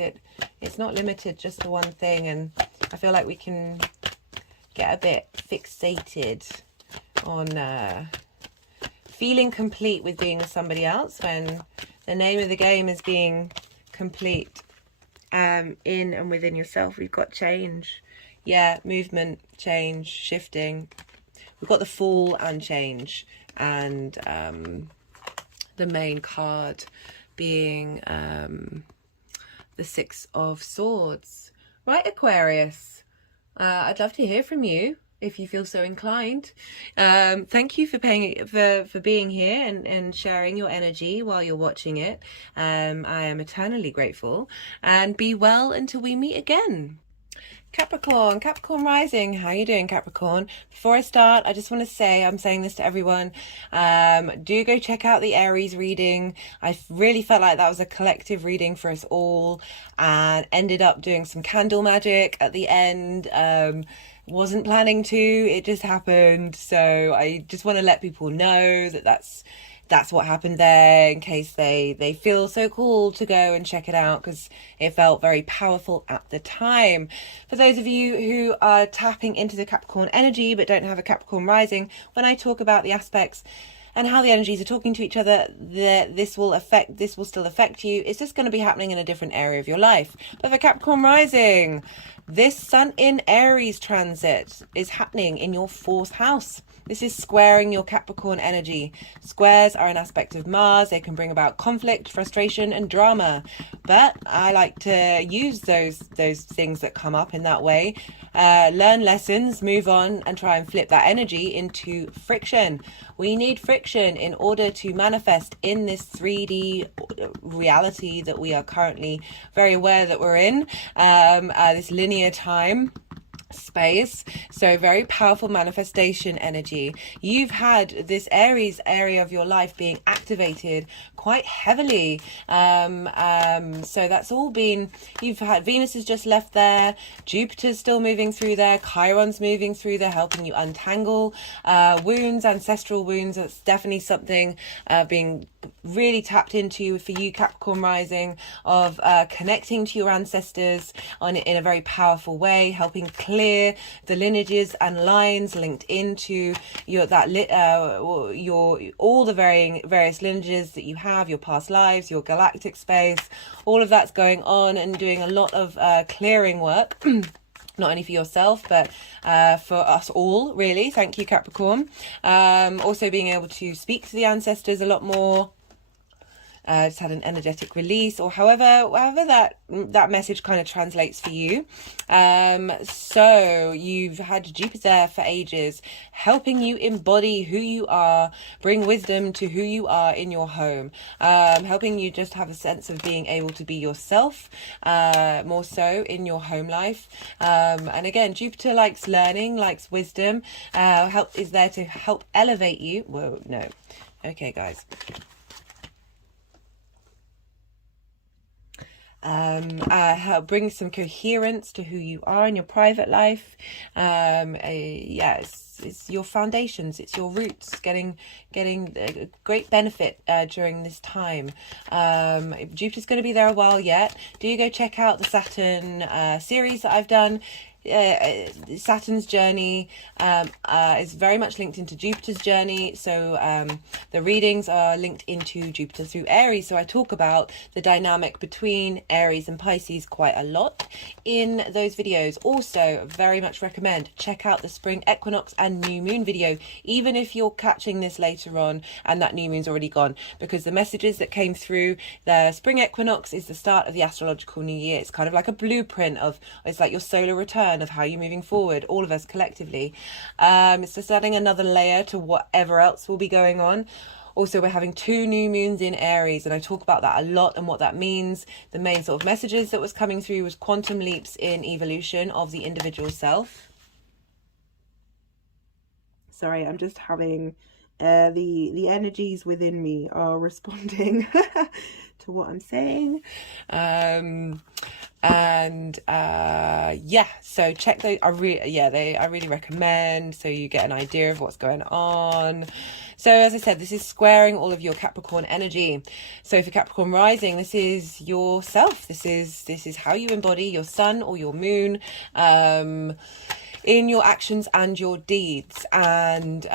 It's not limited just to one thing, and I feel like we can get a bit fixated on feeling complete with being with somebody else when the name of the game is being complete in and within yourself. We've got change, movement, change, shifting. We've got the Fool and change, and the main card being the Six of Swords. Right, Aquarius, I'd love to hear from you if you feel so inclined. Thank you for being here and sharing your energy while you're watching it. I am eternally grateful, and be well until we meet again. Capricorn rising. How are you doing, Capricorn? Before I start, I just want to say, I'm saying this to everyone, do go check out the Aries reading. I really felt like that was a collective reading for us all, and ended up doing some candle magic at the end. Wasn't planning to, it just happened. So I just want to let people know that that's what happened there, in case they feel so cool to go and check it out, because it felt very powerful at the time. For those of you who are tapping into the Capricorn energy but don't have a Capricorn rising, when I talk about the aspects and how the energies are talking to each other, this will still affect you. It's just going to be happening in a different area of your life. But for Capricorn rising, this Sun in Aries transit is happening in your 4th house. This is squaring your Capricorn energy. Squares are an aspect of Mars. They can bring about conflict, frustration, and drama. But I like to use those things that come up in that way. Learn lessons, move on, and try and flip that energy into friction. We need friction in order to manifest in this 3D reality that we are currently very aware that we're in, this linear time space. So very powerful manifestation energy. You've had this Aries area of your life being active activated quite heavily. So that's all been, you've had Venus has just left there, Jupiter's still moving through there, Chiron's moving through there, helping you untangle wounds, ancestral wounds. That's definitely something being really tapped into for you, Capricorn rising, of connecting to your ancestors in a very powerful way, helping clear the lineages and lines linked into your all the various lineages that you have, your past lives, your galactic space. All of that's going on, and doing a lot of clearing work. Not only for yourself, but for us all, really. Thank you, Capricorn. Also being able to speak to the ancestors a lot more. Just had an energetic release, or however that message kind of translates for you. So you've had Jupiter there for ages, helping you embody who you are, bring wisdom to who you are in your home, helping you just have a sense of being able to be yourself more so in your home life. And again, Jupiter likes learning, likes wisdom, is there to help elevate you. Whoa, no. Okay, guys. Help bring some coherence to who you are in your private life. It's your foundations, it's your roots, getting a great benefit during this time. Jupiter's going to be there a while yet. Do go check out the Saturn series that I've done. Saturn's journey is very much linked into Jupiter's journey, so the readings are linked into Jupiter through Aries. So I talk about the dynamic between Aries and Pisces quite a lot in those videos. Also, very much recommend check out the spring equinox and new moon video, even if you're catching this later on and that new moon's already gone, because the messages that came through the spring equinox is the start of the astrological new year. It's kind of like a blueprint of, it's like your solar return of how you're moving forward, all of us collectively. It's just adding another layer to whatever else will be going on. Also, we're having 2 new moons in Aries, and I talk about that a lot and what that means. The main sort of messages that was coming through was quantum leaps in evolution of the individual self. Sorry, I'm just having the energies within me are responding to what I'm saying. So check those. I really recommend, so you get an idea of what's going on. So as I said, this is squaring all of your Capricorn energy. So for Capricorn rising, this is yourself. This is how you embody your sun or your moon in your actions and your deeds. And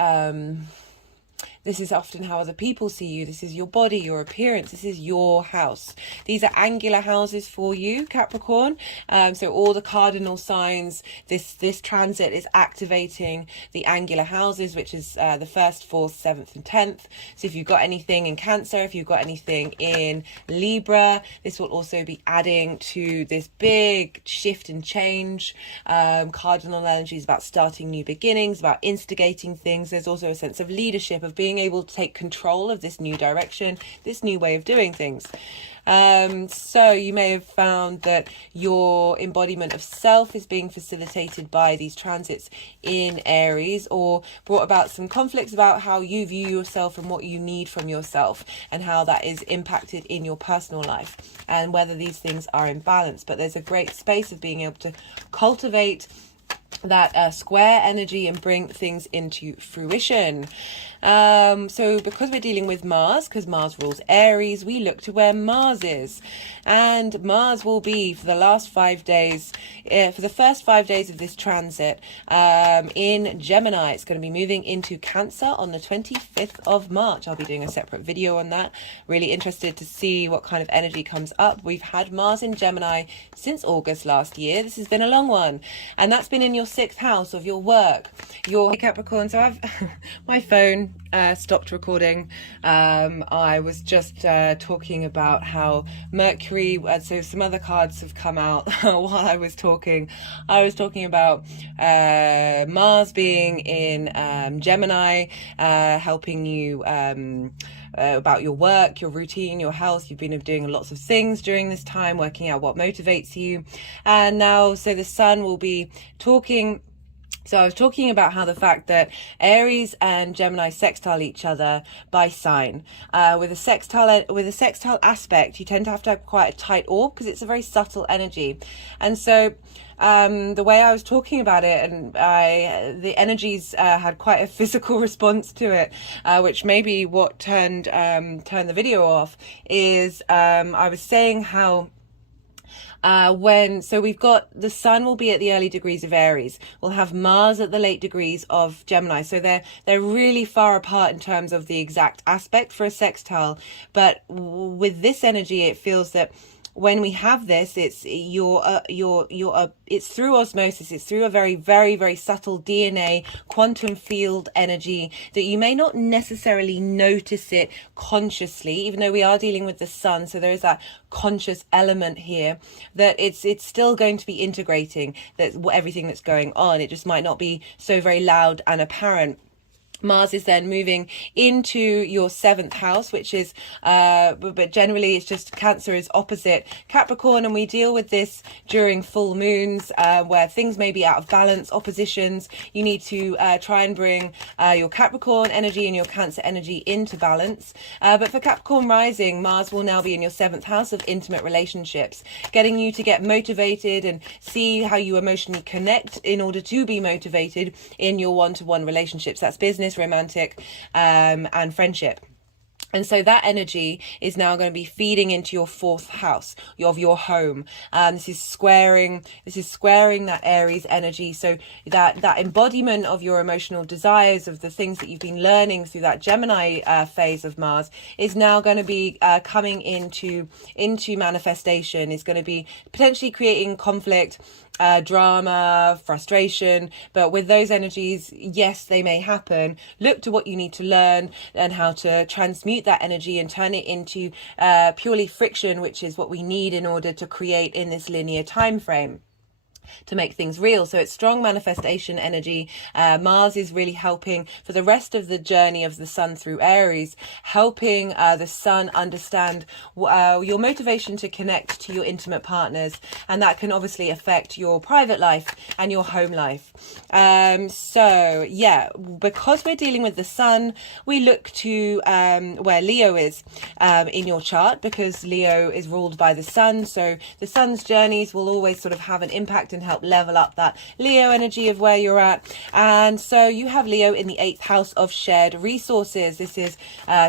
this is often how other people see you. This is your body, your appearance. This is your house. These are angular houses for you, Capricorn. So all the cardinal signs, this transit is activating the angular houses, which is the 1st, 4th, 7th and 10th. So if you've got anything in Cancer, if you've got anything in Libra, this will also be adding to this big shift and change. Cardinal energy is about starting new beginnings, about instigating things. There's also a sense of leadership, of being able to take control of this new direction, this new way of doing things. So you may have found that your embodiment of self is being facilitated by these transits in Aries, or brought about some conflicts about how you view yourself and what you need from yourself, and how that is impacted in your personal life, and whether these things are in balance. But there's a great space of being able to cultivate that square energy and bring things into fruition. So because we're dealing with Mars, because Mars rules Aries, we look to where Mars is. And Mars will be for the last 5 days, for the first 5 days of this transit, in Gemini. It's going to be moving into Cancer on the 25th of March. I'll be doing a separate video on that. Really interested to see what kind of energy comes up. We've had Mars in Gemini since August last year. This has been a long one. And that's been in your 6th house of your work, your Capricorn. So I've my phone stopped recording. I was just talking about how Mercury, so some other cards have come out while I was talking. I was talking about Mars being in Gemini, helping you about your work, your routine, your health. You've been doing lots of things during this time, working out what motivates you. And now, so the Sun will be talking So I was talking about how the fact that Aries and Gemini sextile each other by sign. With a sextile aspect, you tend to have quite a tight orb because it's a very subtle energy. And so the way I was talking about it, and the energies had quite a physical response to it, which maybe what turned the video off, is I was saying how so we've got the sun will be at the early degrees of Aries. We'll have Mars at the late degrees of Gemini. So they're really far apart in terms of the exact aspect for a sextile. But with this energy, it feels that when we have this, it's it's through osmosis. It's through a very, very, very subtle DNA quantum field energy that you may not necessarily notice it consciously, even though we are dealing with the sun. So there is that conscious element here that it's still going to be integrating everything that's going on. It just might not be so very loud and apparent. Mars is then moving into your 7th house, which is, but generally it's just Cancer is opposite Capricorn, and we deal with this during full moons where things may be out of balance, oppositions. You need to try and bring your Capricorn energy and your Cancer energy into balance. But for Capricorn rising, Mars will now be in your 7th house of intimate relationships, getting you to get motivated and see how you emotionally connect in order to be motivated in your one-to-one relationships. That's business, romantic, and friendship. And so that energy is now going to be feeding into your 4th house of your home. This is squaring that Aries energy. So that embodiment of your emotional desires, of the things that you've been learning through that Gemini phase of Mars, is now going to be coming into manifestation. Is going to be potentially creating conflict, drama, frustration. But with those energies, yes, they may happen. Look to what you need to learn and how to transmute that energy and turn it into purely friction, which is what we need in order to create in this linear time frame to make things real. So it's strong manifestation energy. Mars is really helping for the rest of the journey of the sun through Aries, helping the sun understand your motivation to connect to your intimate partners, and that can obviously affect your private life and your home life. So yeah, because we're dealing with the sun, we look to where Leo is in your chart, because Leo is ruled by the sun. So the sun's journeys will always sort of have an impact and help level up that Leo energy of where you're at. And so you have Leo in the 8th house of shared resources. This is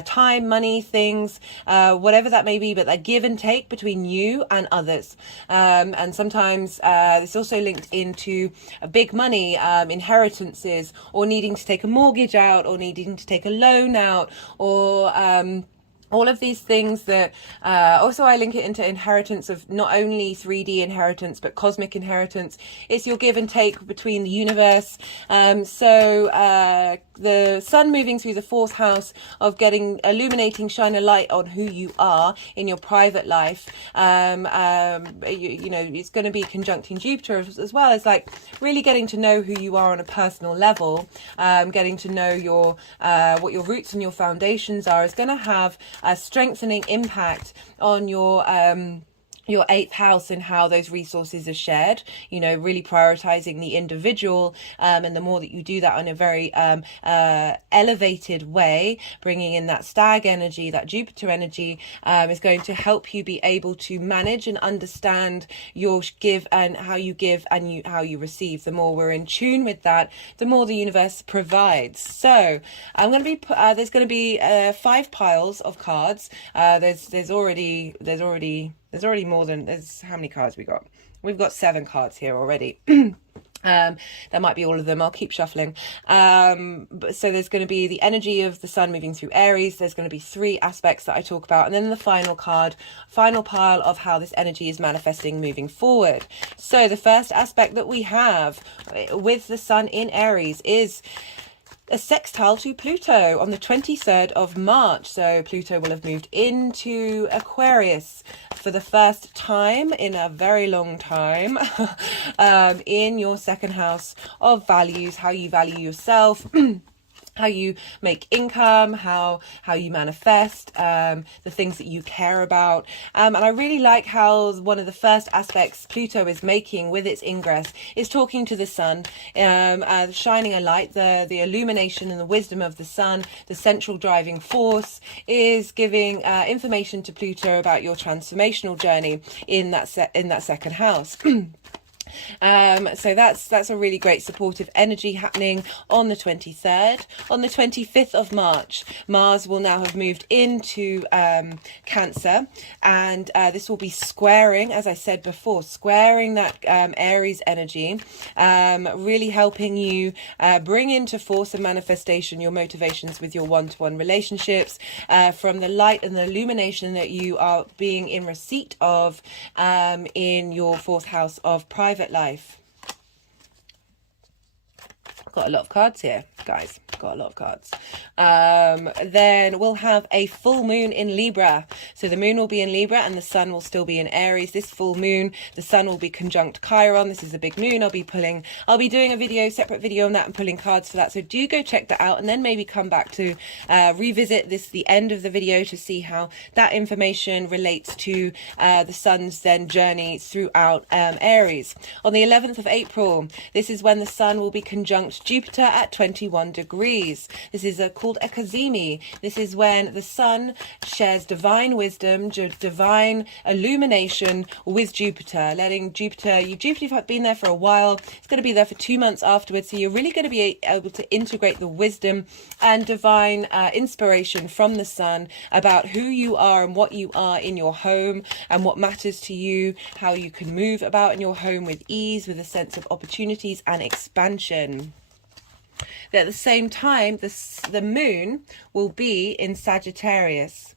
time, money, things, whatever that may be, but that give and take between you and others. And sometimes it's also linked into big money, inheritances, or needing to take a mortgage out, or needing to take a loan out, or all of these things that also I link it into inheritance of not only 3D inheritance but cosmic inheritance. It's your give and take between the universe. So the sun moving through the 4th house of illuminating, shine a light on who you are in your private life. It's going to be conjuncting Jupiter as well. It's like really getting to know who you are on a personal level, getting to know your what your roots and your foundations are, is going to have a strengthening impact on your 8th house and how those resources are shared, really prioritizing the individual. And the more that you do that in a very elevated way, bringing in that stag energy, that Jupiter energy, is going to help you be able to manage and understand your give and how you give and how you receive. The more we're in tune with that, the more the universe provides. So I'm going to be there's going to be 5 piles of cards. There's already more than, how many cards we got? We've got 7 cards here already. That might be all of them. I'll keep shuffling. So there's going to be the energy of the sun moving through Aries. There's going to be 3 aspects that I talk about. And then the final pile of how this energy is manifesting moving forward. So the first aspect that we have with the sun in Aries is a sextile to Pluto on the 23rd of March. So Pluto will have moved into Aquarius for the first time in a very long time, in your 2nd house of values, how you value yourself. how you make income, how you manifest, the things that you care about. And I really like how one of the first aspects Pluto is making with its ingress is talking to the sun, shining a light. The illumination and the wisdom of the sun, the central driving force, is giving information to Pluto about your transformational journey in that second house. So that's a really great supportive energy happening on the 23rd. On the 25th of March, Mars will now have moved into Cancer, and this will be squaring, as I said before, squaring that Aries energy, really helping you bring into force and manifestation your motivations with your one-to-one relationships, from the light and the illumination that you are being in receipt of in your 4th house of private life. Got a lot of cards here, guys. Got a lot of cards. Then we'll have a full moon in Libra. So the moon will be in Libra and the sun will still be in Aries. This full moon, the sun will be conjunct Chiron. This is a big moon. I'll be doing a separate video on that and pulling cards for that. So do go check that out, and then maybe come back to revisit the end of the video to see how that information relates to the sun's then journey throughout Aries. On the 11th of April, this is when the sun will be conjunct Jupiter at 21 degrees. This is called a cazimi. This is when the sun shares divine wisdom, divine illumination with Jupiter, letting Jupiter, you've been there for a while, it's going to be there for 2 months afterwards, so you're really going to be able to integrate the wisdom and divine inspiration from the sun about who you are and what you are in your home and what matters to you, how you can move about in your home with ease, with a sense of opportunities and expansion. At the same time, the moon will be in Sagittarius.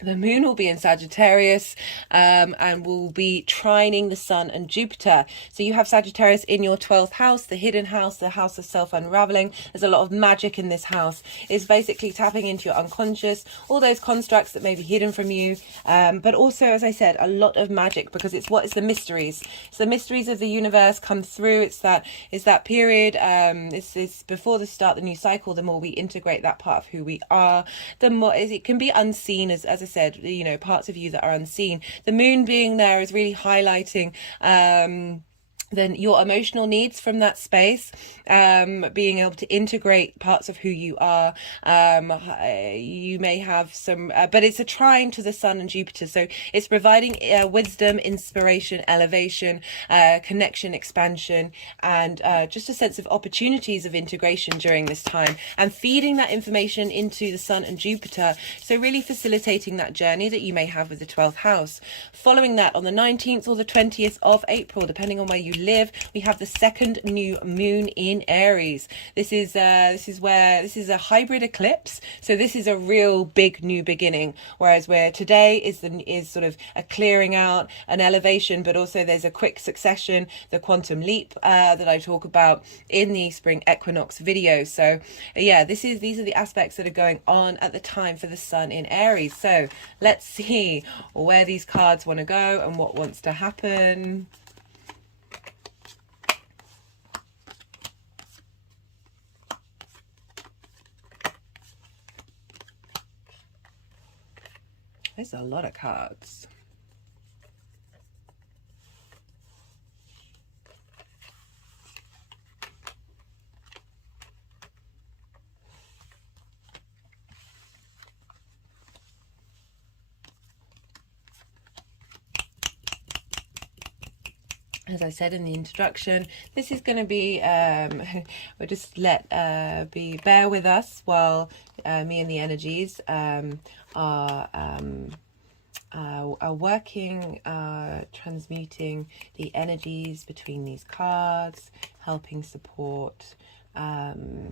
The moon will be in Sagittarius and will be trining the sun and Jupiter. So you have Sagittarius in your 12th house, the hidden house, the house of self-unraveling. There's a lot of magic in this house. It's basically tapping into your unconscious, all those constructs that may be hidden from you. But also, as I said, a lot of magic, because it's the mysteries. It's the mysteries of the universe come through. It's that period. It's before the start of the new cycle. The more we integrate that part of who we are, the more it can be unseen, as I said, you know, parts of you that are unseen. The moon being there is really highlighting then your emotional needs from that space, being able to integrate parts of who you are. You may have some, but it's a trine to the sun and Jupiter, so it's providing wisdom, inspiration, elevation, connection, expansion, and just a sense of opportunities of integration during this time, and feeding that information into the sun and Jupiter, so really facilitating that journey that you may have with the 12th house. Following that, on the 19th or the 20th of April, depending on where you live, we have the second new moon in Aries. This is a hybrid eclipse, so this is a real big new beginning, whereas where today is sort of a clearing out, an elevation, but also there's a quick succession, the quantum leap that I talk about in the spring equinox video. So yeah, these are the aspects that are going on at the time for the sun in Aries. So let's see where these cards want to go and what wants to happen. There's a lot of cards. As I said in the introduction, this is going to be, we'll just bear with us while me and the energies are working, transmuting the energies between these cards, helping support the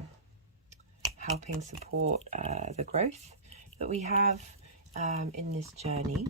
growth that we have in this journey.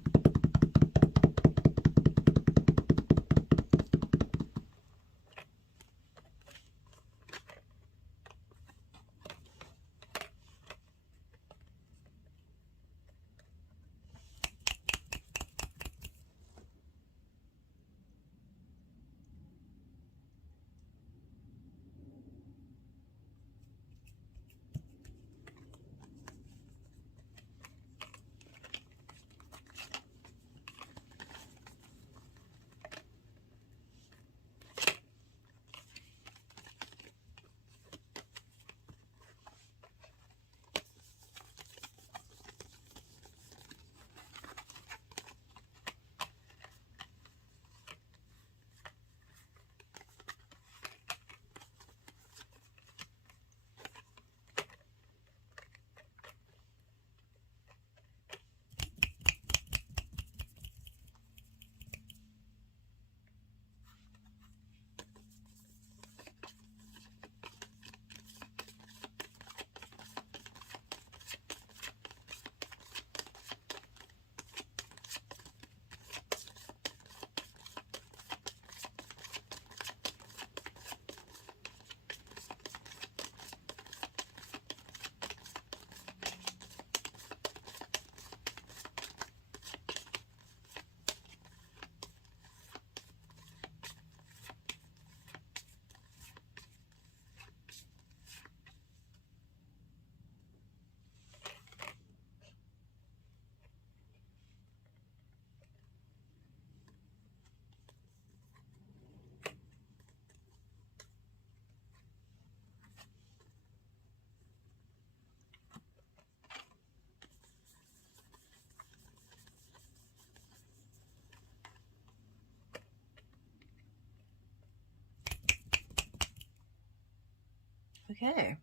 Okay,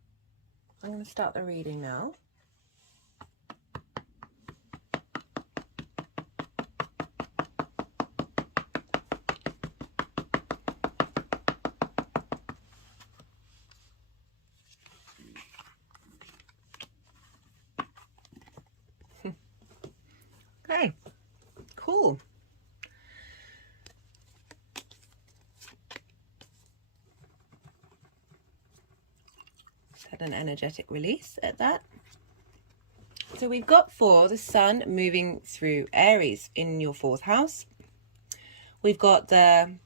I'm going to start the reading now. Okay, cool. Just had an energetic release at that. So we've got for the sun moving through Aries in your 4th house. We've got the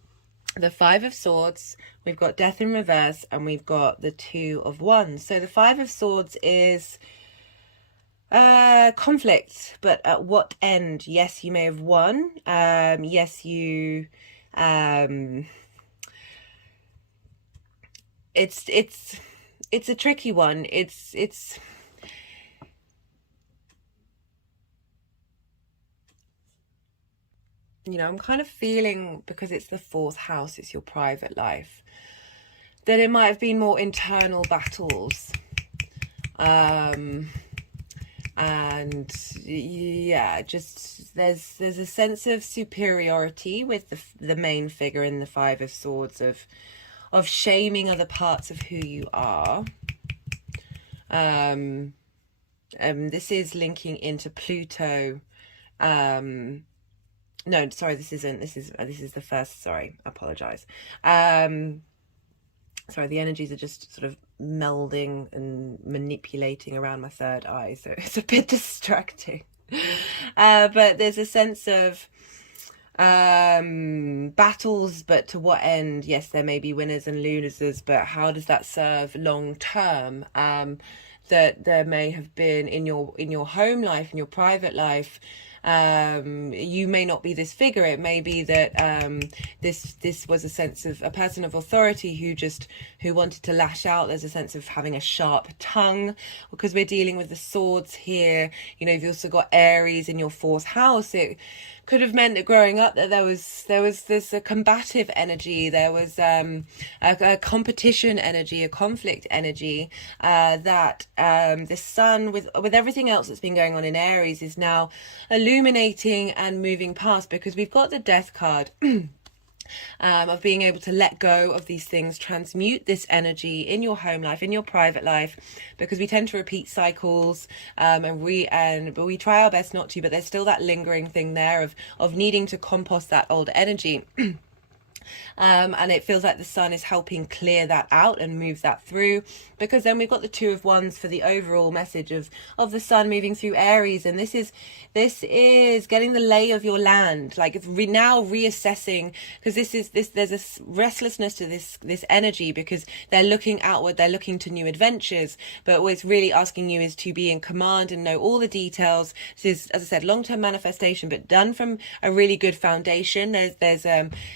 5 of Swords, we've got Death in reverse, and we've got the 2 of Wands. So the 5 of Swords is conflict, but at what end? Yes, you may have won. Yes, you it's a tricky one. It's you know, I'm kind of feeling, because it's the 4th house, it's your private life, that it might have been more internal battles. And yeah, just there's a sense of superiority with the main figure in the 5 of Swords, of shaming other parts of who you are. This is linking into Pluto. No, sorry, this isn't. This is the first. Sorry, I apologize. Sorry, the energies are just sort of melding and manipulating around my 3rd eye, so it's a bit distracting. But there's a sense of battles, but to what end? Yes, there may be winners and losers, but how does that serve long term? That there may have been in your home life, in your private life, you may not be this figure. It may be that this was a sense of a person of authority who wanted to lash out. There's a sense of having a sharp tongue, because we're dealing with the swords here. You know, you've also got Aries in your 4th house. It could have meant that growing up that there was this a combative energy, there was a competition energy, a conflict energy, that the sun, with everything else that's been going on in Aries, is now illuminating and moving past, because we've got the Death card. Of being able to let go of these things, transmute this energy in your home life, in your private life, because we tend to repeat cycles, but we try our best not to, but there's still that lingering thing there of needing to compost that old energy. And it feels like the sun is helping clear that out and move that through, because then we've got the 2 of Wands for the overall message of the sun moving through Aries. And this is getting the lay of your land, like now reassessing, because there's a restlessness to this energy, because they're looking outward, they're looking to new adventures, but what it's really asking you is to be in command and know all the details. This is, as I said, long-term manifestation, but done from a really good foundation. There's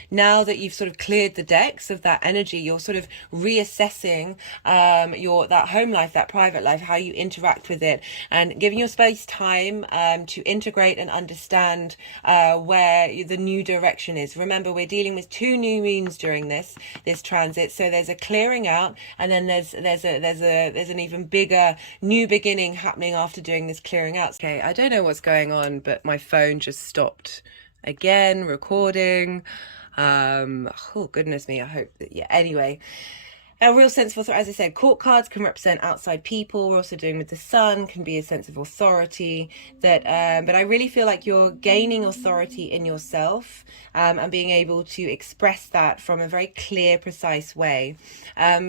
now that you've sort of cleared the decks of that energy, you're sort of reassessing that home life, that private life, how you interact with it, and giving your space time to integrate and understand where the new direction is. Remember, we're dealing with 2 new moons during this transit, so there's a clearing out, and then there's an even bigger new beginning happening after doing this clearing out. Okay, I don't know what's going on, but my phone just stopped again recording. Oh goodness me, I hope that, yeah, anyway, a real sense of authority. As I said, court cards can represent outside people. We're also doing with the sun, can be a sense of authority that, but I really feel like you're gaining authority in yourself, and being able to express that from a very clear, precise way.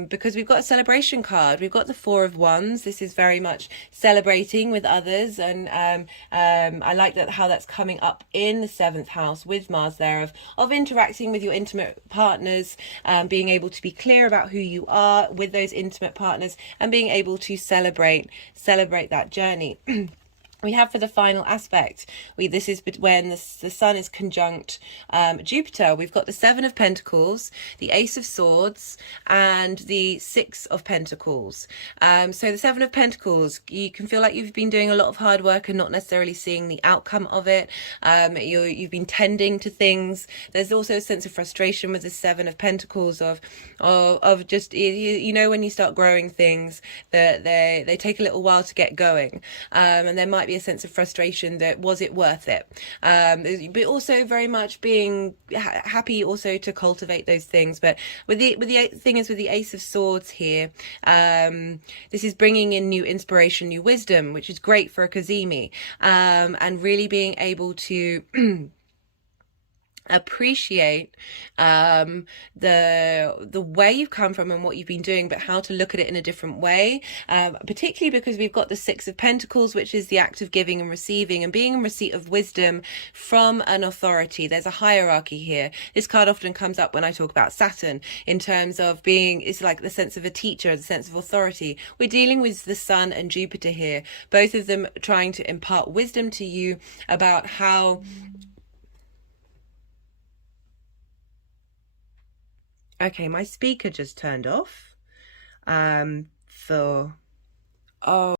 Because we've got a celebration card. We've got the 4 of Wands. This is very much celebrating with others. And, I like how that's coming up in the 7th house with Mars there, of interacting with your intimate partners, being able to be clear about who you are with those intimate partners, and being able to celebrate that journey. we have for the final aspect, this is when the sun is conjunct Jupiter. We've got the Seven of Pentacles, the Ace of Swords, and the Six of Pentacles. So the Seven of Pentacles, you can feel like you've been doing a lot of hard work and not necessarily seeing the outcome of it. You've been tending to things. There's also a sense of frustration with the Seven of Pentacles of just, you know, when you start growing things, that they take a little while to get going, and there might be a sense of frustration that was it worth it, but also very much being happy also to cultivate those things. But with the thing is, with the Ace of Swords here, this is bringing in new inspiration, new wisdom, which is great for a Kazemi, and really being able to appreciate the way you've come from and what you've been doing, but how to look at it in a different way, particularly because we've got the Six of Pentacles, which is the act of giving and receiving and being in receipt of wisdom from an authority. There's a hierarchy here. This card often comes up when I talk about Saturn in terms of being, it's like the sense of a teacher, the sense of authority. We're dealing with the Sun and Jupiter here, both of them trying to impart wisdom to you about how okay, my speaker just turned off. I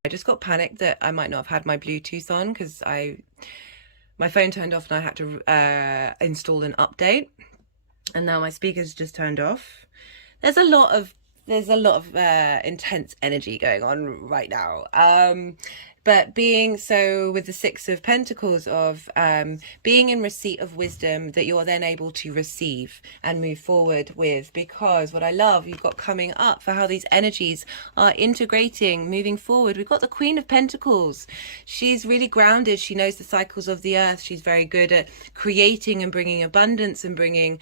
just got panicked that I might not have had my Bluetooth on because my phone turned off and I had to install an update, and now my speaker's just turned off. There's a lot of intense energy going on right now. But being so with the Six of Pentacles of being in receipt of wisdom that you're then able to receive and move forward with, because what I love you've got coming up for how these energies are integrating, moving forward. We've got the Queen of Pentacles. She's really grounded. She knows the cycles of the earth. She's very good at creating and bringing abundance and bringing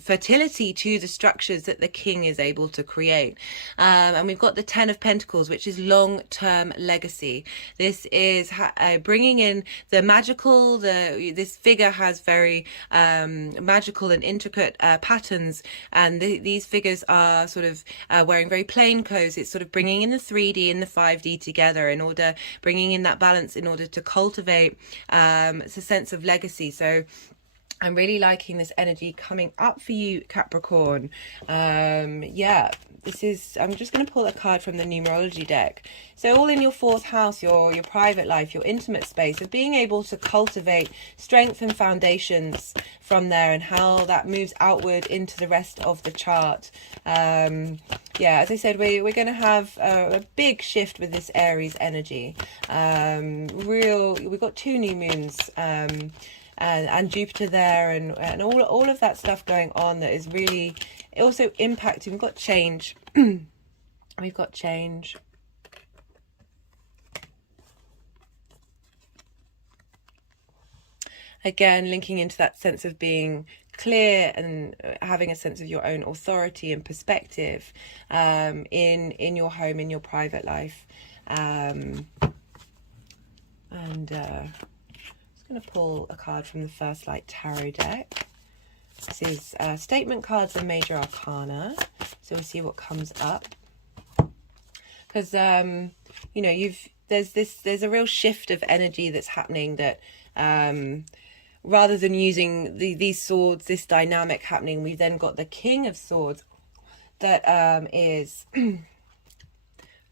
fertility to the structures that the king is able to create. And we've got the Ten of Pentacles, which is long-term legacy. This is bringing in the magical. This figure has very magical and intricate patterns, and these figures are sort of wearing very plain clothes. It's sort of bringing in the 3D and the 5D together in order, bringing in that balance in order to cultivate a sense of legacy. So I'm really liking this energy coming up for you, Capricorn. Yeah, this is, I'm just going to pull a card from the numerology deck. So all in your fourth house, your private life, your intimate space, of being able to cultivate strength and foundations from there, and how that moves outward into the rest of the chart. Yeah, as I said, we're going to have a big shift with this Aries energy. We've got 2 new moons, and Jupiter there, and all of that stuff going on that is really also impacting. We've got change. We've got change. Again, linking into that sense of being clear and having a sense of your own authority and perspective in your home, in your private life. I'm going to pull a card from the First Light Tarot deck. This is statement cards and major arcana. So we'll see what comes up. Because you know, there's a real shift of energy that's happening, that rather than using these swords, this dynamic happening, we've then got the King of Swords, that is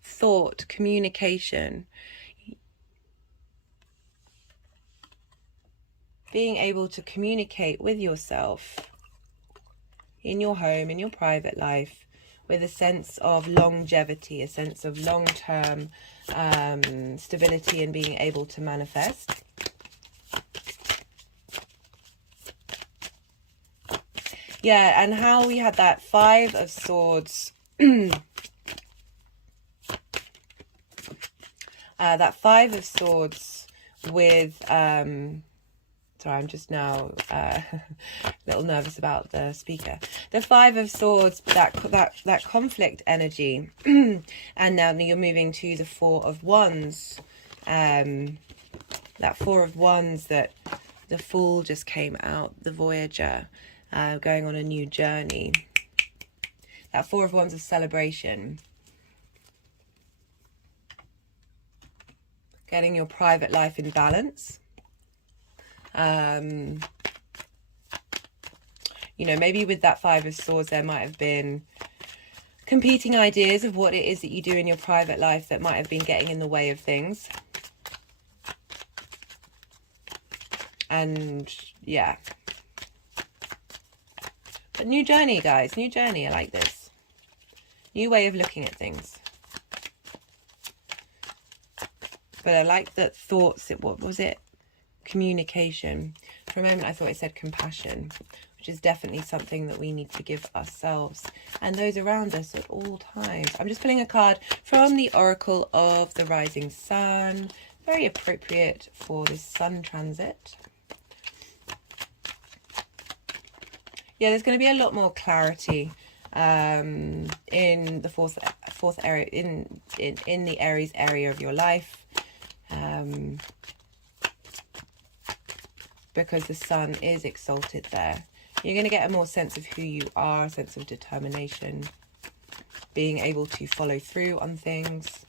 thought, communication, being able to communicate with yourself in your home, in your private life, with a sense of longevity, a sense of long-term stability, and being able to manifest. Yeah, and how we had that Five of Swords. That Five of Swords with... sorry, I'm just now a little nervous about the speaker. The Five of Swords, that conflict energy. And now you're moving to the Four of Wands. That Four of Wands, that the Fool just came out, the Voyager, going on a new journey. That Four of Wands of celebration. getting your private life in balance. You know, maybe with that Five of Swords, there might have been competing ideas of what it is that you do in your private life that might have been getting in the way of things. And yeah. But new journey, guys. New journey. I like this. New way of looking at things. But I like that thoughts, what was it? Communication. For a moment I thought it said compassion, which is definitely something that we need to give ourselves and those around us at all times. I'm just pulling a card from the Oracle of the Rising Sun. Very appropriate for this Sun transit. Yeah, there's going to be a lot more clarity in the fourth area, in the Aries area of your life. Because the Sun is exalted there. You're going to get a more sense of who you are, a sense of determination, being able to follow through on things.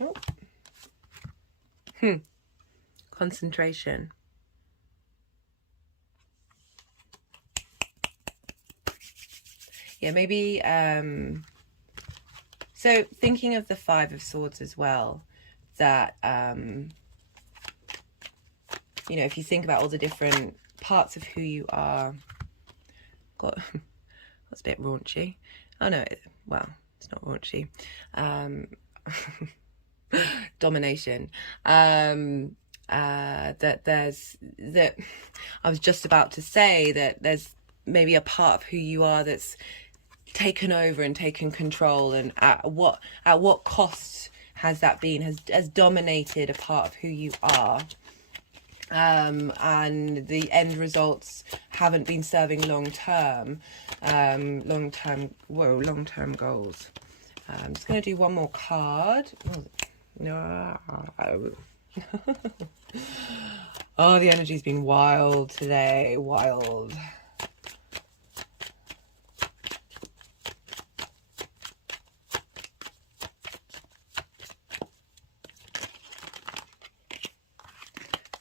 Oh. Concentration. Yeah, maybe so thinking of the Five of Swords as well, that you know, if you think about all the different parts of who you are. God, that's a bit raunchy. Oh no, well, it's not raunchy. Domination. That I was just about to say that there's maybe a part of who you are that's taken over and taken control, and at what cost has that been, has dominated a part of who you are, and the end results haven't been serving long-term goals. I'm just going to do one more card. No. Oh, the energy's been wild today. Wild.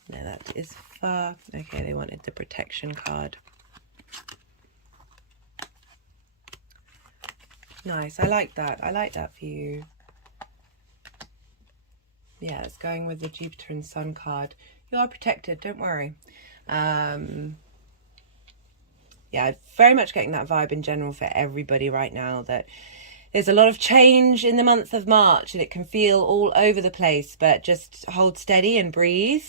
No, that is far. Okay, they wanted the protection card. Nice. I like that. I like that for you. Yeah, it's going with the Jupiter and Sun card. You are protected, don't worry. Yeah, very much getting that vibe in general for everybody right now, that there's a lot of change in the month of March and it can feel all over the place, but just hold steady and breathe.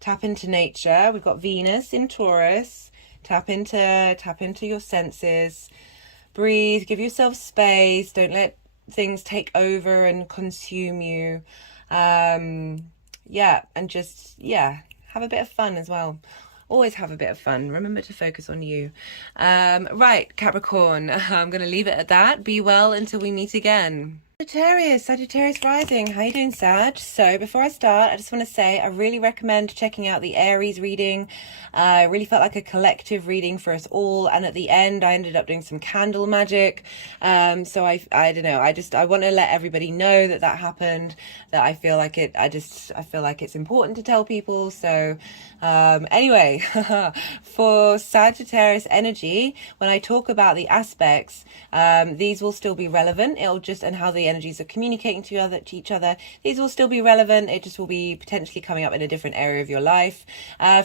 Tap into nature. We've got Venus in Taurus. Tap into your senses. Breathe, give yourself space. Don't let things take over and consume you. Yeah, and just, yeah, have a bit of fun as well. Always have a bit of fun. Remember to focus on you. Right, Capricorn, I'm going to leave it at that. Be well until we meet again. Sagittarius rising. How you doing, Sag? So before I start, I just want to say I really recommend checking out the Aries reading. I really felt like a collective reading for us all, and at the end I ended up doing some candle magic. So I don't know, I want to let everybody know that happened, that I feel like I feel like it's important to tell people. So anyway, for Sagittarius energy, when I talk about the aspects, these will still be relevant. It'll just, and how the energies are communicating to each other, these will still be relevant. It just will be potentially coming up in a different area of your life.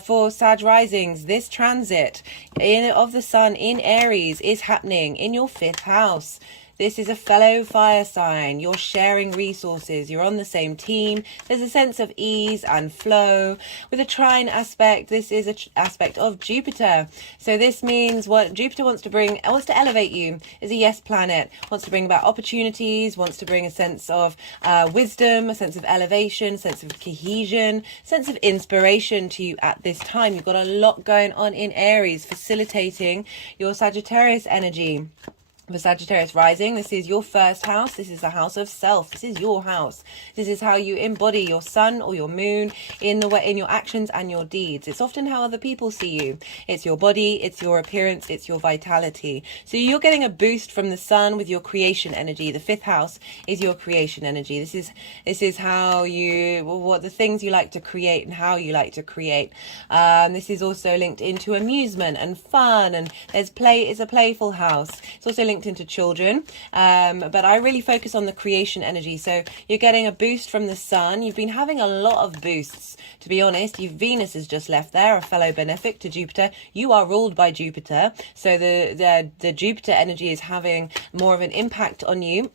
For Sag risings, this transit of the Sun in Aries is happening in your 5th house. This is a fellow fire sign. You're sharing resources. You're on the same team. There's a sense of ease and flow. With a trine aspect, this is an aspect of Jupiter. So this means what Jupiter wants to elevate you, is a yes planet. Wants to bring about opportunities, wants to bring a sense of wisdom, a sense of elevation, a sense of cohesion, sense of inspiration to you at this time. You've got a lot going on in Aries, facilitating your Sagittarius energy. For Sagittarius rising, this is your first house. This is the house of self. This is your house. This is how you embody your sun or your moon in the way, in your actions and your deeds. It's often how other people see you. It's your body, it's your appearance, it's your vitality. So you're getting a boost from the sun with your creation energy. The fifth house is your creation energy. This is how you, what the things you like to create and how you like to create. This is also linked into amusement and fun, and there's play. It's a playful house. It's also linked into children, but I really focus on the creation energy. So you're getting a boost from the sun. You've been having a lot of boosts, to be honest. Venus has just left there, a fellow benefic to Jupiter. You are ruled by Jupiter, so the Jupiter energy is having more of an impact on you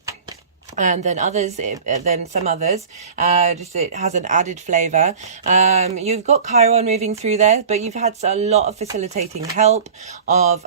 than others, than some others. Just it has an added flavor. You've got Chiron moving through there, but you've had a lot of facilitating help of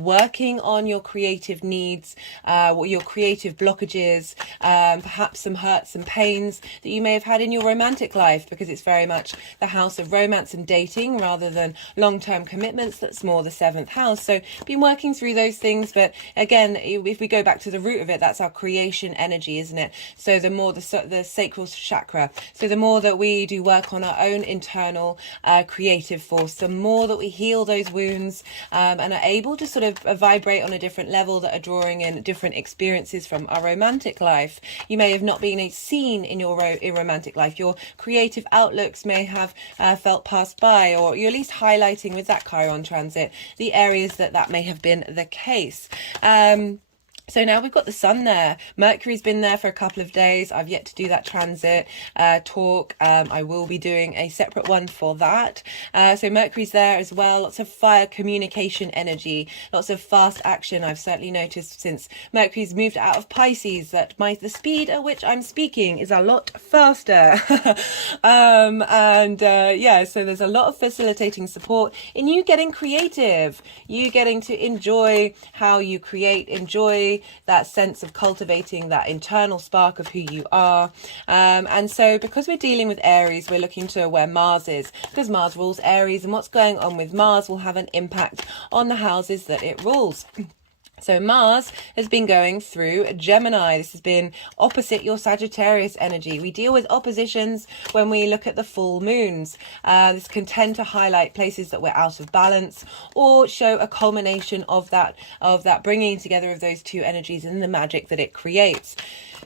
working on your creative needs, your creative blockages, perhaps some hurts and pains that you may have had in your romantic life, because it's very much the house of romance and dating rather than long-term commitments. That's more the seventh house. So been working through those things, but again, if we go back to the root of it, that's our creation energy, isn't it? So the more the sacral chakra, so the more that we do work on our own internal creative force, the more that we heal those wounds, and are able to sort of vibrate on a different level, that are drawing in different experiences from our romantic life. You may have not been seen in your romantic life. Your creative outlooks may have felt passed by, or you're at least highlighting with that Chiron transit the areas that may have been the case. So now we've got the sun there. Mercury's been there for a couple of days. I've yet to do that transit talk. I will be doing a separate one for that. So Mercury's there as well. Lots of fire communication energy, lots of fast action. I've certainly noticed since Mercury's moved out of Pisces that the speed at which I'm speaking is a lot faster. Yeah, so there's a lot of facilitating support in you getting creative, you getting to enjoy how you create, enjoy that sense of cultivating that internal spark of who you are. And so because we're dealing with Aries, we're looking to where Mars is, because Mars rules Aries, and what's going on with Mars will have an impact on the houses that it rules. So Mars has been going through Gemini. This has been opposite your Sagittarius energy. We deal with oppositions when we look at the full moons. This can tend to highlight places that we're out of balance, or show a culmination of that bringing together of those two energies and the magic that it creates.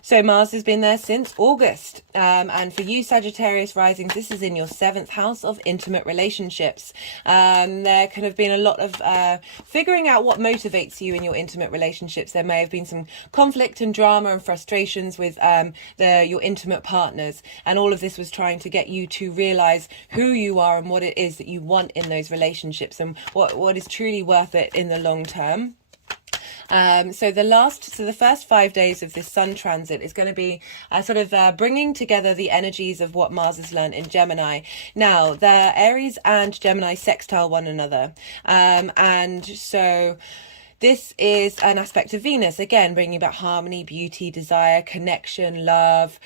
So Mars has been there since August. And for you Sagittarius risings, this is in your seventh house of intimate relationships. There could have been a lot of figuring out what motivates you in your intimate relationships. There may have been some conflict and drama and frustrations with your intimate partners. And all of this was trying to get you to realize who you are and what it is that you want in those relationships, and what is truly worth it in the long term. So the first 5 days of this sun transit is going to be sort of bringing together the energies of what Mars has learned in Gemini. Now, the Aries and Gemini sextile one another, and so this is an aspect of Venus, again, bringing about harmony, beauty, desire, connection, love,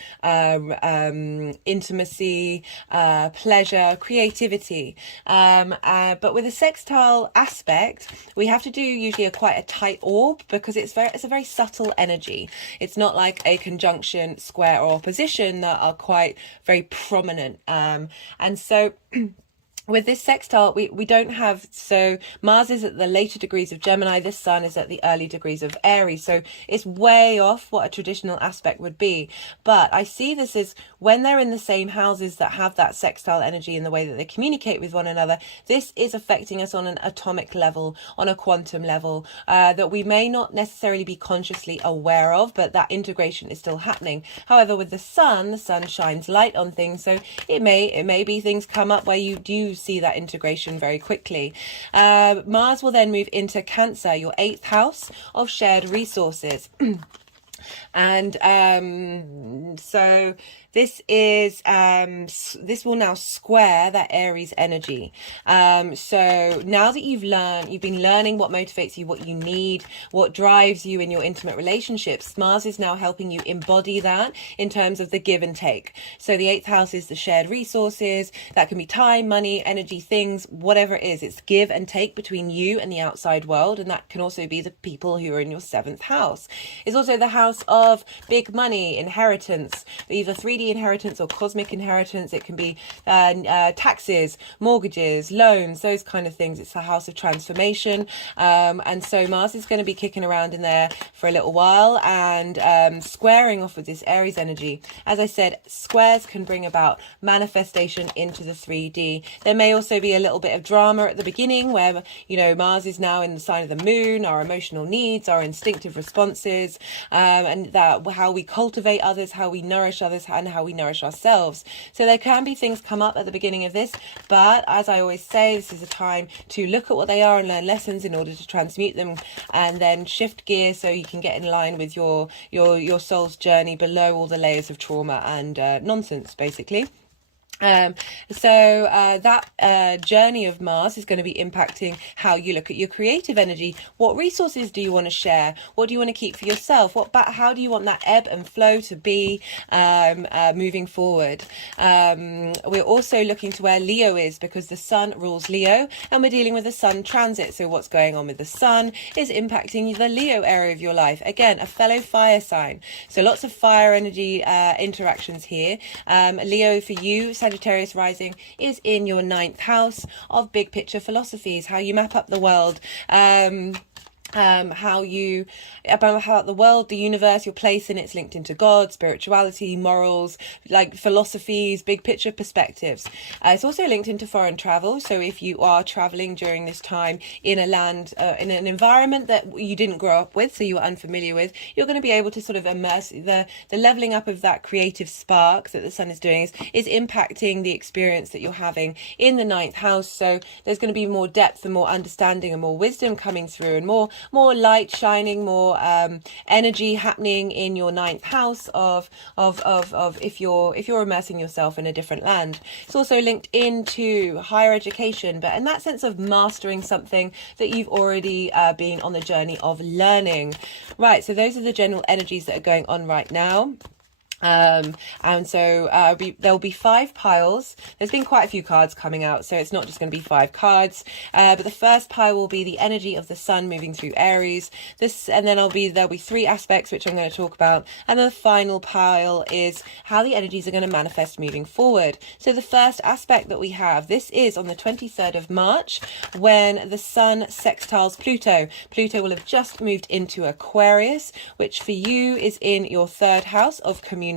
intimacy, pleasure, creativity. But with a sextile aspect, we have to do usually quite a tight orb, because it's a very subtle energy. It's not like a conjunction, square, or opposition that are quite very prominent. And so with this sextile, we don't have, so Mars is at the later degrees of Gemini, this sun is at the early degrees of Aries, so it's way off what a traditional aspect would be. But I see this as when they're in the same houses that have that sextile energy in the way that they communicate with one another, this is affecting us on an atomic level, on a quantum level, that we may not necessarily be consciously aware of, but that integration is still happening. However, with the sun shines light on things, so it may be things come up where you do see that integration very quickly. Mars will then move into Cancer, your 8th house of shared resources. And so this is this will now square that Aries energy. So now that you've been learning what motivates you, what you need, what drives you in your intimate relationships, Mars is now helping you embody that in terms of the give and take. So the 8th house is the shared resources. That can be time, money, energy, things, whatever it is. It's give and take between you and the outside world, and that can also be the people who are in your 7th house. It's also the house of big money, inheritance, either 3D inheritance or cosmic inheritance. It can be taxes, mortgages, loans, those kind of things. It's the house of transformation. And so Mars is going to be kicking around in there for a little while and squaring off with this Aries energy. As I said, squares can bring about manifestation into the 3D. There may also be a little bit of drama at the beginning where, you know, Mars is now in the sign of the moon, our emotional needs, our instinctive responses, and that how we cultivate others, how we nourish others, and how we nourish ourselves. So there can be things come up at the beginning of this, but as I always say, this is a time to look at what they are and learn lessons in order to transmute them, and then shift gear so you can get in line with your soul's journey below all the layers of trauma and nonsense, basically. That journey of Mars is going to be impacting how you look at your creative energy. What resources do you want to share? What do you want to keep for yourself? How do you want that ebb and flow to be moving forward? We're also looking to where Leo is, because the sun rules Leo, and we're dealing with the sun transit. So what's going on with the sun is impacting the Leo area of your life. Again, a fellow fire sign. So lots of fire energy interactions here. Leo for you, Sagittarius rising, is in your 9th house of big picture philosophies, how you map up the world, how you about the world, the universe, your place in it's linked into God, spirituality, morals, like philosophies, big picture perspectives. It's also linked into foreign travel. So if you are traveling during this time in a land, in an environment that you didn't grow up with, so you are unfamiliar with, you're going to be able to sort of immerse the leveling up of that creative spark that the sun is doing is impacting the experience that you're having in the 9th house. So there's going to be more depth and more understanding and more wisdom coming through, and more light shining, more energy happening in your 9th house of if you're immersing yourself in a different land. It's also linked into higher education, but in that sense of mastering something that you've already been on the journey of learning. Right, so those are the general energies that are going on right now. And so there'll be 5 piles. There's been quite a few cards coming out, so it's not just going to be 5 cards, but the first pile will be the energy of the sun moving through Aries, and then there'll be 3 aspects which I'm going to talk about, and then the final pile is how the energies are going to manifest moving forward. So the first aspect that we have, this is on the 23rd of March, when the sun sextiles Pluto. Pluto will have just moved into Aquarius, which for you is in your 3rd house of communication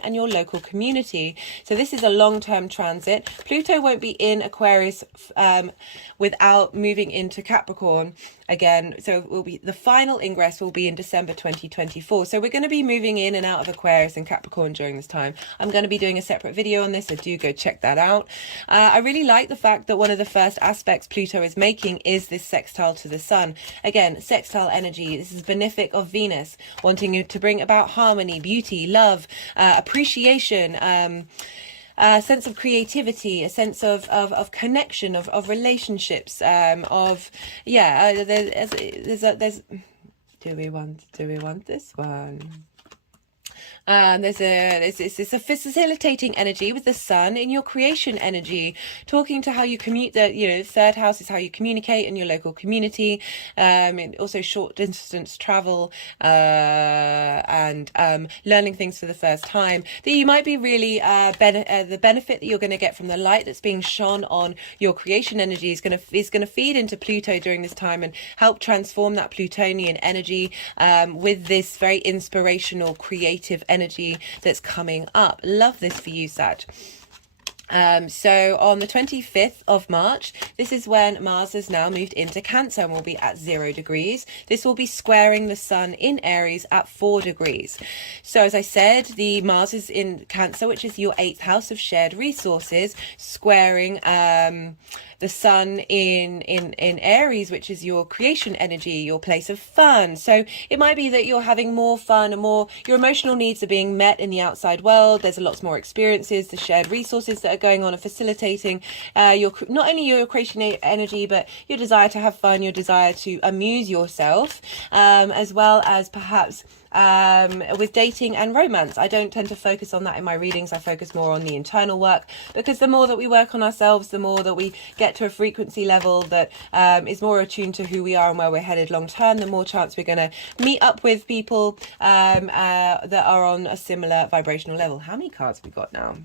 and your local community. So this is a long-term transit. Pluto won't be in Aquarius without moving into Capricorn again. So it will be, the final ingress will be in December 2024. So we're going to be moving in and out of Aquarius and Capricorn during this time. I'm going to be doing a separate video on this, so do go check that out. I really like the fact that one of the first aspects Pluto is making is this sextile to the sun. Again, sextile energy. This is benefic of Venus, wanting you to bring about harmony, beauty, love, appreciation, a sense of creativity, a sense of connection, of relationships, there's do we want this one? It's a facilitating energy with the sun in your creation energy, talking to how you commute. The 3rd house is how you communicate in your local community, and also short distance travel, and learning things for the first time. That you might be really the benefit that you're going to get from the light that's being shone on your creation energy is going to feed into Pluto during this time and help transform that Plutonian energy with this very inspirational, creative energy that's coming up. Love this for you, Sag. So on the 25th of March, this is when Mars has now moved into Cancer and will be at 0 degrees. This will be squaring the sun in Aries at 4 degrees. So as I said, the Mars is in Cancer, which is your 8th house of shared resources, squaring the sun in Aries, which is your creation energy, your place of fun. So it might be that you're having more fun and more, your emotional needs are being met in the outside world. There's a lots more experiences, the shared resources that are going on are facilitating your, not only your creation energy, but your desire to have fun, your desire to amuse yourself, as well as perhaps with dating and romance. I don't tend to focus on that in my readings. I focus more on the internal work, because the more that we work on ourselves, the more that we get to a frequency level that is more attuned to who we are and where we're headed long term, the more chance we're going to meet up with people that are on a similar vibrational level. How many cards have we got now?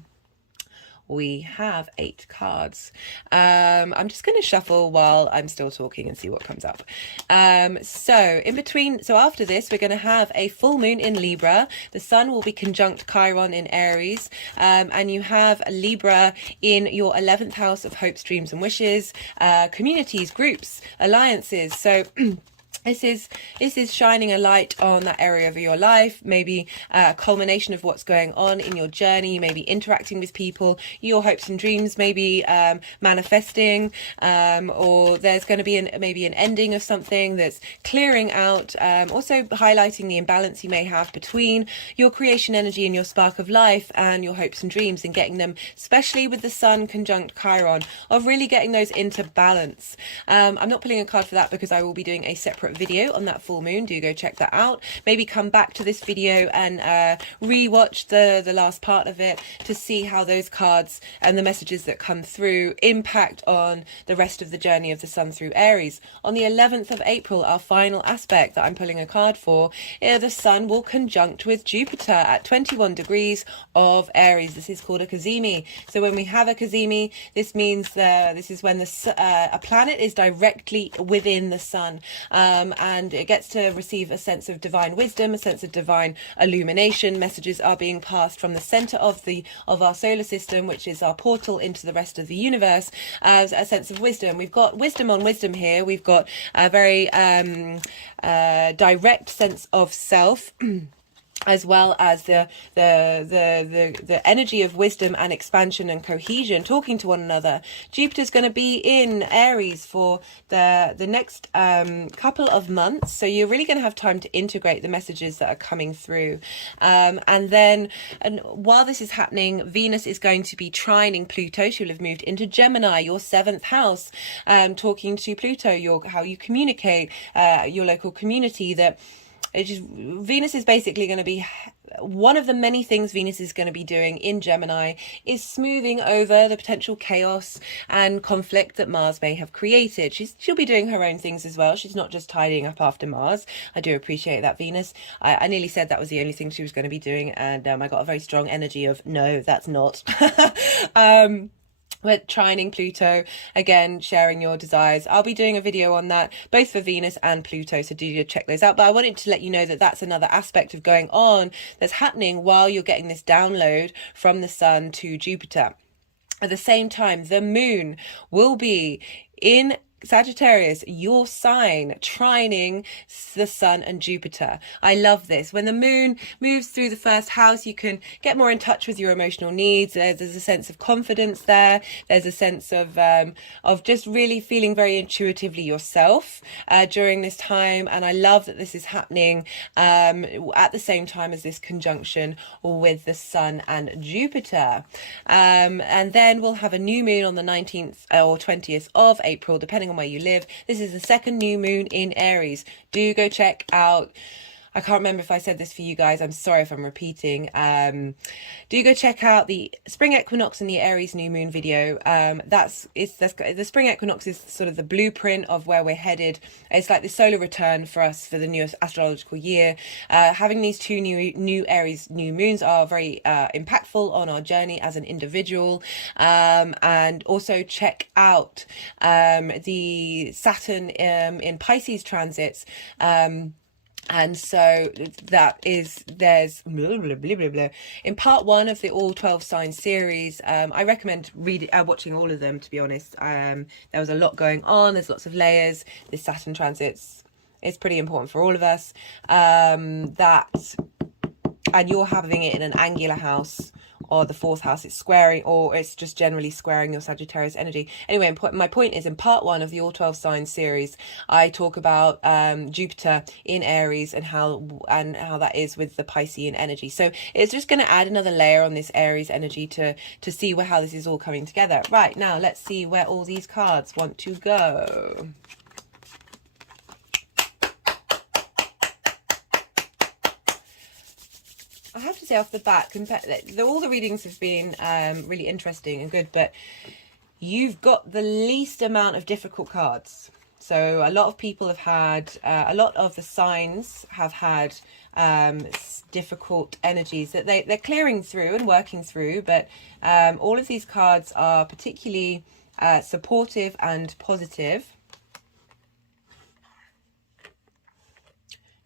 We have 8 cards. I'm just going to shuffle while I'm still talking and see what comes up. So after this, we're going to have a full moon in Libra. The sun will be conjunct Chiron in Aries. And you have a Libra in your 11th house of hopes, dreams and wishes, communities, groups, alliances. So This is shining a light on that area of your life, maybe a culmination of what's going on in your journey, maybe interacting with people, your hopes and dreams, maybe manifesting, or there's going to be maybe an ending of something that's clearing out, also highlighting the imbalance you may have between your creation energy and your spark of life and your hopes and dreams, and getting them, especially with the sun conjunct Chiron, of really getting those into balance. I'm not pulling a card for that because I will be doing a separate video on that full moon. Do go check that out. Maybe come back to this video and re-watch the last part of it to see how those cards and the messages that come through impact on the rest of the journey of the sun through Aries. On the 11th of April, our final aspect that I'm pulling a card for, the sun will conjunct with Jupiter at 21 degrees of Aries. This is called a cazimi. So when we have a cazimi, this means this is when a planet is directly within the sun. And it gets to receive a sense of divine wisdom, a sense of divine illumination. Messages are being passed from the center of our solar system, which is our portal into the rest of the universe, as a sense of wisdom. We've got wisdom on wisdom here. We've got a very direct sense of self. As well as the energy of wisdom and expansion and cohesion, talking to one another. Jupiter's going to be in Aries for the next couple of months, so you're really going to have time to integrate the messages that are coming through. And while this is happening, Venus is going to be trining Pluto. She'll have moved into Gemini, your 7th house, talking to Pluto, how you communicate, your local community. Venus is basically going to be one of the many things Venus is going to be doing in Gemini is smoothing over the potential chaos and conflict that Mars may have created. She'll be doing her own things as well. She's not just tidying up after Mars. I do appreciate that, Venus. I nearly said that was the only thing she was going to be doing, and I got a very strong energy of no, that's not. We're trining Pluto, again, sharing your desires. I'll be doing a video on that, both for Venus and Pluto, so do check those out. But I wanted to let you know that that's another aspect of going on that's happening while you're getting this download from the sun to Jupiter. At the same time, the moon will be in Sagittarius, your sign, trining the sun and Jupiter. I love this. When the moon moves through the first house, you can get more in touch with your emotional needs. There's a sense of confidence there. There's a sense of just really feeling very intuitively yourself during this time. And I love that this is happening at the same time as this conjunction with the sun and Jupiter. And then we'll have a new moon on the 19th or 20th of April, depending on where you live. This is the second new moon in Aries. Do go check out, I can't remember if I said this for you guys, I'm sorry if I'm repeating. Do go check out the spring equinox and the Aries new moon video. The spring equinox is sort of the blueprint of where we're headed. It's like the solar return for us for the new astrological year. Having these two new Aries new moons are very impactful on our journey as an individual. And also check out the Saturn in Pisces transits. And so there's blah, blah, blah, blah, blah. In part 1 of the all 12 signs series, I recommend watching all of them, to be honest. There was a lot going on. There's lots of layers. This Saturn transits is pretty important for all of us. And you're having it in an angular house or the fourth house, it's squaring, or it's just generally squaring your Sagittarius energy. Anyway, my point is, in part 1 of the All 12 Signs series, I talk about Jupiter in Aries and how that is with the Piscean energy. So it's just going to add another layer on this Aries energy to see how this is all coming together. Right, now let's see where all these cards want to go. I have to say off the bat, all the readings have been really interesting and good, but you've got the least amount of difficult cards. So a lot of people have had, a lot of the signs have had difficult energies that they're clearing through and working through, but all of these cards are particularly supportive and positive.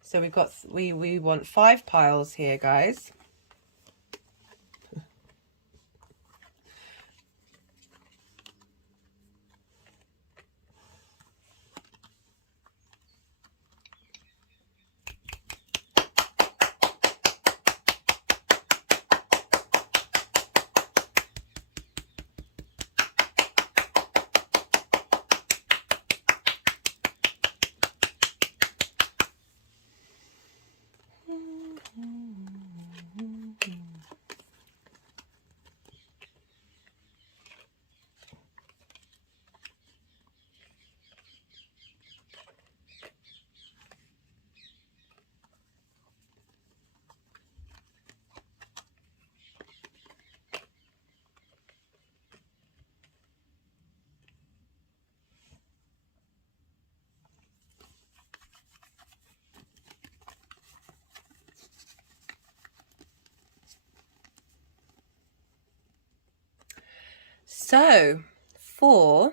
So we've got, we want 5 piles here, guys. So for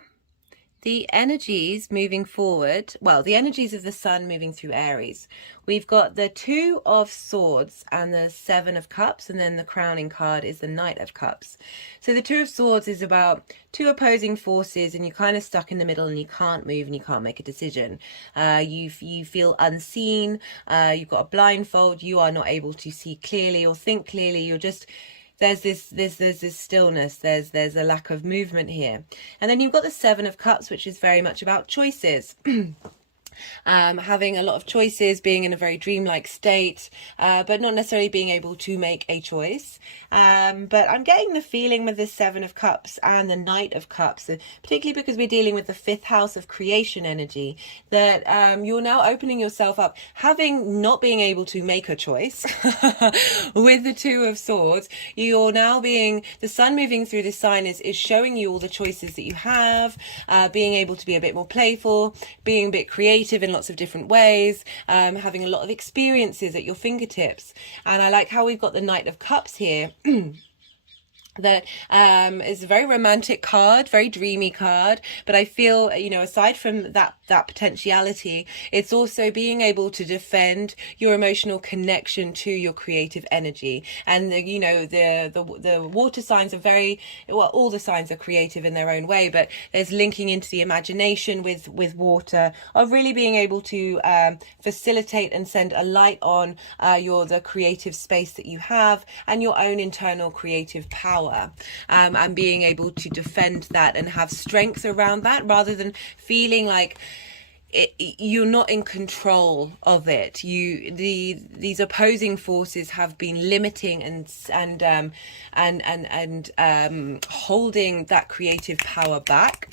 the energies moving forward, well, the energies of the sun moving through Aries, we've got the 2 of Swords and the 7 of Cups, and then the crowning card is the Knight of Cups. So the 2 of Swords is about 2 opposing forces, and you're kind of stuck in the middle and you can't move and you can't make a decision. You feel unseen, you've got a blindfold, you are not able to see clearly or think clearly, you're just... There's this stillness, there's a lack of movement here. And then you've got the 7 of Cups, which is very much about choices. Having a lot of choices, being in a very dreamlike state, but not necessarily being able to make a choice. But I'm getting the feeling with the 7 of Cups and the Knight of Cups, particularly because we're dealing with the 5th house of creation energy, that you're now opening yourself up, having not being able to make a choice with the 2 of Swords. You're now being, the sun moving through this sign is showing you all the choices that you have, being able to be a bit more playful, being a bit creative in lots of different ways, having a lot of experiences at your fingertips. And I like how we've got the Knight of Cups here. That is a very romantic card, very dreamy card, but I feel, you know, aside from that potentiality, it's also being able to defend your emotional connection to your creative energy. And you know, the water signs are very, well, all the signs are creative in their own way, but there's linking into the imagination with water, of really being able to facilitate and send a light on the creative space that you have and your own internal creative power. And being able to defend that and have strength around that, rather than feeling like you're not in control of it. These opposing forces have been limiting and holding that creative power back.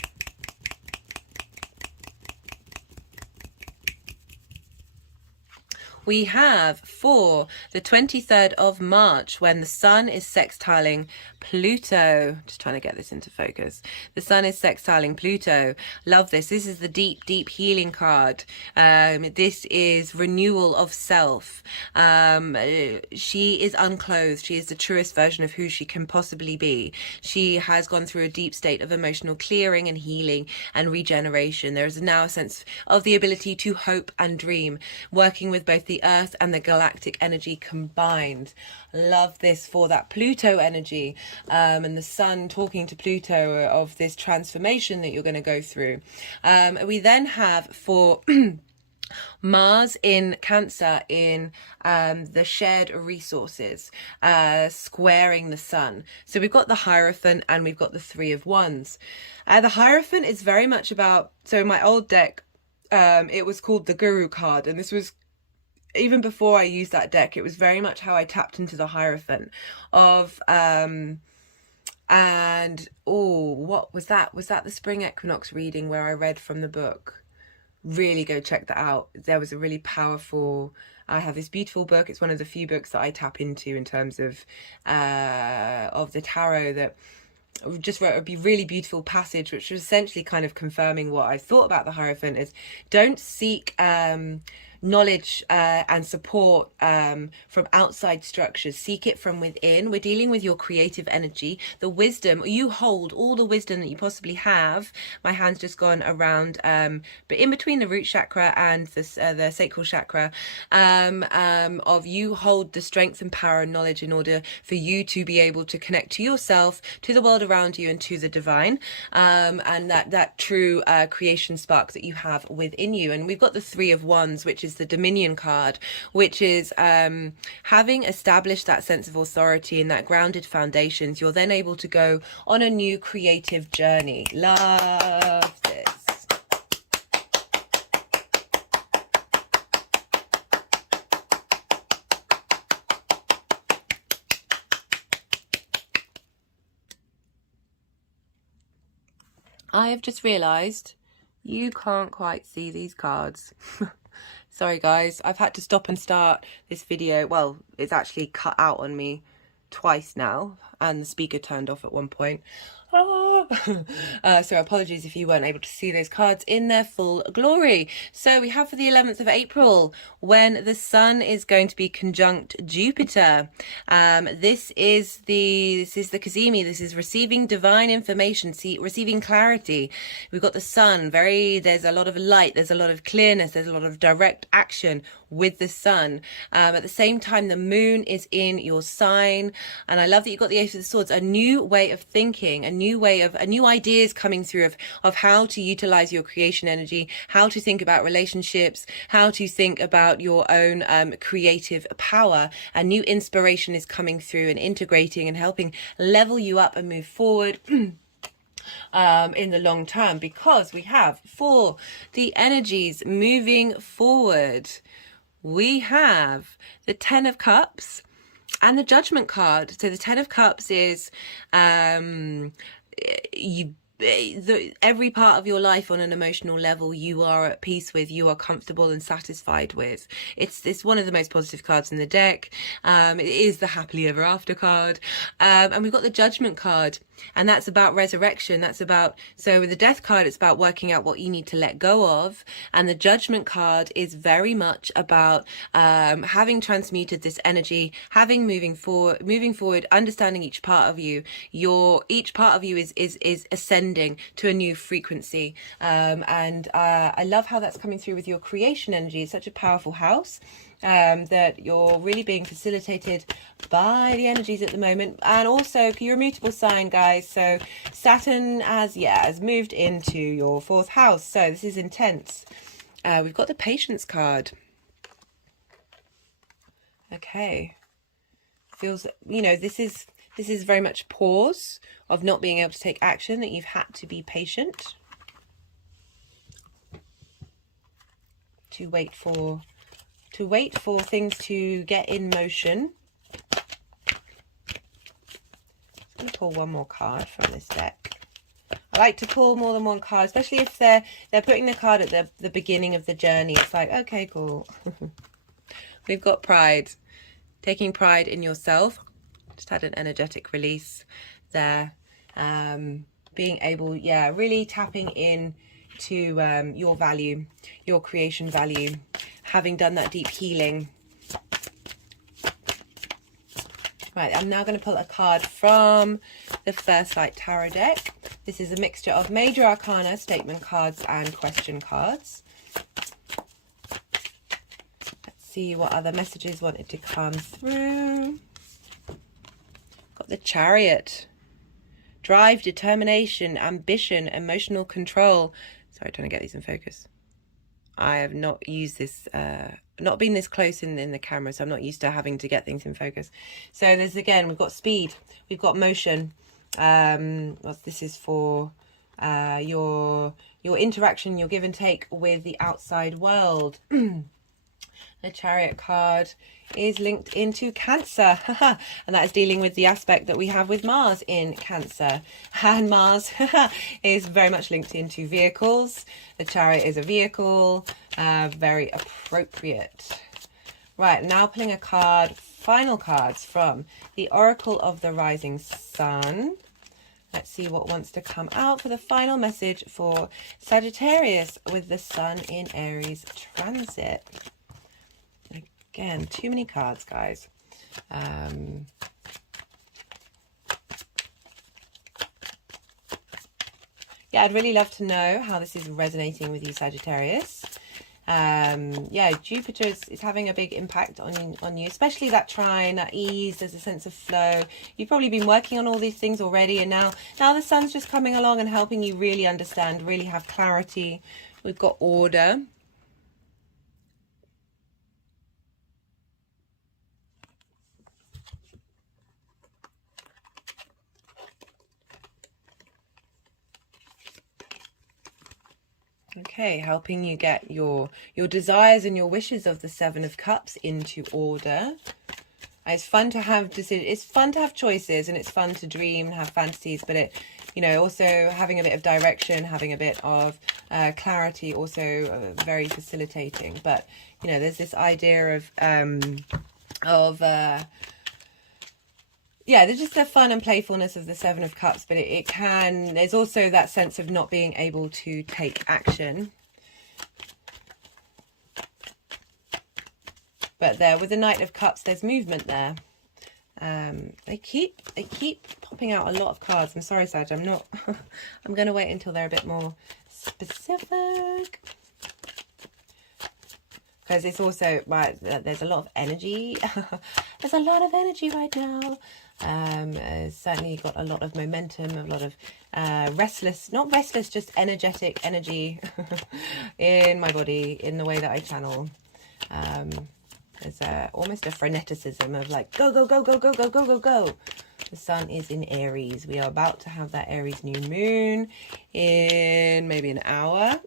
We have for the 23rd of March, when the sun is sextiling Pluto. Just trying to get this into focus. The sun is sextiling Pluto. Love this. This is the deep, deep healing card. This is renewal of self. She is unclothed. She is the truest version of who she can possibly be. She has gone through a deep state of emotional clearing and healing and regeneration. There is now a sense of the ability to hope and dream, working with both the earth and the galactic energy combined. Love this for that Pluto energy, and the sun talking to Pluto of this transformation that you're going to go through. We then have for Mars in Cancer in the shared resources, squaring the sun. So we've got the Hierophant and we've got the Three of Wands. The Hierophant is very much about, so in my old deck, it was called the Guru card, and this was, even before I used that deck, it was very much how I tapped into the Hierophant of, and, oh, what was that? Was that the spring equinox reading where I read from the book? Really go check that out. There was a really powerful, I have this beautiful book. It's one of the few books that I tap into in terms of the tarot, that just wrote a really beautiful passage, which was essentially kind of confirming what I thought about the Hierophant, is don't seek knowledge and support from outside structures. Seek it from within. We're dealing with your creative energy, the wisdom. You hold all the wisdom that you possibly have. My hand's just gone around, but in between the root chakra and the sacral chakra, of you hold the strength and power and knowledge in order for you to be able to connect to yourself, to the world around you, and to the divine, and that true creation spark that you have within you. And we've got the Three of Wands, which is the Dominion card, which is having established that sense of authority and that grounded foundations, you're then able to go on a new creative journey. Love this. I have just realised you can't quite see these cards. Sorry guys, I've had to stop and start this video. Well, it's actually cut out on me twice now, and the speaker turned off at one point. So apologies if you weren't able to see those cards in their full glory. So we have for the 11th of April, when the sun is going to be conjunct Jupiter. This is the Kazemi. This is receiving divine information, receiving clarity. We've got the sun, there's a lot of light, there's a lot of clearness, there's a lot of direct action with the sun. At the same time, the moon is in your sign, and I love that you've got the Ace of Swords, a new way of thinking, a new ideas coming through of how to utilize your creation energy, how to think about relationships, how to think about your own creative power. A new inspiration is coming through and integrating and helping level you up and move forward in the long term, because we have, for the energies moving forward, we have the Ten of Cups and the Judgment card. So the Ten of Cups is every part of your life on an emotional level you are at peace with, you are comfortable and satisfied with. It's one of the most positive cards in the deck. It is the happily ever after card, and we've got the Judgment card, and that's about resurrection. That's about, so with the Death card, it's about working out what you need to let go of, and the Judgment card is very much about having transmuted this energy, moving forward, understanding each part of you. Each part of you is ascending to a new frequency, and I love how that's coming through with your creation energy. It's such a powerful house, that you're really being facilitated by the energies at the moment. And also your mutable sign, guys, so Saturn has moved into your 4th house, so this is intense. We've got the Patience card. Okay, feels, this is very much pause of not being able to take action, that you've had to be patient to wait for things to get in motion. I'm going to pull one more card from this deck. I like to pull more than one card, especially if they're putting the card at the beginning of the journey. It's like, okay, cool. We've got pride, taking pride in yourself. Just had an energetic release there. Being able, really tapping in to your value, your creation value, having done that deep healing. Right, I'm now going to pull a card from the First Light Tarot deck. This is a mixture of major arcana, statement cards, and question cards. Let's see what other messages wanted to come through. Got the Chariot. Drive, determination, ambition, emotional control. Sorry, trying to get these in focus. I have not used this, not been this close in the camera, so I'm not used to having to get things in focus. So there's, again, we've got speed, we've got motion. Well, this is for your interaction, your give and take with the outside world. The Chariot card is linked into Cancer, and that is dealing with the aspect that we have with Mars in Cancer. And Mars is very much linked into vehicles. The Chariot is a vehicle, very appropriate. Right, now pulling a card, final cards from the Oracle of the Rising Sun. Let's see what wants to come out for the final message for Sagittarius with the Sun in Aries transit. Again, too many cards, guys. Yeah, I'd really love to know how this is resonating with you, Sagittarius. Yeah, Jupiter is having a big impact on you, especially that trine, that ease. There's a sense of flow. You've probably been working on all these things already, and now the sun's just coming along and helping you really understand, really have clarity. We've got order. Okay, helping you get your desires and your wishes of the Seven of Cups into order. It's fun to have decisions. It's fun to have choices, and it's fun to dream and have fantasies. But it, also having a bit of direction, having a bit of clarity, also very facilitating. But there's this idea of yeah, there's just the fun and playfulness of the Seven of Cups, but there's also that sense of not being able to take action. But there, with the Knight of Cups, there's movement there. They keep popping out a lot of cards. I'm sorry, Sag, I'm not, I'm going to wait until they're a bit more specific. Because it's also, right, there's a lot of energy. There's a lot of energy right now. Certainly got a lot of momentum, a lot of not restless, just energetic energy in my body, in the way that I channel. There's almost a freneticism of like, go, go, go, go, go, go, go, go, go. The sun is in Aries. We are about to have that Aries new moon in maybe an hour.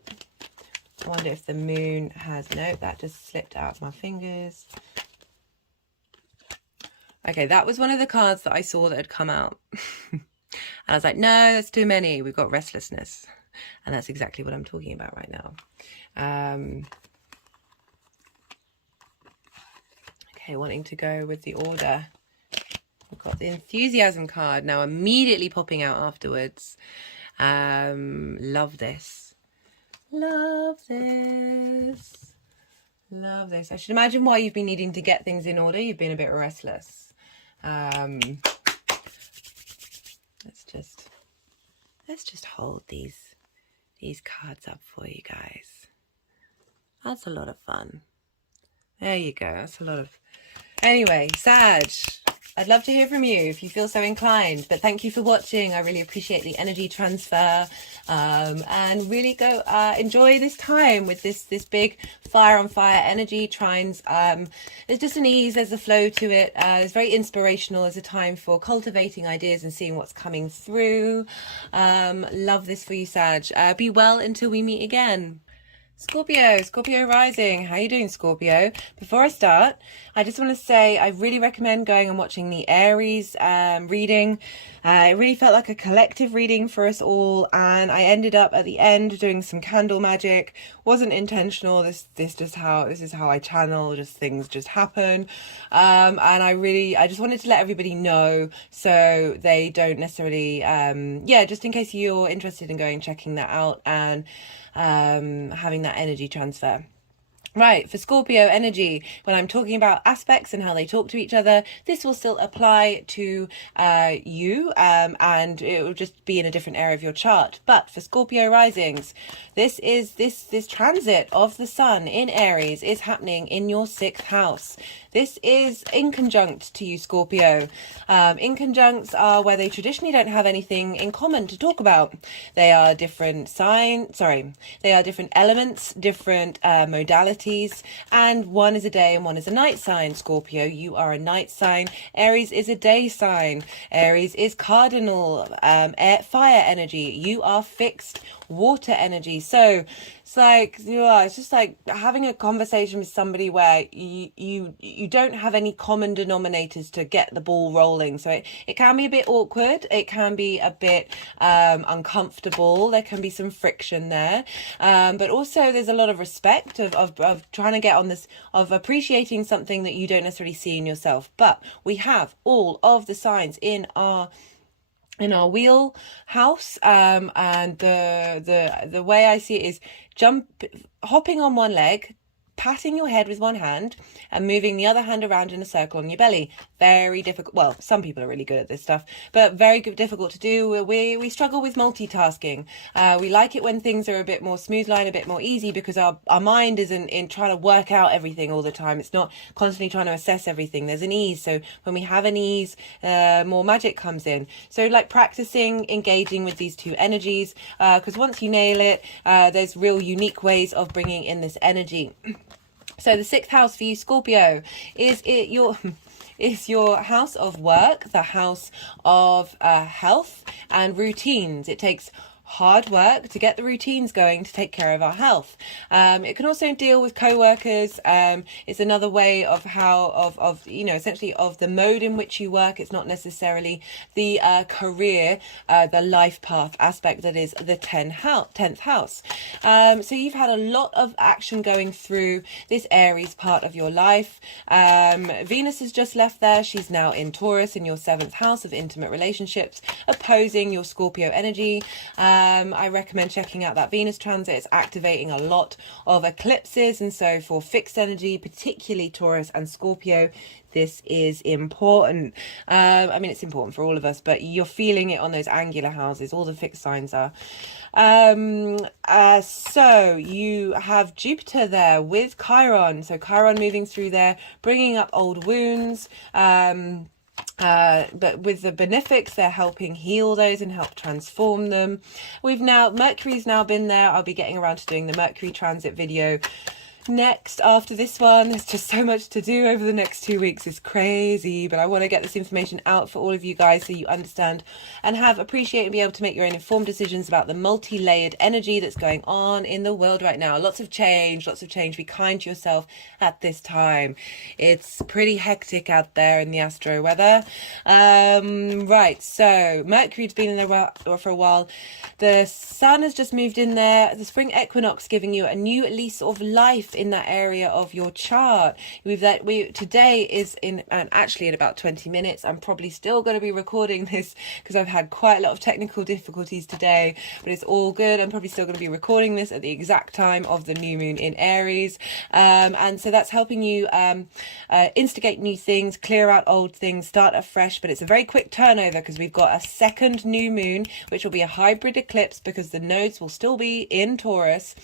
I wonder if the moon has, no, that just slipped out of my fingers. Okay, that was one of the cards that I saw that had come out. And I was like, no, that's too many. We've got restlessness. And that's exactly what I'm talking about right now. Okay, wanting to go with the order. We've got the enthusiasm card now immediately popping out afterwards. Love this. Love this. Love this. I should imagine why you've been needing to get things in order. You've been a bit restless. Let's just hold these cards up for you guys. That's a lot of fun. There you go. That's a lot of... Anyway, Sag, I'd love to hear from you if you feel so inclined. But thank you for watching. I really appreciate the energy transfer. And really go enjoy this time with this big fire on fire energy. Trines, there's just an ease, there's a flow to it. It's very inspirational. There's a time for cultivating ideas and seeing what's coming through. Love this for you, Sag. Be well until we meet again. Scorpio rising. How you doing, Scorpio? Before I start, I just want to say I really recommend going and watching the Aries reading. It really felt like a collective reading for us all, and I ended up at the end doing some candle magic. Wasn't intentional. This is how I channel. Just things just happen. And I just wanted to let everybody know so they don't necessarily just in case you're interested in checking that out and having that energy transfer. Right, for Scorpio energy, when I'm talking about aspects and how they talk to each other, this will still apply to you, and it will just be in a different area of your chart. But for Scorpio risings, this transit of the sun in Aries is happening in your 6th house. This is in conjunct to you, Scorpio. Inconjuncts are where they traditionally don't have anything in common to talk about. They are different they are different elements, different modalities, and one is a day and one is a night sign. Scorpio, you are a night sign. Aries is a day sign. Aries is cardinal, fire energy. You are fixed water energy. So it's just like having a conversation with somebody where you don't have any common denominators to get the ball rolling. So it can be a bit awkward. It can be a bit uncomfortable. There can be some friction there. But also there's a lot of respect of trying to get on this, of appreciating something that you don't necessarily see in yourself. But we have all of the signs in our wheel house, and the way I see it is hopping on one leg, patting your head with one hand and moving the other hand around in a circle on your belly. Very difficult. Well, some people are really good at this stuff, but very difficult to do. We struggle with multitasking. We like it when things are a bit more smooth line, a bit more easy, because our mind isn't in trying to work out everything all the time. It's not constantly trying to assess everything. There's an ease. So when we have an ease, more magic comes in. So like practicing engaging with these two energies, because once you nail it, there's real unique ways of bringing in this energy. So the 6th house for you, Scorpio, is your house of work, the house of health and routines. It takes hard work to get the routines going to take care of our health. It can also deal with co-workers. It's another way of essentially of the mode in which you work. It's not necessarily the career, the life path aspect that is the 10th house. So you've had a lot of action going through this Aries part of your life. Venus has just left there. She's now in Taurus in your 7th house of intimate relationships, opposing your Scorpio energy. I recommend checking out that Venus transit. It's activating a lot of eclipses, and so for fixed energy, particularly Taurus and Scorpio, this is important. I mean, it's important for all of us, but you're feeling it on those angular houses. All the fixed signs are. So you have Jupiter there with Chiron. So Chiron moving through there, bringing up old wounds. But with the benefics, they're helping heal those and help transform them. Mercury's now been there. I'll be getting around to doing the Mercury transit video next after this one. There's just so much to do over the next 2 weeks. It's crazy, but I want to get this information out for all of you guys so you understand and appreciate and be able to make your own informed decisions about the multi-layered energy that's going on in the world right now. Lots of change. Be kind to yourself at this time. It's pretty hectic out there in the astro weather. Right, so Mercury's been in there for a while. The sun has just moved in there. The spring equinox giving you a new lease of life in that area of your chart. Today is actually in about 20 minutes. I'm probably still going to be recording this because I've had quite a lot of technical difficulties today, but it's all good. I'm probably still going to be recording this at the exact time of the new moon in Aries, and so that's helping you instigate new things, clear out old things, start afresh. But it's a very quick turnover because we've got a second new moon, which will be a hybrid eclipse because the nodes will still be in Taurus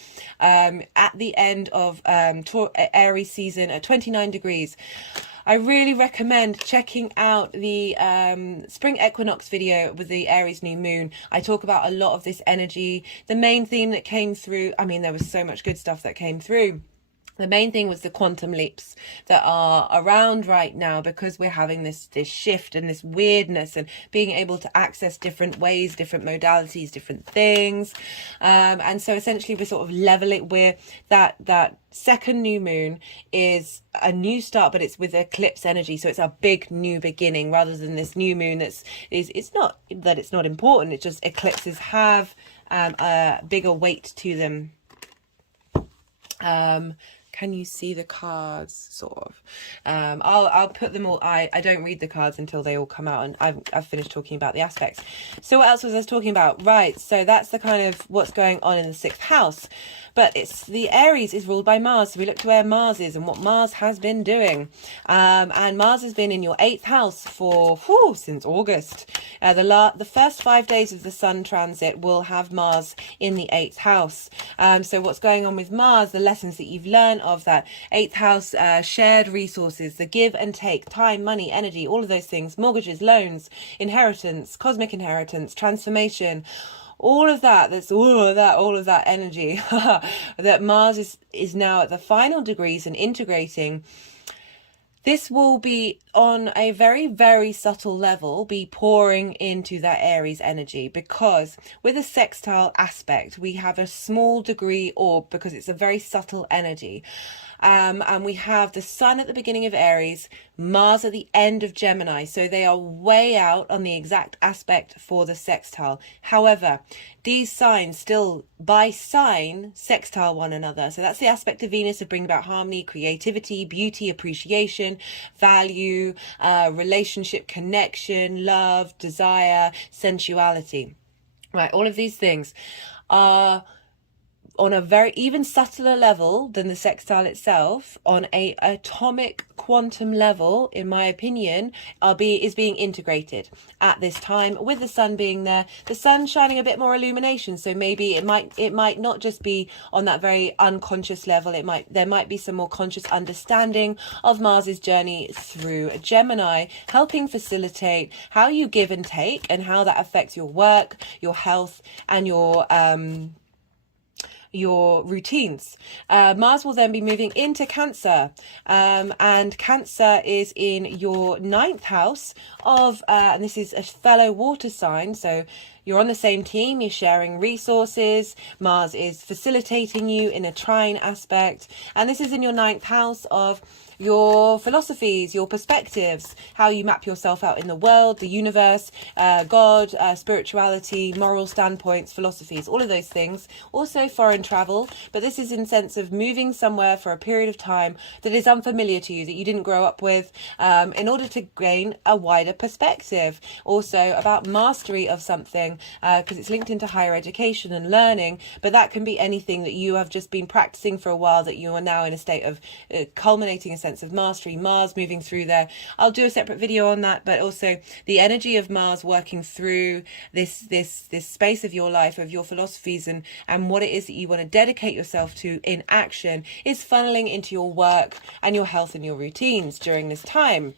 at the end of Aries season at 29 degrees. I really recommend checking out the spring equinox video with the Aries new moon. I talk about a lot of this energy. The main theme that came through, I mean, there was so much good stuff that came through. The main thing was the quantum leaps that are around right now because we're having this shift and this weirdness and being able to access different ways, different modalities, different things. And so essentially we're sort of leveling where that second new moon is a new start, but it's with eclipse energy. So it's a big new beginning rather than this new moon it's not that it's not important. It's just eclipses have a bigger weight to them. can you see the cards, sort of? I'll put them all. I don't read the cards until they all come out, and I've finished talking about the aspects. So what else was I talking about? Right, so that's the kind of what's going on in the 6th house. But it's the Aries is ruled by Mars, so we look to where Mars is and what Mars has been doing. And Mars has been in your 8th house for since August. The first 5 days of the Sun transit will have Mars in the 8th house. So what's going on with Mars, the lessons that you've learned of that 8th house, shared resources, the give and take, time, money, energy, all of those things, mortgages, loans, inheritance, cosmic inheritance, transformation, all of that, all of that energy that Mars is now at the final degrees and integrating. This will be on a very, very subtle level, be pouring into that Aries energy, because with a sextile aspect, we have a small degree orb because it's a very subtle energy. And we have the Sun at the beginning of Aries, Mars at the end of Gemini. So they are way out on the exact aspect for the sextile. However, these signs still, by sign, sextile one another. So that's the aspect of Venus of bringing about harmony, creativity, beauty, appreciation, value, relationship, connection, love, desire, sensuality. Right, all of these things are on a very even subtler level than the sextile itself, on a atomic quantum level, in my opinion, is being integrated at this time, with the Sun being there, the Sun shining a bit more illumination. So maybe it might not just be on that very unconscious level. There might be some more conscious understanding of Mars's journey through Gemini, helping facilitate how you give and take and how that affects your work, your health, and your routines. Mars will then be moving into Cancer, and Cancer is in your 9th house of and this is a fellow water sign, so you're on the same team, you're sharing resources. Mars is facilitating you in a trine aspect, and this is in your 9th house of your philosophies, your perspectives, how you map yourself out in the world, the universe, God, spirituality, moral standpoints, philosophies, all of those things. Also foreign travel, but this is in sense of moving somewhere for a period of time that is unfamiliar to you, that you didn't grow up with, in order to gain a wider perspective. Also about mastery of something, because it's linked into higher education and learning, but that can be anything that you have just been practicing for a while, that you are now in a state of culminating a sense of mastery. Mars moving through there. I'll do a separate video on that, but also the energy of Mars working through this space of your life, of your philosophies, and what it is that you want to dedicate yourself to in action is funneling into your work and your health and your routines during this time.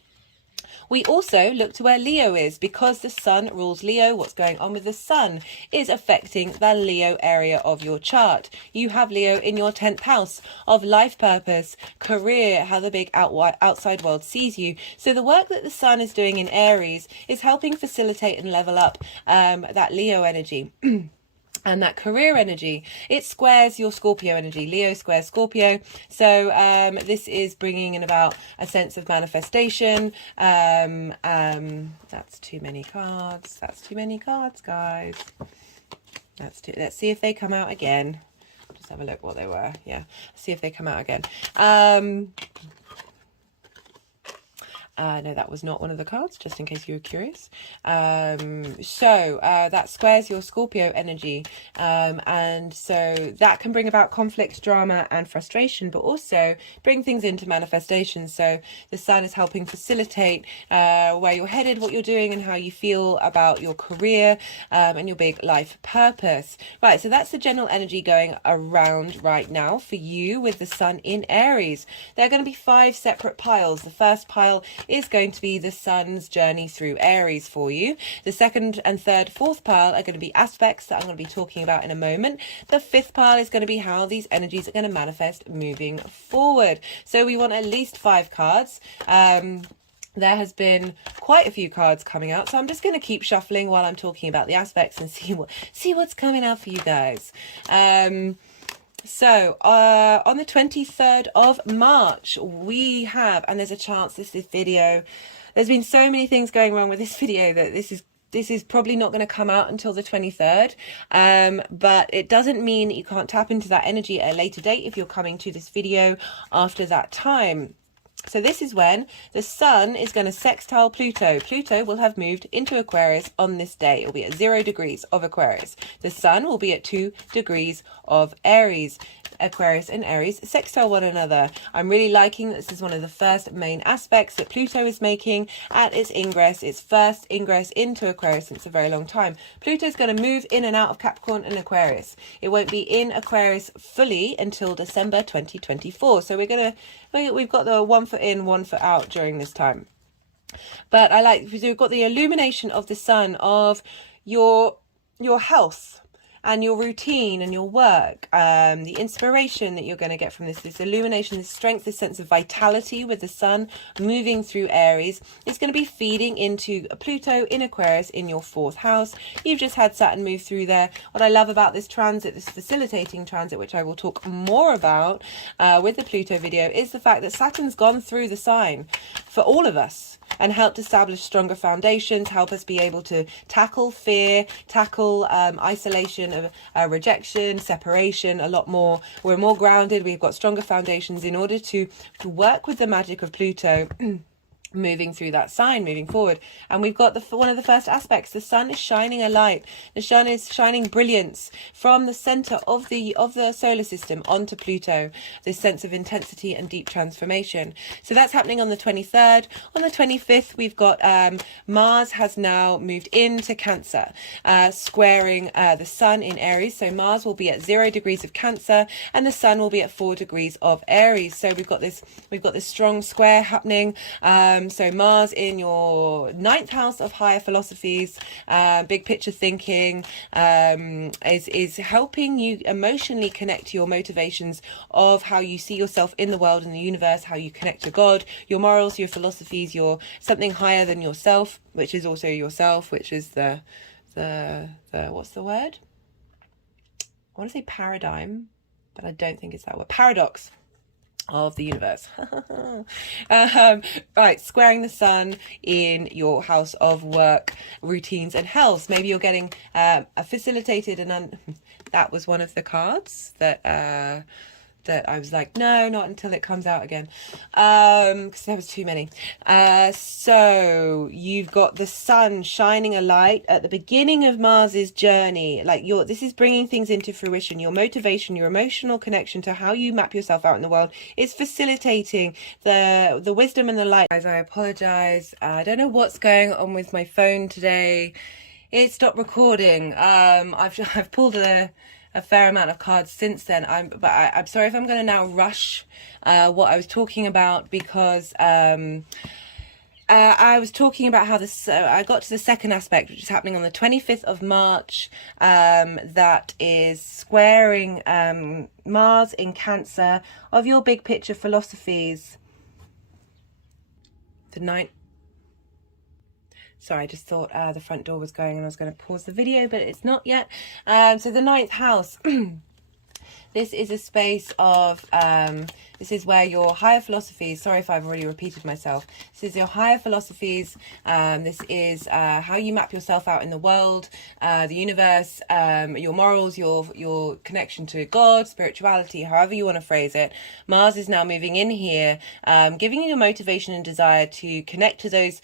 We also look to where Leo is, because the Sun rules Leo. What's going on with the Sun is affecting the Leo area of your chart. You have Leo in your 10th house of life purpose, career, how the big outside world sees you. So the work that the Sun is doing in Aries is helping facilitate and level up that Leo energy. And that career energy, it squares your Scorpio energy. Leo squares Scorpio. So this is bringing in about a sense of manifestation. That's too many cards. That's too many cards, guys. Let's see if they come out again. Just have a look what they were. Yeah, see if they come out again. No, that was not one of the cards, just in case you were curious. So that squares your Scorpio energy. And so that can bring about conflict, drama and frustration, but also bring things into manifestation. So the Sun is helping facilitate where you're headed, what you're doing, and how you feel about your career and your big life purpose. Right, so that's the general energy going around right now for you with the Sun in Aries. There are going to be 5 separate piles. The first pile is going to be the Sun's journey through Aries for you. The second and third, fourth pile are going to be aspects that I'm going to be talking about in a moment. The fifth pile is going to be how these energies are going to manifest moving forward. So we want at least 5 cards. There has been quite a few cards coming out, so I'm just going to keep shuffling while I'm talking about the aspects and see what's coming out for you guys. So on the 23rd of March, we have, and there's a chance this video, there's been so many things going wrong with this video that this is this is probably not going to come out until the 23rd, but it doesn't mean that you can't tap into that energy at a later date if you're coming to this video after that time. So this is when the Sun is going to sextile Pluto. Pluto will have moved into Aquarius on this day. It will be at 0 degrees of Aquarius. The Sun will be at 2 degrees of Aries. Aquarius and Aries sextile one another. I'm really liking that this is one of the first main aspects that Pluto is making at its ingress, its first ingress into Aquarius since a very long time. Pluto is going to move in and out of Capricorn and Aquarius. It won't be in Aquarius fully until December 2024. So we've got the 1 foot in, 1 foot out during this time. But I like, we've got the illumination of the Sun of your health and your routine and your work, the inspiration that you're going to get from this illumination, this strength, this sense of vitality with the Sun moving through Aries. It's going to be feeding into Pluto in Aquarius in your 4th house. You've just had Saturn move through there. What I love about this transit, this facilitating transit, which I will talk more about with the Pluto video, is the fact that Saturn's gone through the sign for all of us and helped establish stronger foundations, help us be able to tackle fear, tackle isolation, rejection, separation a lot more. We're more grounded, we've got stronger foundations in order to work with the magic of Pluto moving through that sign, moving forward. And we've got one of the first aspects. The Sun is shining a light. The Sun is shining brilliance from the center of the solar system onto Pluto. This sense of intensity and deep transformation. So that's happening on the 23rd. On the 25th, we've got Mars has now moved into Cancer, squaring the Sun in Aries. So Mars will be at 0 degrees of Cancer, and the Sun will be at 4 degrees of Aries. So we've got this strong square happening. So Mars in your 9th house of higher philosophies, big picture thinking, is helping you emotionally connect to your motivations of how you see yourself in the world and the universe, how you connect to God, your morals, your philosophies, your something higher than yourself, which is also yourself, which is the what's the word? I want to say paradigm, but I don't think it's that word. Paradox of the universe. Right, squaring the Sun in your house of work, routines and health. Maybe you're getting facilitated, and that was one of the cards that I was like, no, not until it comes out again, because there was too many. So you've got the Sun shining a light at the beginning of Mars's journey. Like this is bringing things into fruition. Your motivation, your emotional connection to how you map yourself out in the world is facilitating the wisdom and the light. Guys, I apologize. I don't know what's going on with my phone today. It stopped recording. I've pulled a fair amount of cards since then. I'm sorry if I'm going to now rush what I was talking about, because I was talking about how I got to the second aspect, which is happening on the 25th of March, that is squaring Mars in Cancer of your big picture philosophies. The 9th. Sorry, I just thought the front door was going and I was going to pause the video, but it's not yet. So the 9th house. This is a space of, this is where your higher philosophies, sorry if I've already repeated myself, this is your higher philosophies, this is how you map yourself out in the world, the universe, your morals, your connection to God, spirituality, however you want to phrase it. Mars is now moving in here, giving you a motivation and desire to connect to those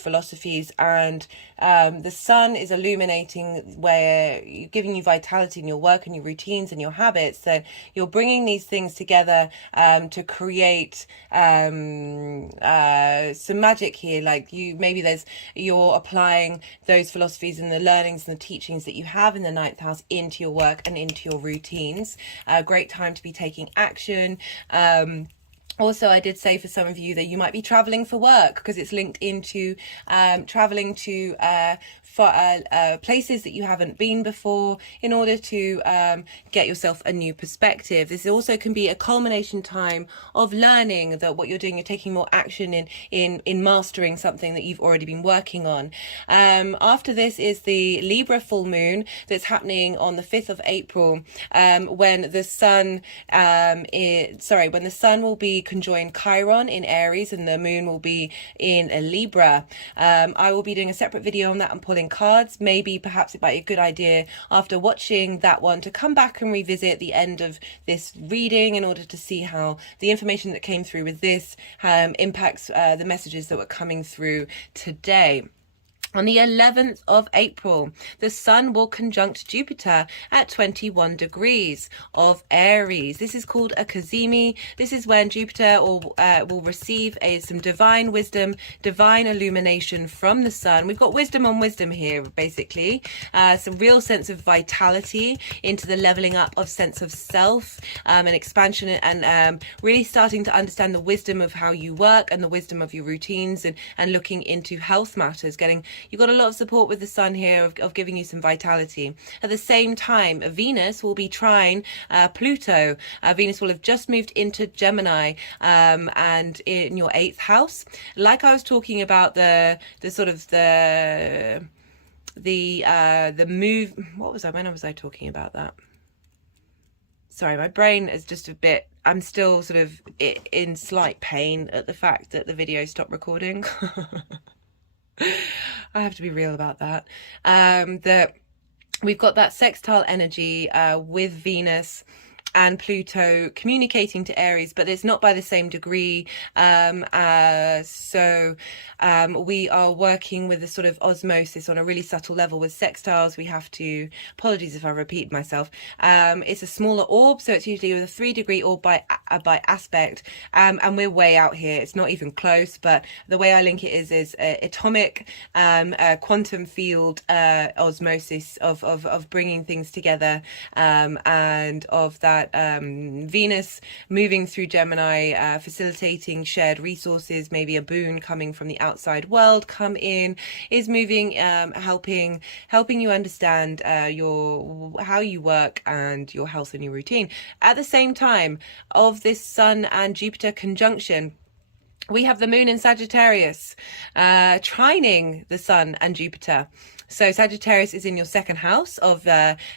philosophies, and the Sun is illuminating, where giving you vitality in your work and your routines and your habits, that you're bringing these things together to create some magic here. Like you're applying those philosophies and the learnings and the teachings that you have in the 9th house into your work and into your routines. A great time to be taking action. Also, I did say for some of you that you might be traveling for work, because it's linked into traveling to places that you haven't been before in order to get yourself a new perspective. This also can be a culmination time of learning that what you're doing, you're taking more action in mastering something that you've already been working on. After this is the Libra full moon that's happening on the 5th of April, when the Sun when the Sun will be conjoin Chiron in Aries, and the moon will be in a Libra. I will be doing a separate video on that and pulling cards. Maybe perhaps it might be a good idea after watching that one to come back and revisit the end of this reading in order to see how the information that came through with this impacts the messages that were coming through today. On the 11th of April, the Sun will conjunct Jupiter at 21 degrees of Aries. This is called a cazimi. This is when Jupiter will receive some divine wisdom, divine illumination from the Sun. We've got wisdom on wisdom here, basically. Some real sense of vitality into the leveling up of sense of self and expansion, and really starting to understand the wisdom of how you work and the wisdom of your routines, and looking into health matters. You've got a lot of support with the Sun here of giving you some vitality. At the same time, Venus will be trine Pluto. Venus will have just moved into Gemini and in your 8th house. Like I was talking about the move. When was I talking about that? Sorry, my brain is just a bit, I'm still sort of in slight pain at the fact that the video stopped recording. I have to be real about that. That we've got that sextile energy with Venus and Pluto communicating to Aries, but it's not by the same degree. So we are working with a sort of osmosis on a really subtle level with sextiles. We have to, apologies if I repeat myself, it's a smaller orb, so it's usually with a 3-degree orb by aspect, and we're way out here. It's not even close, but the way I link it is atomic quantum field osmosis of bringing things together, and of that Venus moving through Gemini, facilitating shared resources. Maybe a boon coming from the outside world come in, is moving, helping you understand how you work and your health and your routine. At the same time of this Sun and Jupiter conjunction, we have the moon in Sagittarius, trining the Sun and Jupiter. So Sagittarius is in your 2nd house of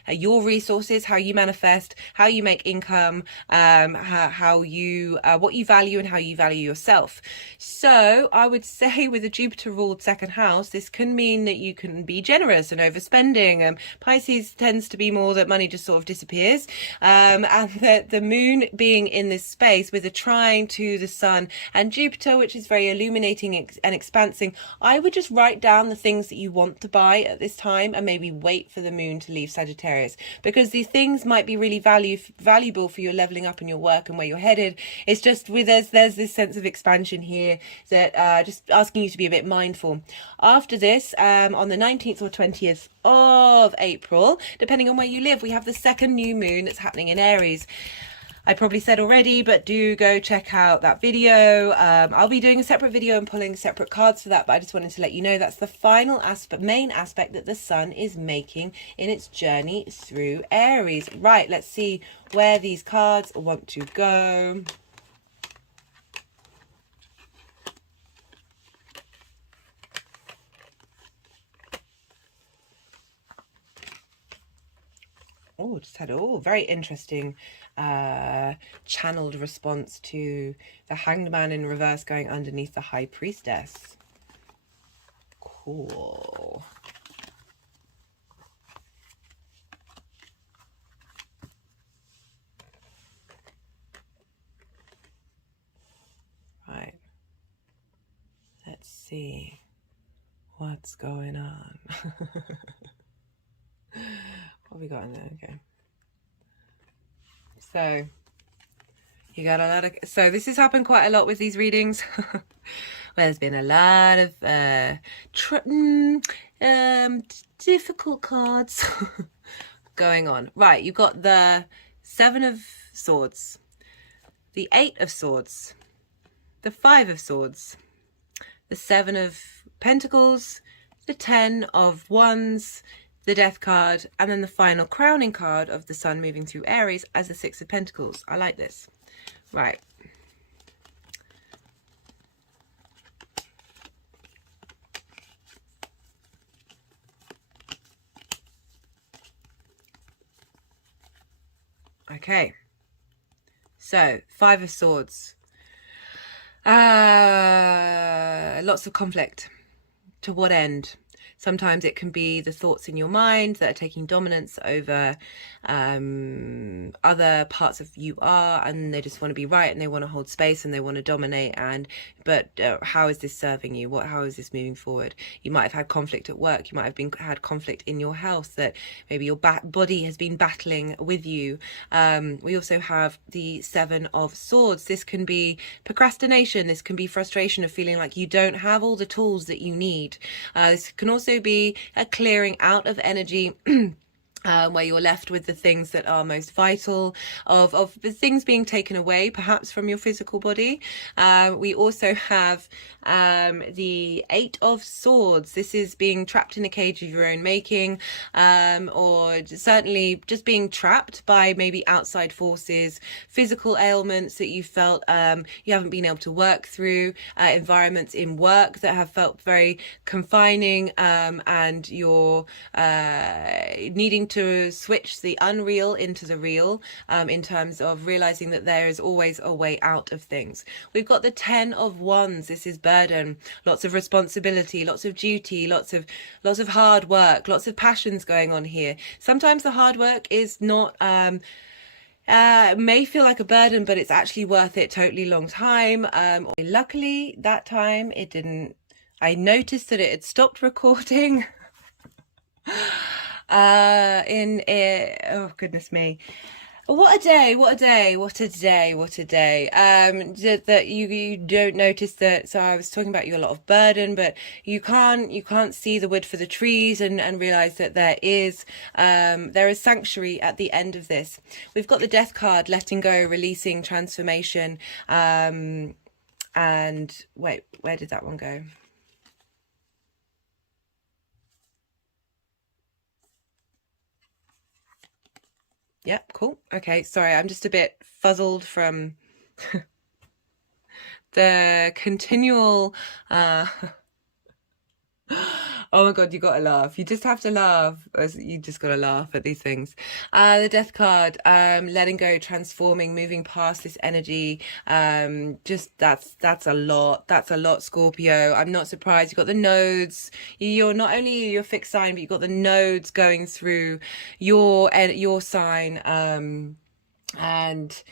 your resources, how you manifest, how you make income, how you what you value and how you value yourself. So I would say with a Jupiter ruled 2nd house, this can mean that you can be generous and overspending. Pisces tends to be more that money just sort of disappears, and that the moon being in this space with a trine to the Sun and Jupiter, which is very illuminating and expansing, I would just write down the things that you want to buy at this time and maybe wait for the moon to leave Sagittarius, because these things might be really valuable for your leveling up in your work and where you're headed. It's just with there's this sense of expansion here that just asking you to be a bit mindful. After this, on the 19th or 20th of April, depending on where you live, we have the 2nd new moon that's happening in Aries. I probably said already, but do go check out that video. I'll be doing a separate video and pulling separate cards for that, but I just wanted to let you know that's the final main aspect that the Sun is making in its journey through Aries. Right, let's see where these cards want to go. Oh, just had very interesting channeled response to the Hanged Man in reverse going underneath the High Priestess. Cool. Right. Let's see what's going on. What have we got in there? Okay. So you got a lot of, so this has happened quite a lot with these readings. Well, there's been a lot of difficult cards going on. Right, you've got the 7 of Swords, the 8 of Swords, the 5 of Swords, the 7 of Pentacles, the 10 of Wands, the Death card, and then the final crowning card of the Sun moving through Aries as the 6 of Pentacles. I like this. Right. Okay. So, 5 of Swords. Lots of conflict. To what end? Sometimes it can be the thoughts in your mind that are taking dominance over other parts of you are, and they just want to be right and they want to hold space and they want to dominate. But how is this serving you? How is this moving forward? You might have had conflict at work. You might have had conflict in your health that maybe your body has been battling with you. We also have the Seven of Swords. This can be procrastination. This can be frustration of feeling like you don't have all the tools that you need. This can also be a clearing out of energy. Where you're left with the things that are most vital, of the things being taken away perhaps from your physical body. We also have the Eight of Swords. This is being trapped in a cage of your own making, or certainly just being trapped by maybe outside forces, physical ailments that you felt you haven't been able to work through, environments in work that have felt very confining, and you're needing to switch the unreal into the real, in terms of realizing that there is always a way out of things. We've got the Ten of Wands. This is burden, lots of responsibility, lots of duty, lots of hard work, lots of passions going on here. Sometimes the hard work is not may feel like a burden, but it's actually worth it. Totally long time. Luckily that time it didn't. I noticed that it had stopped recording. Oh goodness me, what a day, what a day, what a day, what a day. That you don't notice that. So I was talking about you a lot of burden, but you can't see the wood for the trees and realize that there is sanctuary at the end of this. We've got the Death card, letting go, releasing, transformation, and wait, where did that one go? Yep, cool. Okay, sorry, I'm just a bit fuzzled from the continual oh my god, you gotta laugh. You just have to laugh. You just gotta laugh at these things. The Death card, letting go, transforming, moving past this energy. Just that's a lot. That's a lot, Scorpio. I'm not surprised. You've got the nodes. You're not only your fixed sign, but you've got the nodes going through your sign. And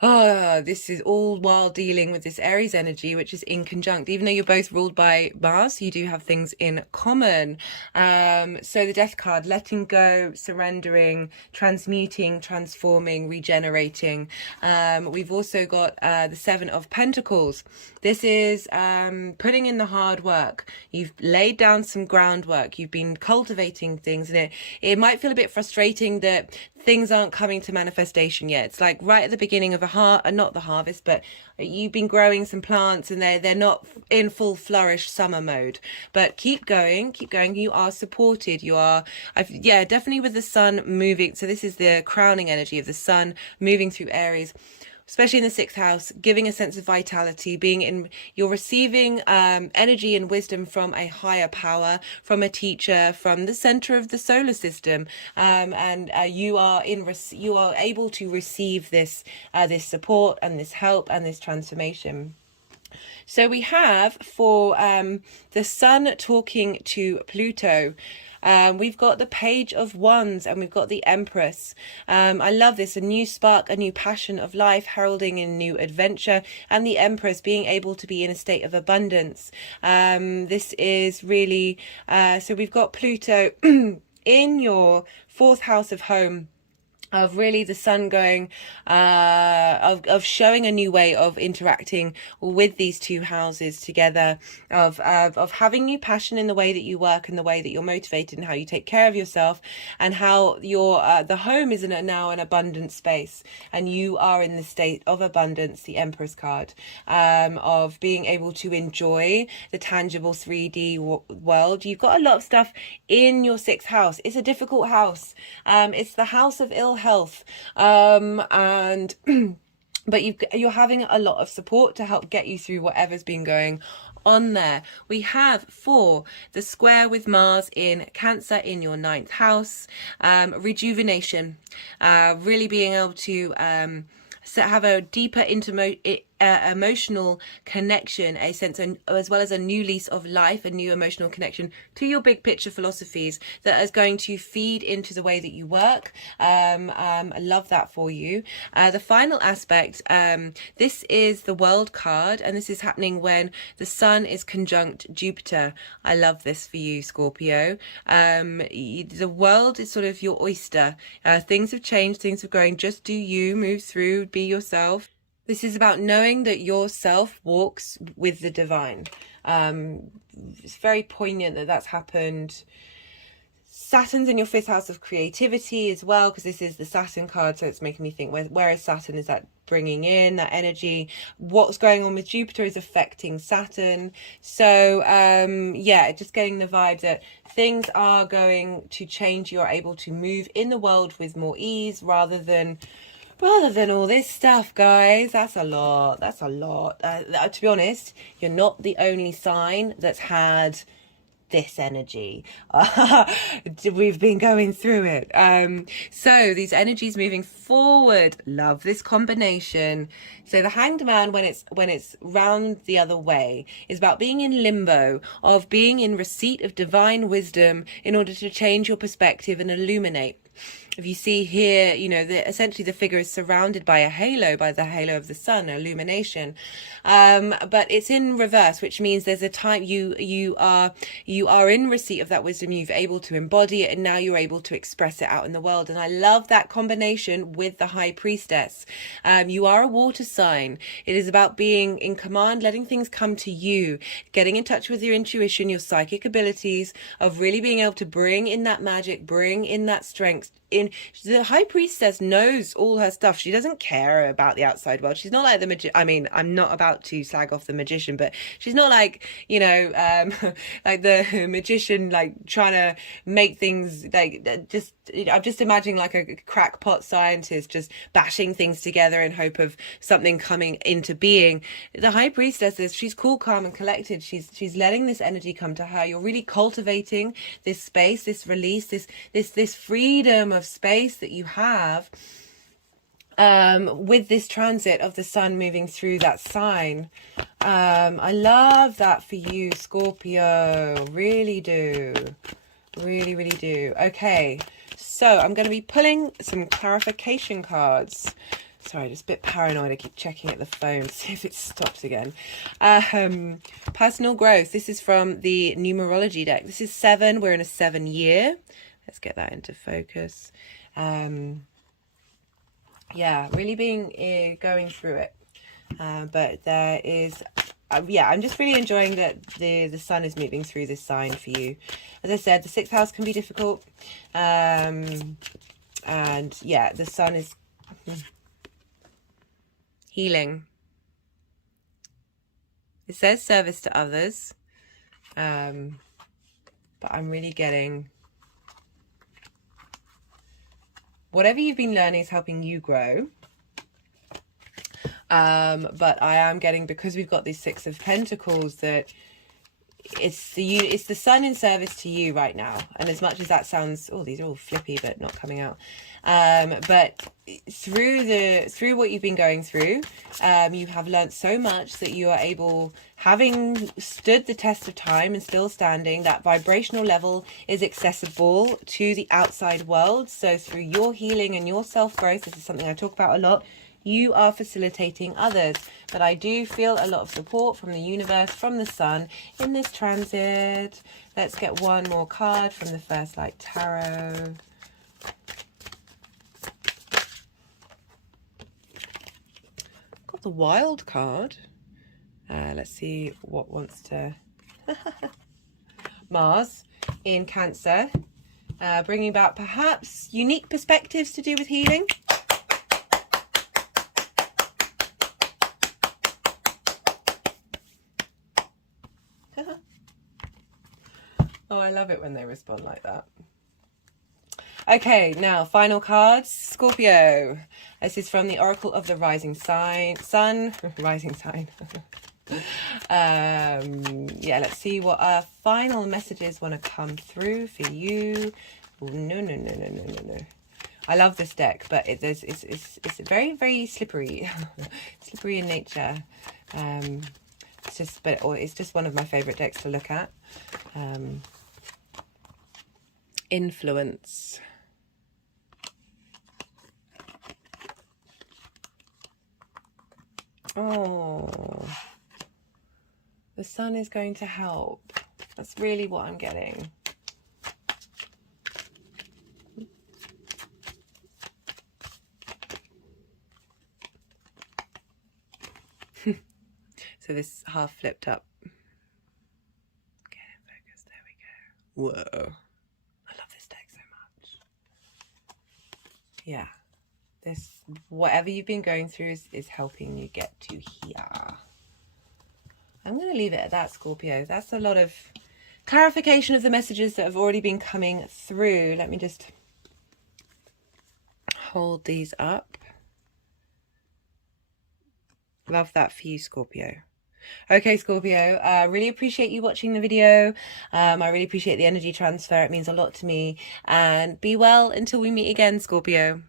this is all while dealing with this Aries energy, which is in conjunct. Even though you're both ruled by Mars, you do have things in common. So the Death card, letting go, surrendering, transmuting, transforming, regenerating. We've also got the Seven of Pentacles. This is putting in the hard work. You've laid down some groundwork. You've been cultivating things, and it might feel a bit frustrating that things aren't coming to manifestation yet. It's like right at the beginning of not the harvest, but you've been growing some plants and they're not in full flourish summer mode. But keep going. You are supported. You are, definitely with the sun moving. So this is the crowning energy of the sun moving through Aries, especially in the sixth house, giving a sense of vitality, you're receiving energy and wisdom from a higher power, from a teacher, from the center of the solar system, and you are able to receive this support and this help and this transformation. So we have for the sun talking to Pluto. We've got the Page of Wands and we've got the Empress. I love this, a new spark, a new passion of life, heralding a new adventure, and the Empress being able to be in a state of abundance. This is really, so we've got Pluto in your fourth house of home, of really the sun going, of showing a new way of interacting with these two houses together, of having new passion in the way that you work and the way that you're motivated and how you take care of yourself, and how your the home is now an abundant space and you are in the state of abundance, the Empress card, of being able to enjoy the tangible 3D world. You've got a lot of stuff in your sixth house. It's a difficult house. It's the house of ill health, and but you're having a lot of support to help get you through whatever's been going on there. We have for the square with Mars in Cancer in your ninth house, rejuvenation, really being able to have a deeper emotional connection, a sense of, as well as a new lease of life, a new emotional connection to your big picture philosophies that is going to feed into the way that you work. I love that for you. The final aspect, this is the World card, and this is happening when the Sun is conjunct Jupiter. I love this for you, Scorpio. The world is sort of your oyster. Things have changed, things have grown. Just do you, move through, be yourself. This is about knowing that yourself walks with the divine. It's very poignant that that's happened. Saturn's in your 5th house of creativity as well, because this is the Saturn card, so it's making me think, where is Saturn? Is that bringing in that energy? What's going on with Jupiter is affecting Saturn. So yeah, just getting the vibe that things are going to change. You're able to move in the world with more ease rather than all this stuff, guys. That's a lot. That's a lot. To be honest, you're not the only sign that's had this energy. We've been going through it. So these energies moving forward, love this combination. So the Hanged Man, when it's round the other way, is about being in limbo, of being in receipt of divine wisdom in order to change your perspective and illuminate. If you see here, you know, essentially the figure is surrounded by a halo, by the halo of the sun, illumination. But it's in reverse, which means there's a time you are in receipt of that wisdom. You've able to embody it, and now you're able to express it out in the world. And I love that combination with the High Priestess. You are a water sign. It is about being in command, letting things come to you, getting in touch with your intuition, your psychic abilities, of really being able to bring in that magic, bring in that strength. The High Priestess knows all her stuff. She doesn't care about the outside world. She's not like the magician. I mean, I'm not about to slag off the magician, but she's not like, you know, like the magician, like trying to make things like just. I'm just imagining like a crackpot scientist just bashing things together in hope of something coming into being. The High Priestess she's cool, calm, and collected. She's letting this energy come to her. You're really cultivating this space, this release, this freedom of space that you have with this transit of the sun moving through that sign. I love that for you, Scorpio. Really do. Really, really do. Okay. So I'm going to be pulling some clarification cards. Sorry, just a bit paranoid. I keep checking at the phone, see if it stops again. Personal growth. This is from the numerology deck. This is 7. We're in a 7 year. Let's get that into focus. Yeah, really going through it. But there is... yeah, I'm just really enjoying that the sun is moving through this sign for you. As I said, the 6th house can be difficult. And yeah, the sun is healing. It says service to others. But I'm really getting... whatever you've been learning is helping you grow. But I am getting, because we've got this 6 of Pentacles, that it's the sun in service to you right now. And as much as that sounds, oh, these are all flippy but not coming out, but through what you've been going through, you have learnt so much that you are able, having stood the test of time and still standing, that vibrational level is accessible to the outside world. So through your healing and your self-growth, this is something I talk about a lot, you are facilitating others. But I do feel a lot of support from the universe, from the sun in this transit. Let's get one more card from the First Light Tarot. Got the Wild card. Let's see what wants to... Mars in Cancer, bringing about perhaps unique perspectives to do with healing. Oh, I love it when they respond like that. Okay, now final cards. Scorpio. This is from the Oracle of the Rising Sun. Rising sign. Yeah, let's see what our final messages want to come through for you. Oh, no. I love this deck, but it's very, very slippery. Slippery in nature. It's just one of my favorite decks to look at. Influence. Oh, the sun is going to help. That's really what I'm getting. So this half flipped up. Get in focus. There we go. Whoa. I love this deck so much. Yeah. This, whatever you've been going through is helping you get to here. I'm going to leave it at that, Scorpio. That's a lot of clarification of the messages that have already been coming through. Let me just hold these up. Love that for you, Scorpio. Okay, Scorpio, I really appreciate you watching the video. I really appreciate the energy transfer. It means a lot to me. And be well until we meet again, Scorpio.